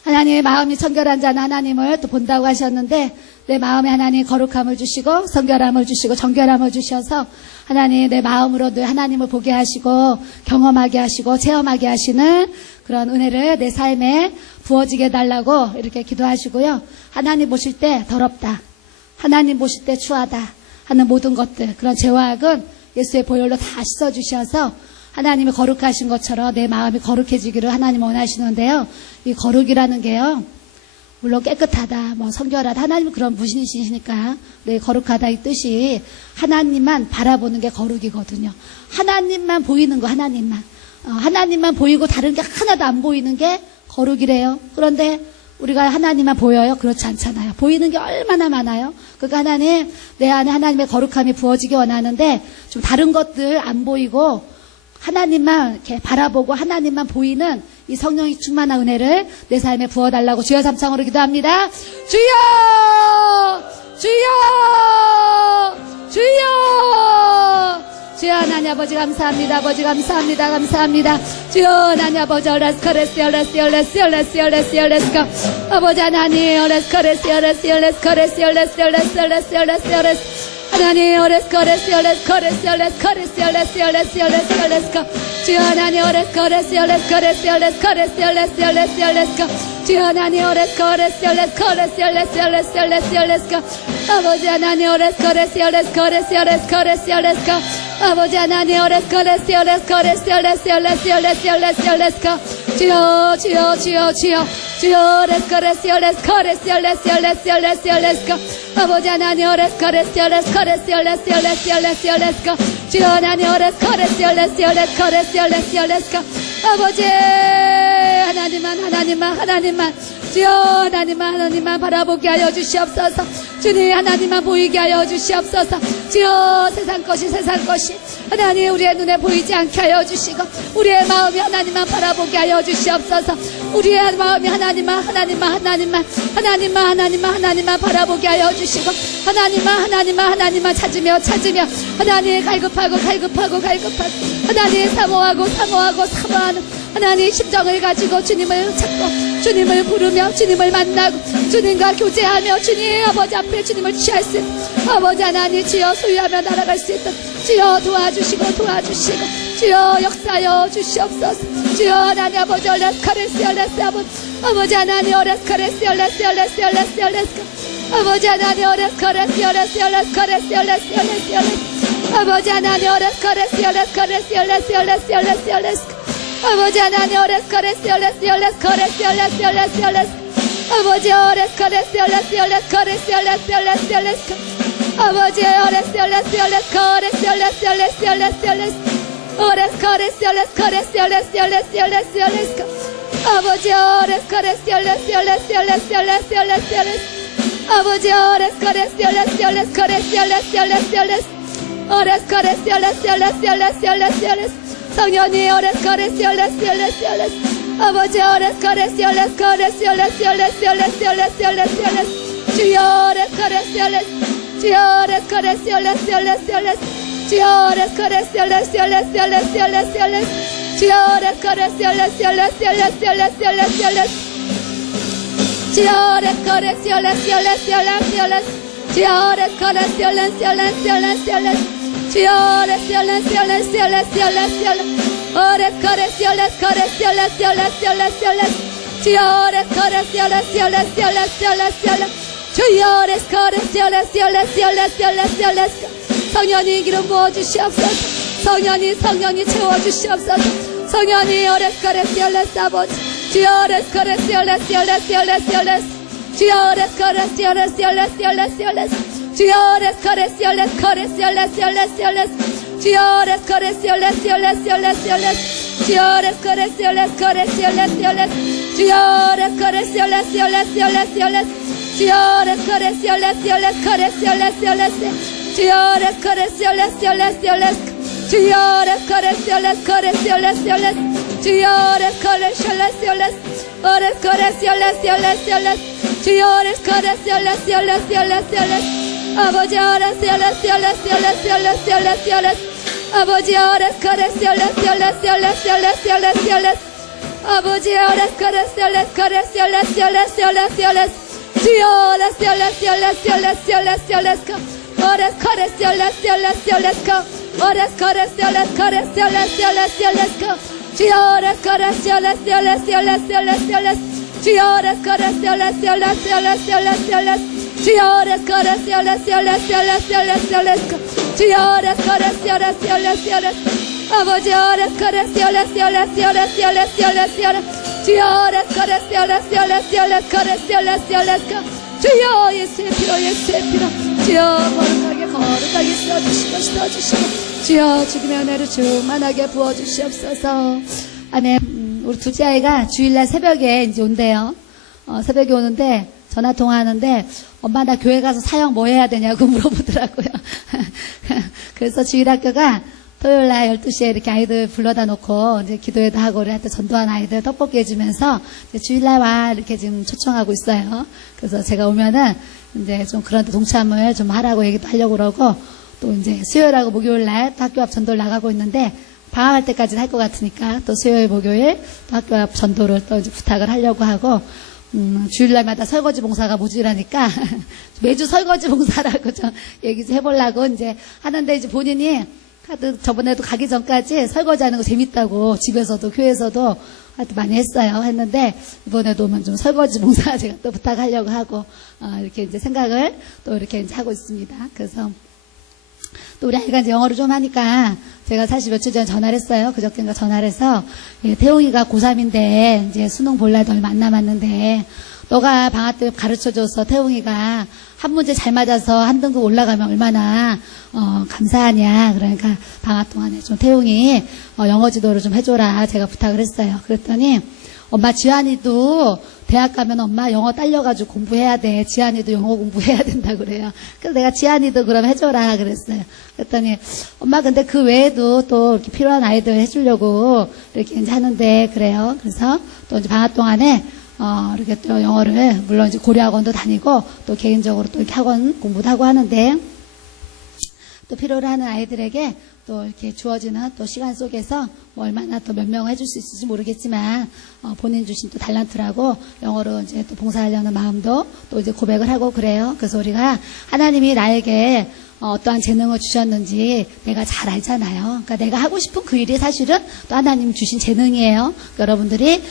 하나님의 마음이 청결한 자는 하나님을 또 본다고 하셨는데 내 마음에 하나님 거룩함을 주시고 성결함을 주시고 정결함을 주셔서 하나님 내 마음으로 늘 하나님을 보게 하시고 경험하게 하시고 체험하게 하시는 그런 은혜를 내 삶에 부어지게 해달라고 이렇게 기도하시고요. 하나님 보실 때 더럽다, 하나님 보실 때 추하다 하는 모든 것들, 그런 죄와 악은 예수의 보혈로 다 씻어주셔서 하나님이 거룩하신 것처럼 내 마음이 거룩해지기를 하나님 원하시는데요. 이 거룩이라는 게요, 물론 깨끗하다, 뭐 성결하다, 하나님은 그런 무신이시니까 내 거룩하다 이 뜻이 하나님만 바라보는 게 거룩이거든요. 하나님만 보이는 거, 하나님만 보이고 다른 게 하나도 안 보이는 게 거룩이래요. 그런데 우리가 하나님만 보여요? 그렇지 않잖아요. 보이는 게 얼마나 많아요. 그러니까 하나님, 내 안에 하나님의 거룩함이 부어지기 원하는데 좀 다른 것들 안 보이고 하나님만 이렇게 바라보고 하나님만 보이는 이 성령이 충만한 은혜를 내 삶에 부어달라고 주여 삼창으로 기도합니다. 주여! 주여! 주여! 주여 하나님 아버지 감사합니다. 아버지 감사합니다. 감사합니다. 주여 하나님 아버지 let's go let's go let's go let's go let's go let's go let's go 아버지 하나님 let's go let's go let's go let's go let's go let's go let's go let's go let's go let's 하나님 let's go let's go let's go let's go let's go let's go let's go let's go let's go let's go 주여 하나님 let's go let's go let's go let's go let's go let's go let's go let's go let's go 주여 하나님 let's go let's go let's go let's go let's go let's go let's go let's go 아버지 하나님 let's go let's go let's go let's go let's go let's go let's go 아버지 하나님 let's go let's go let's go let's go let's go let's go let's go let's go let's go 주여 주여 주여 주여 주여 let's go let's go let's go let's go let's go let's go let's go let's go 아버지 하나님 let's go let's go let's go let's go let's go let's go let's go let's go 주여 하나님 let's go let's go let's go let's go let's go let's go let's go 아버지 하나님만 하나님만 주여 하나님만 바라보게 하여 주시옵소서. 주님 하나님만 보이게 하여 주시옵소서. 주여 세상 것이 하나님 우리의 눈에 보이지 않게 하여 주시고 우리의 마음이 하나님만 바라보게 하여 주시옵소서. 우리의 마음이 하나님만 바라보게 하여 주시고 하나님만 찾으며 하나님 갈급하고 하나님 사모하는 하나님 심정을 가지고 주님을 찾고 주님을 부르며 주님을 만나고 주님과 교제하며 주님 아버지 앞에 주님을 취할 수 있는 아버지 하나님 주여 소유하며 날아갈 수 있도록 주여 도와주시고 주여 역사하여 주시옵소서. 주여 하나님 아버지 얼레스카레스 아버지 하나님 얼레스카레스 아버지 하나님 얼레스카레스 아버지 하나님 얼레스카레스 아버지 하나님 오레스카레스 아버지 오레스카레스 아버지 성년이 오레스카레스 아버지 오레스카레스 주여 오레스카레스 주여 오레스카레스 주여 오레스카레스 주여 오레스카레스 주여 성년이 기름 부어 주시옵소서. 성년이 채워 주시옵소서. 성년이 오레스카레스 아버지 주여 오레스카레스 주여 오레스카레스 주여 오레스카레스 주여 오레스카레스 주여 오레스카레스 주여 오레스카레스 주여 오레스카레스 주여 오레스카레스 주여 아버지 아버지 오레스카레스 아버지 오레스카레스 주여 주여 예수의 피로 주여 거룩하게 써주시고 주여 주님의 은혜를 충만하게 부어주시옵소서. 아멘. 우리 둘째 아이가 주일날 새벽에 이제 온대요. 새벽에 오는데 전화 통화하는데 엄마 나 교회 가서 사역 뭐 해야 되냐고 물어보더라고요. 그래서 주일학교가 토요일날 12시에 이렇게 아이들 불러다 놓고 이제 기도회도 하고 우리한테 전도한 아이들 떡볶이 해주면서 이제 주일날 와 이렇게 지금 초청하고 있어요. 그래서 제가 오면은 이제 좀 그런 데 동참을 좀 하라고 얘기도 하려고 그러고 또 이제 수요일하고 목요일날 또 학교 앞 전도를 나가고 있는데 방학할 때까지는 할 것 같으니까 또 수요일 목요일 또 학교 앞 전도를 또 이제 부탁을 하려고 하고 주일날마다 설거지 봉사가 모자라니까 매주 설거지 봉사라고 좀 얘기 좀 해보려고 이제 하는데 이제 본인이 하여튼 저번에도 가기 전까지 설거지 하는 거 재밌다고 집에서도 교회에서도 하여튼 많이 했는데 이번에도 오면 좀 설거지 봉사 제가 또 부탁하려고 하고 이렇게 이제 생각을 또 이렇게 이제 하고 있습니다. 그래서 또 우리 아이가 이제 영어를 좀 하니까 제가 사실 며칠 전에 전화를 했어요. 그저께인가 전화를 해서 태웅이가 고3인데 이제 수능 볼 날도 얼마 안 남았는데 너가 방학 때 가르쳐줘서 태웅이가 한 문제 잘 맞아서 한 등급 올라가면 얼마나 감사하냐. 그러니까 방학 동안에 좀 태웅이 영어 지도를 좀 해줘라 제가 부탁을 했어요. 그랬더니 엄마 지안이도 대학 가면 엄마 영어 딸려가지고 공부해야 돼. 지안이도 영어 공부해야 된다 그래요. 그래서 내가 지안이도 그럼 해줘라 그랬어요. 그랬더니 엄마 근데 그 외에도 또 이렇게 필요한 아이들 해주려고 이렇게 이제 하는데 그래요. 그래서 또 이제 방학 동안에 이렇게 또 영어를 물론 이제 고려학원도 다니고 또 개인적으로 또 이렇게 학원 공부도 하고 하는데 또 필요로 하는 아이들에게 또 이렇게 주어지는 또 시간 속에서 뭐 얼마나 또 몇 명을 해줄 수 있을지 모르겠지만 본인 주신 또 달란트라고 영어로 이제 또 봉사하려는 마음도 또 이제 고백을 하고 그래요. 그래서 우리가 하나님이 나에게 어떠한 재능을 주셨는지 내가 잘 알잖아요. 그러니까 내가 하고 싶은 그 일이 사실은 또 하나님 주신 재능이에요. 그러니까 여러분들이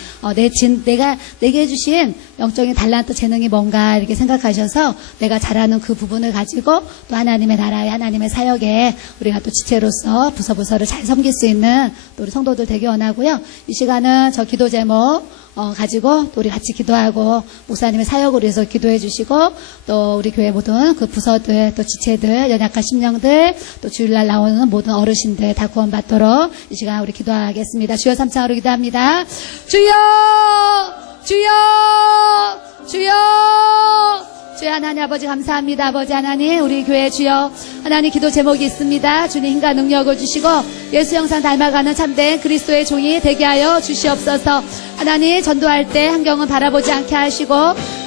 내가 내게 주신 영적인 달란트 재능이 뭔가 이렇게 생각하셔서 내가 잘하는 그 부분을 가지고 또 하나님의 나라에 하나님의 사역에 우리가 또 지체로서 부서부서를 잘 섬길 수 있는 또 우리 성도들 되기 원하고요. 이 시간은 저 기도 제목 가지고 또 우리 같이 기도하고 목사님의 사역을 위해서 기도해 주시고 또 우리 교회 모든 그 부서들 또 지체들 연약한 심령들 또 주일날 나오는 모든 어르신들 다 구원받도록 이 시간 우리 기도하겠습니다. 주여 삼창으로 기도합니다. 주여 주여 주여 주여 하나님 아버지 감사합니다. 아버지 하나님 우리 교회 주여 하나님 기도 제목이 있습니다. 주님 힘과 능력을 주시고 예수 형상 닮아가는 참된 그리스도의 종이 되게 하여 주시옵소서. 하나님 전도할 때 환경은 바라보지 않게 하시고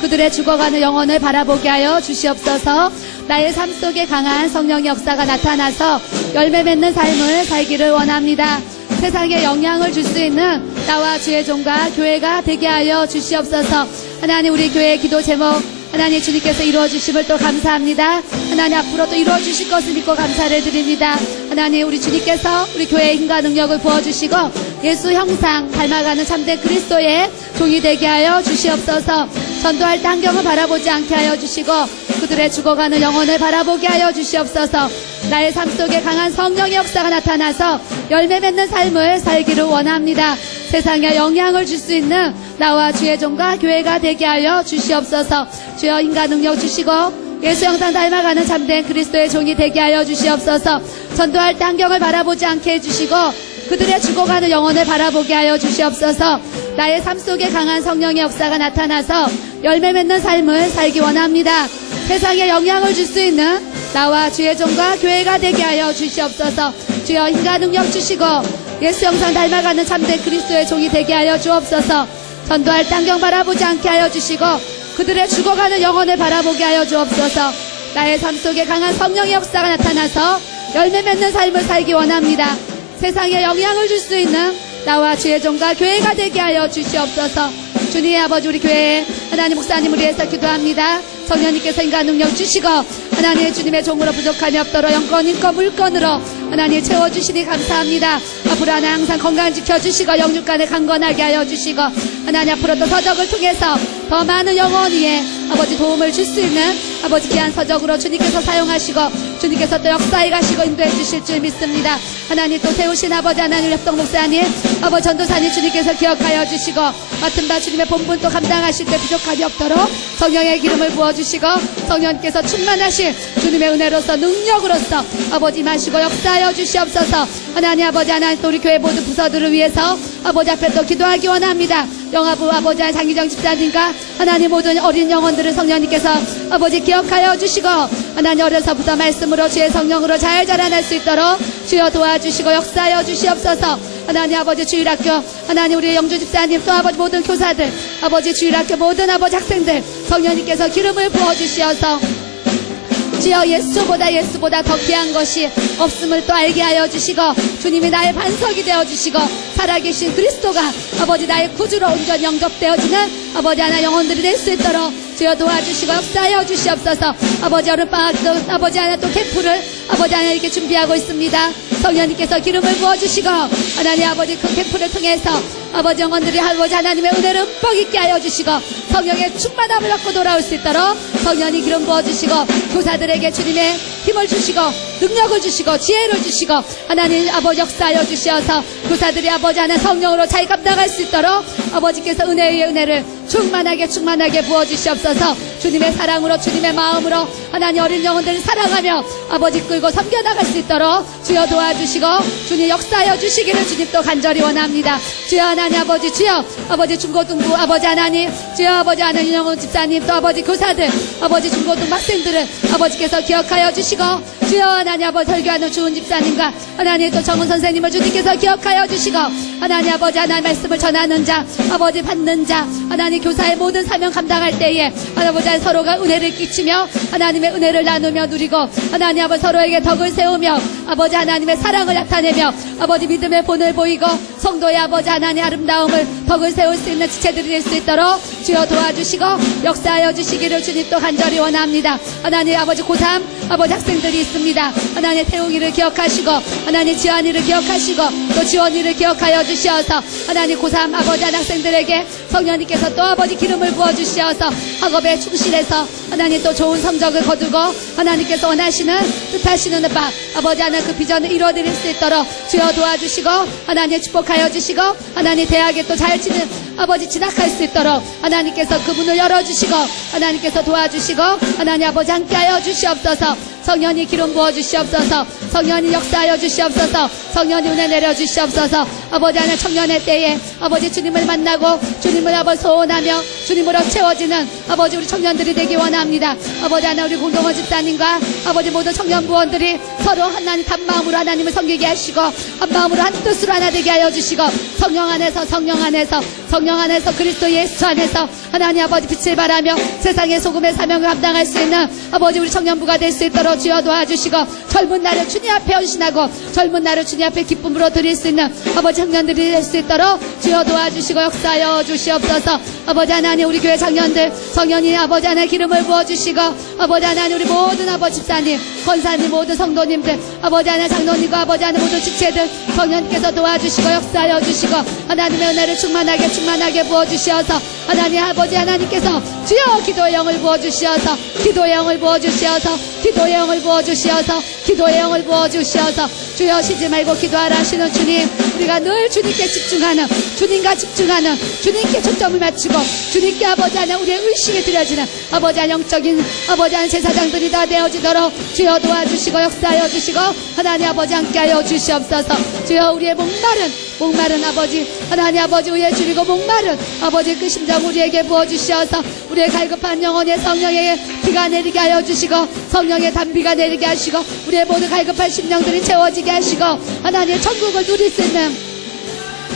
그들의 죽어가는 영혼을 바라보게 하여 주시옵소서. 나의 삶 속에 강한 성령의 역사가 나타나서 열매 맺는 삶을 살기를 원합니다. 세상에 영향을 줄 수 있는 나와 주의 종과 교회가 되게 하여 주시옵소서. 하나님 우리 교회의 기도 제목 하나님 주님께서 이루어주심을 또 감사합니다. 하나님 앞으로 또 이루어주실 것을 믿고 감사를 드립니다. 하나님 우리 주님께서 우리 교회의 힘과 능력을 부어주시고 예수 형상 닮아가는 참된 그리스도의 종이 되게 하여 주시옵소서. 전도할 때 환경을 바라보지 않게 하여 주시고 그들의 죽어가는 영혼을 바라보게 하여 주시옵소서. 나의 삶 속에 강한 성령의 역사가 나타나서 열매 맺는 삶을 살기를 원합니다. 세상에 영향을 줄 수 있는 나와 주의 종과 교회가 되게 하여 주시옵소서. 주여 힘과 능력 주시고 예수 형상 닮아가는 참된 그리스도의 종이 되게 하여 주시옵소서. 전도할 때 환경을 바라보지 않게 해주시고 그들의 죽어가는 영혼을 바라보게 하여 주시옵소서. 나의 삶 속에 강한 성령의 역사가 나타나서 열매 맺는 삶을 살기 원합니다. 세상에 영향을 줄 수 있는 나와 주의 종과 교회가 되게 하여 주시옵소서. 주여 힘과 능력 주시고 예수 형상 닮아가는 참된 그리스도의 종이 되게 하여 주옵소서. 전도할 때 환경 바라보지 않게 하여 주시고 그들의 죽어가는 영혼을 바라보게 하여 주옵소서. 나의 삶 속에 강한 성령의 역사가 나타나서 열매 맺는 삶을 살기 원합니다. 세상에 영향을 줄 수 있는 나와 주의 종과 교회가 되게 하여 주시옵소서. 주님의 아버지 우리 교회에 하나님 목사님을 위해서 기도합니다. 성령님께서 인간 능력 주시고 하나님 주님의 종으로 부족함이 없도록 영권 인권 물건으로 하나님 채워주시니 감사합니다. 앞으로 하나 항상 건강 지켜주시고 영육간에 강건하게 하여 주시고 하나님 앞으로 또 서적을 통해서 더 많은 영혼 위에 아버지 도움을 줄 수 있는 아버지 귀한 서적으로 주님께서 사용하시고 주님께서 또 역사에 가시고 인도해 주실 줄 믿습니다. 하나님 또 세우신 아버지 하나님 협동 목사님 아버지 전도사님 주님께서 기억하여 주시고 맡은 바 주님의 본분 또 감당하실 때 부족함이 없도록 성령의 기름을 부어주시고 성령께서 충만하신 주님의 은혜로서 능력으로서 아버지 마시고 역사하여 주시옵소서. 하나님 아버지 하나님 또 우리 교회 모든 부서들을 위해서 아버지 앞에 또 기도하기 원합니다. 영화부 아버지 장기정 집사님과 하나님 모든 어린 영혼들을 성령님께서 아버지 기억하여 주시고 하나님 어려서부터 말씀으로 주의 성령으로 잘 자라날 수 있도록 주여 도와주시고 역사하여 주시옵소서. 하나님 아버지 주일학교 하나님 우리 영주 집사님 또 아버지 모든 교사들 아버지 주일학교 모든 아버지 학생들 성령님께서 기름을 부어주시어서 주여 예수보다 더 귀한 것이 없음을 또 알게 하여 주시고 주님이 나의 반석이 되어주시고 살아계신 그리스도가 아버지 나의 구주로 온전 영접되어지는 아버지 하나 영혼들이 될 수 있도록 주여 도와주시고 역사하여 주시옵소서. 아버지 여름방학도 아버지 하나 또 캠프를 아버지 하나 이렇게 준비하고 있습니다. 성령님께서 기름을 부어주시고 하나님 아버지 그 캠프를 통해서 아버지 영혼들이 아버지 하나님의 은혜를 흠뻑 있게 하여 주시고 성령의 충만함을 얻고 돌아올 수 있도록 성령이 기름 부어주시고 교사들에게 주님의 힘을 주시고 능력을 주시고 지혜를 주시고 하나님 아버지 역사하여 주시어서 교사들이 아버지 하나 성령으로 잘 감당할 수 있도록 아버지께서 은혜 위에 은혜를 충만하게 부어주시옵소서. 주님의 사랑으로 주님의 마음으로 하나님 어린 영혼들을 사랑하며 아버지 끌고 섬겨나갈 수 있도록 주여 도와 도와주시고 주님 역사하여 주시기를 주님 또 간절히 원합니다. 주여 하나님 아버지, 주여 아버지 중고등부 아버지 하나님, 주여 아버지 하나님 윤영훈 집사님, 또 아버지 교사들, 아버지 중고등부 학생들을 아버지께서 기억하여 주시고, 주여 하나님 아버지 설교하는 주은 집사님과 하나님 또 정은 선생님을 주님께서 기억하여 주시고, 하나님 아버지 하나님 말씀을 전하는 자, 아버지 받는 자, 하나님 교사의 모든 사명 감당할 때에 아버지 서로가 은혜를 끼치며 하나님의 은혜를 나누며 누리고, 하나님 아버지 서로에게 덕을 세우며 아버지 하나님의 사랑을 나타내며 아버지 믿음의 본을 보이고 성도의 아버지 하나님 아름다움을 덕을 세울 수 있는 지체들이 될 수 있도록 주여 도와주시고 역사하여 주시기를 주님 또 간절히 원합니다. 하나님 아버지 고3 아버지 학생들이 있습니다. 하나님 태웅이를 기억하시고 하나님 지환이를 기억하시고 또 지원이를 기억하여 주시어서 하나님 고3 아버지 학생들에게 성령님께서 또 아버지 기름을 부어주시어서 학업에 충실해서 하나님 또 좋은 성적을 거두고 하나님께서 원하시는 뜻하시는 바 아버지 하나님 그 비전을 이루어드릴 수 있도록 주여 도와주시고 하나님 축복하여 주시고 하나님 대학에 또 잘 아버지 진학할 수 있도록 하나님께서 그 문을 열어주시고 하나님께서 도와주시고 하나님 아버지 함께하여 주시옵소서. 성령이 기름 부어주시옵소서. 성령이 역사하여 주시옵소서. 성령이 은혜 내려주시옵소서. 아버지 하나님 청년의 때에 아버지 주님을 만나고 주님을 아버지 소원하며 주님으로 채워지는 아버지 우리 청년들이 되기 원합니다. 아버지 하나님 우리 공동원 집사님과 아버지 모든 청년부원들이 서로 하나님 단마음으로 하나님을 섬기게 하시고 한마음으로 한뜻으로 하나 되게 하여 주시고 성령 안에서 그리스도 예수 안에서 하나님 아버지 빛을 발하며 세상의 소금의 사명을 감당할 수 있는 아버지 우리 청년부가 될 수 있도록 주여 도와주시고 젊은 날을 주님 앞에 헌신하고 젊은 날을 주님 앞에 기쁨으로 드릴 수 있는 아버지 청년들이 될 수 있도록 주여 도와주시고 역사하여 주시옵소서. 아버지 하나님 우리 교회 청년들 성령이 아버지 하나님 기름을 부어주시고 아버지 하나님 우리 모든 아버지 집사님 권사님 모든 성도님들 아버지 하나님 장로님과 아버지 하나님 모든 지체들 성령님께서 도와주시고 역사하여 주시고 하나님의 은혜를 충만하게 부어주시어서 하나님 아버지 하나님께서 주여 기도의 영을 부어주시어서 기도의 영을 부어주시어서 기도의 영을 부어주시어서 기도의 영을 부어주시어서 주여 쉬지 말고 기도하라 하시는 주님, 우리가 늘 주님께 집중하는 주님과 집중하는 주님께 초점을 맞추고 주님께 아버지 하나님 우리의 의식이 드려지는 아버지 하나님 영적인 아버지 하나님 제사장들이 다 되어지도록 주여 도와주시고 역사하여 주시고 하나님 아버지 함께하여 주시옵소서. 주여 우리의 목마른 아버지 하나님 아버지 의에 줄이고 목마른 아버지 그 심정 우리에게 부어주시어서 우리의 갈급한 영혼의 성령에게 비가 내리게 하여 주시고 성령의 단비가 내리게 하시고 우리의 모든 갈급한 심령들이 채워지게 하시고 하나님의 천국을 누릴 수 있는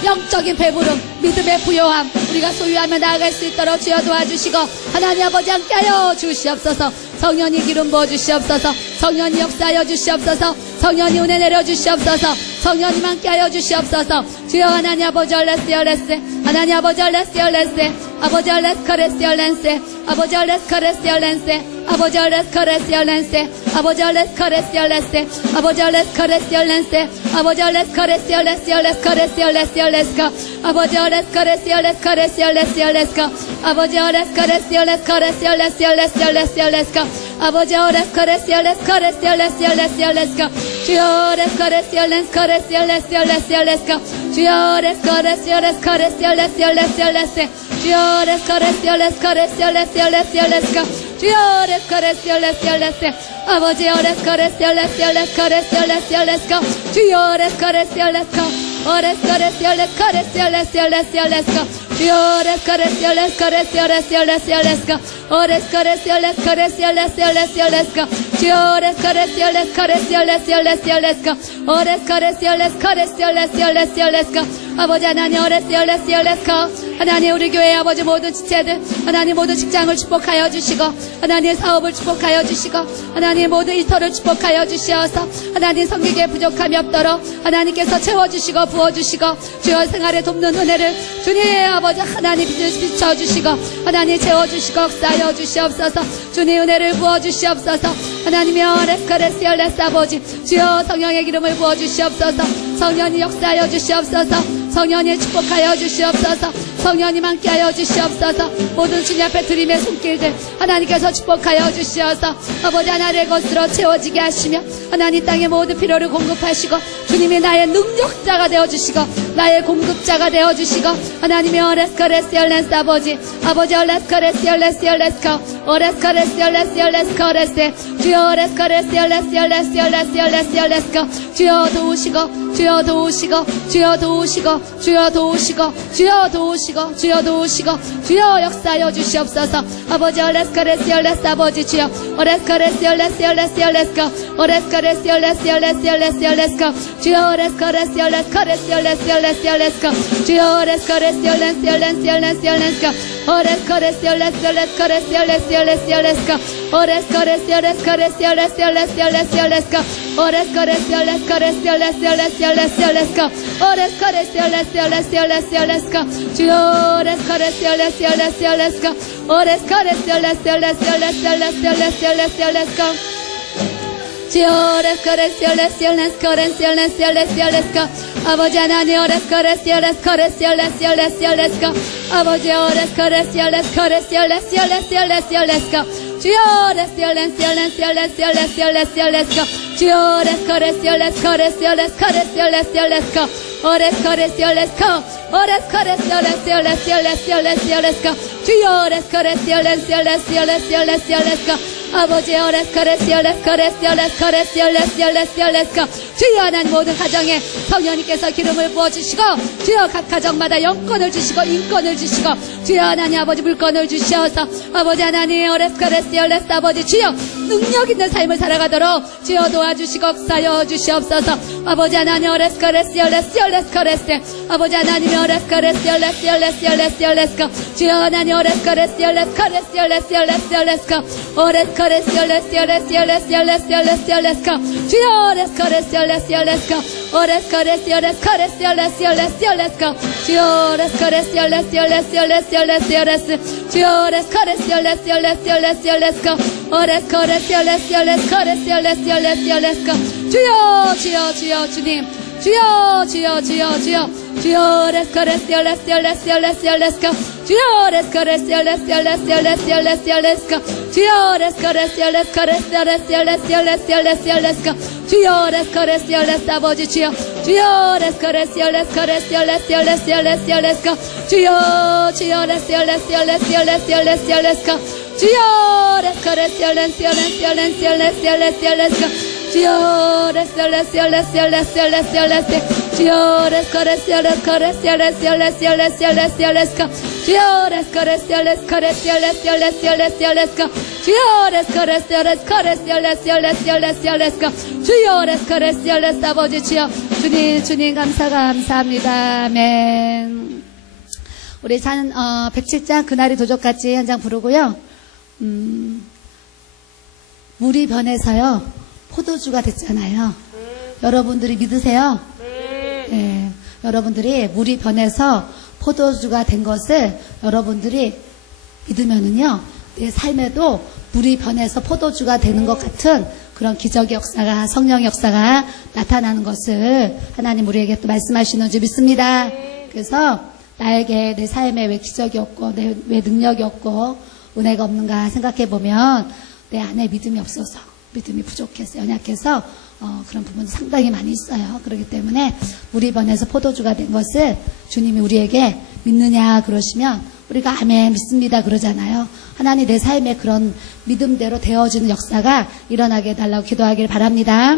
영적인 배부름 믿음의 부요함 우리가 소유하며 나아갈 수 있도록 주여 도와주시고 하나님 아버지 함께하여 주시옵소서. 성령이 기름 부어주시옵소서. 성령이 역사하여 주시옵소서. 성령이 은혜 내려주시옵소서. 성령님 함께하여 주시옵소서. 주여 하나님 아버지 얼레스 하나님 아버지 얼레스 아버지 얼레스 커레스 얼렌세 아버지 얼레스 커레스 얼렌세 아버지 얼레스 커레스 얼렌세 아버지 얼레스 커레스 얼렌세 아버지 얼레스 커레스 얼렌세 아버지 얼레스 커레스 얼레스 커레스 얼레스가 아버지 얼레스 커레스 얼레스가 아버지 얼레스 커레스 얼레스가 아버지 얼레스 커레스 얼레스가 주여 얼레스 커레스 얼레스가 주여 얼레스 커레스 얼레스가 주여 얼레스 커레스 얼레스가 주여 얼레스 커레스 얼레스가 아버지 얼레스 커레스 얼레스가 주여 얼레스 커레스 얼레스가 주여 얼레스 커레스 얼레스가 Ores kores yoles kores yoles yoles yoleska. Ores kores yoles kores yoles yoles yoleska. Ores kores yoles kores yoles yoles yoleska. 아버지 하나님 오레스 열레스 열레스카 하나님 우리 교회 아버지 모든 지체들 하나님 모든 직장을 축복하여 주시고 하나님 사업을 축복하여 주시고 하나님 모든 일터를 축복하여 주시어서 하나님 섬기기에 부족함이 없도록 하나님께서 채워주시고 부어주시고 주여 생활에 돕는 은혜를 주님 아버지 하나님 비춰주시고 하나님 채워주시고 역사하여 주시옵소서. 주님 은혜를 부어주시옵소서. 하나님의 오레스 카레스 열레스 아버지 주여 성령의 기름을 부어주시옵소서. 성령이 역사하여 주시옵소서. 성령이 축복하여 주시옵소서. 성령님 함께하여 주시옵소서. 모든 주님 앞에 드림의 손길들 하나님께서 축복하여 주시어서 아버지 하나님의 것으로 채워지게 하시며 하나님 땅의 모든 필요를 공급하시고 주님이 나의 능력자가 되어주시고 나의 공급자가 되어주시고 하나님의 어레스커레스 열레스 아버지 어레스커레스 열레스 열레스커 어레스커레스 열레스 열레스커 어레스 주여 어레스커레스 열레스 열레스 열레스 열레스 열레스커 주여 도우시고 주여 도우시고 주여 도우시고 주여 도우시고 주여 도우시고 주여 도우시고 주여 역사하여 주시옵소서. 아버지 어레스커레스 열레스 아버지 주여 어레스커레스 열레스 열레스 열레스커 어레스커레스 열레스 열레스 열레스 열레스커 주여 어레스커레스 열레스커레스 열레스 열레스 열레스커 주여 어레스커레스 열레스 열레스 열레스 열레스커 어레스커레스 열레스 열레스커레스 열레스 열레스 열레스커 어레스커레스 열레스커레스 열레스 열레스 열레스 열레스커 어레스커레스 열레스커레스 열레스 열레스 열레스 열레스커 어레스커레스 열레스 열레스 열레스 열레스커 주여 어레스커레스 열레스 열레스 열레스커 어레스커레스 열레스 열레스 열레스 열레스 열레스 열레스 열레스커 주여 어레스커레스 열레스 열레스 열레스 열레스 열레스 열레스커 아버지 하나님 어레스커레스 열레스커레스 열레스 열레스 열레스커 아버지 어레스커레스 열레스커레스 열레스 열레스 열레스 열레스커 주여 어레스 열레스 열레스 열레스 열레스 열레스 열레스커 주여 어레스커레스 열레스커레스 열레스커레스 열레스 열레스커 어레스커레스 열레스커 어레스커레스 열레스 열레스 열레스 열레스 열레스커 주여 어레스커레스 열레스 열레스 열레스 열레스 열레스커 아버지 어레스커레스 열레스커레스 열레스커레스 열레스 열레스 열레스커 주여 하나님 모든 가정에 성령님께서 기름을 부어주시고 주여 각 가정마다 영권을 주시고 인권을 주시고 주여 하나님 아버지 물건을 주시어서 아버지 하나님 어레스커레스 열레스 아버지 주여 능력 있는 삶을 살아가도록 주여 도와주시고 역사하여 주시옵소서. 아버지 하나님 어레스커레스 열레스 열레스커레스 아버지 하나님 어레스커레스 열레스 열레스 열레스 열레스커 주여 하나님 어레스커레스 열레스커레스 열레스 열레스 열레스커 어레스커레스 열레스 열레스 열레스 열레스 열레스 열레스커 주여 어레스커레스 열레스 열레스커 어레스커레스 열레스커레스 열레스 열레스 열레스커 주여 어레스커레스 열레스 열레스 열레스 열레스 열레스 주여 어레스커레스 열레스 열레스 열레스 열레스커 어레스커레스 열레스 열레스커레스 열레스 열레스 열레스커 주여 주여 주여 주님 주여 주여 주여 주여 주여 어레스커레스 열레스 열레스 열레스 열레스커 주여 어레스커레스 열레스 열레스 열레스 열레스 열레스커 주여 어레스커레스 열레스커레스 열레스 열레스 열레스 열레스 열레스커 주여 어레스커레스 열레스 아버지 주여 주여 어레스커레스 열레스커레스 열레스 열레스 열레스 열레스커 주여 주여 어레스 열레스 열레스 열레스 열레스 열레스커 주여 어레스커레스 열레스 열레스 열레스 열레스 열레스 열레스커 주여 어레스 열레스 열레스 열레스 열레스 열레스 주여 어레스커레스 열레스커레스 열레스 열레스 열레스 열레스 열레스커 주여 어레스커레스 열레스커레스 열레스 열레스 열레스 열레스커 주여 어레스커레스 열레스커레스 열레스 열레스 열레스 열레스커 주여 어레스커레스 열레스 아버지 주여 주님 감사합니다. 아멘. 우리 107장 그날이 도적같이 한 장 부르고요. 물이 변해서요 포도주가 됐잖아요. 여러분들이 믿으세요? 네. 여러분들이 물이 변해서 포도주가 된 것을 여러분들이 믿으면은요 내 삶에도 물이 변해서 포도주가 되는 것 같은 그런 기적의 역사가 성령의 역사가 나타나는 것을 하나님 우리에게 또 말씀하시는 줄 믿습니다. 그래서 나에게 내 삶에 왜 기적이 없고 왜 능력이 없고 은혜가 없는가 생각해 보면 내 안에 믿음이 없어서 믿음이 부족해서 연약해서 그런 부분이 상당히 많이 있어요. 그렇기 때문에 물이 변해서 포도주가 된 것을 주님이 우리에게 믿느냐 그러시면 우리가 아멘 믿습니다 그러잖아요. 하나님 내 삶에 그런 믿음대로 되어지는 역사가 일어나게 해달라고 기도하길 바랍니다.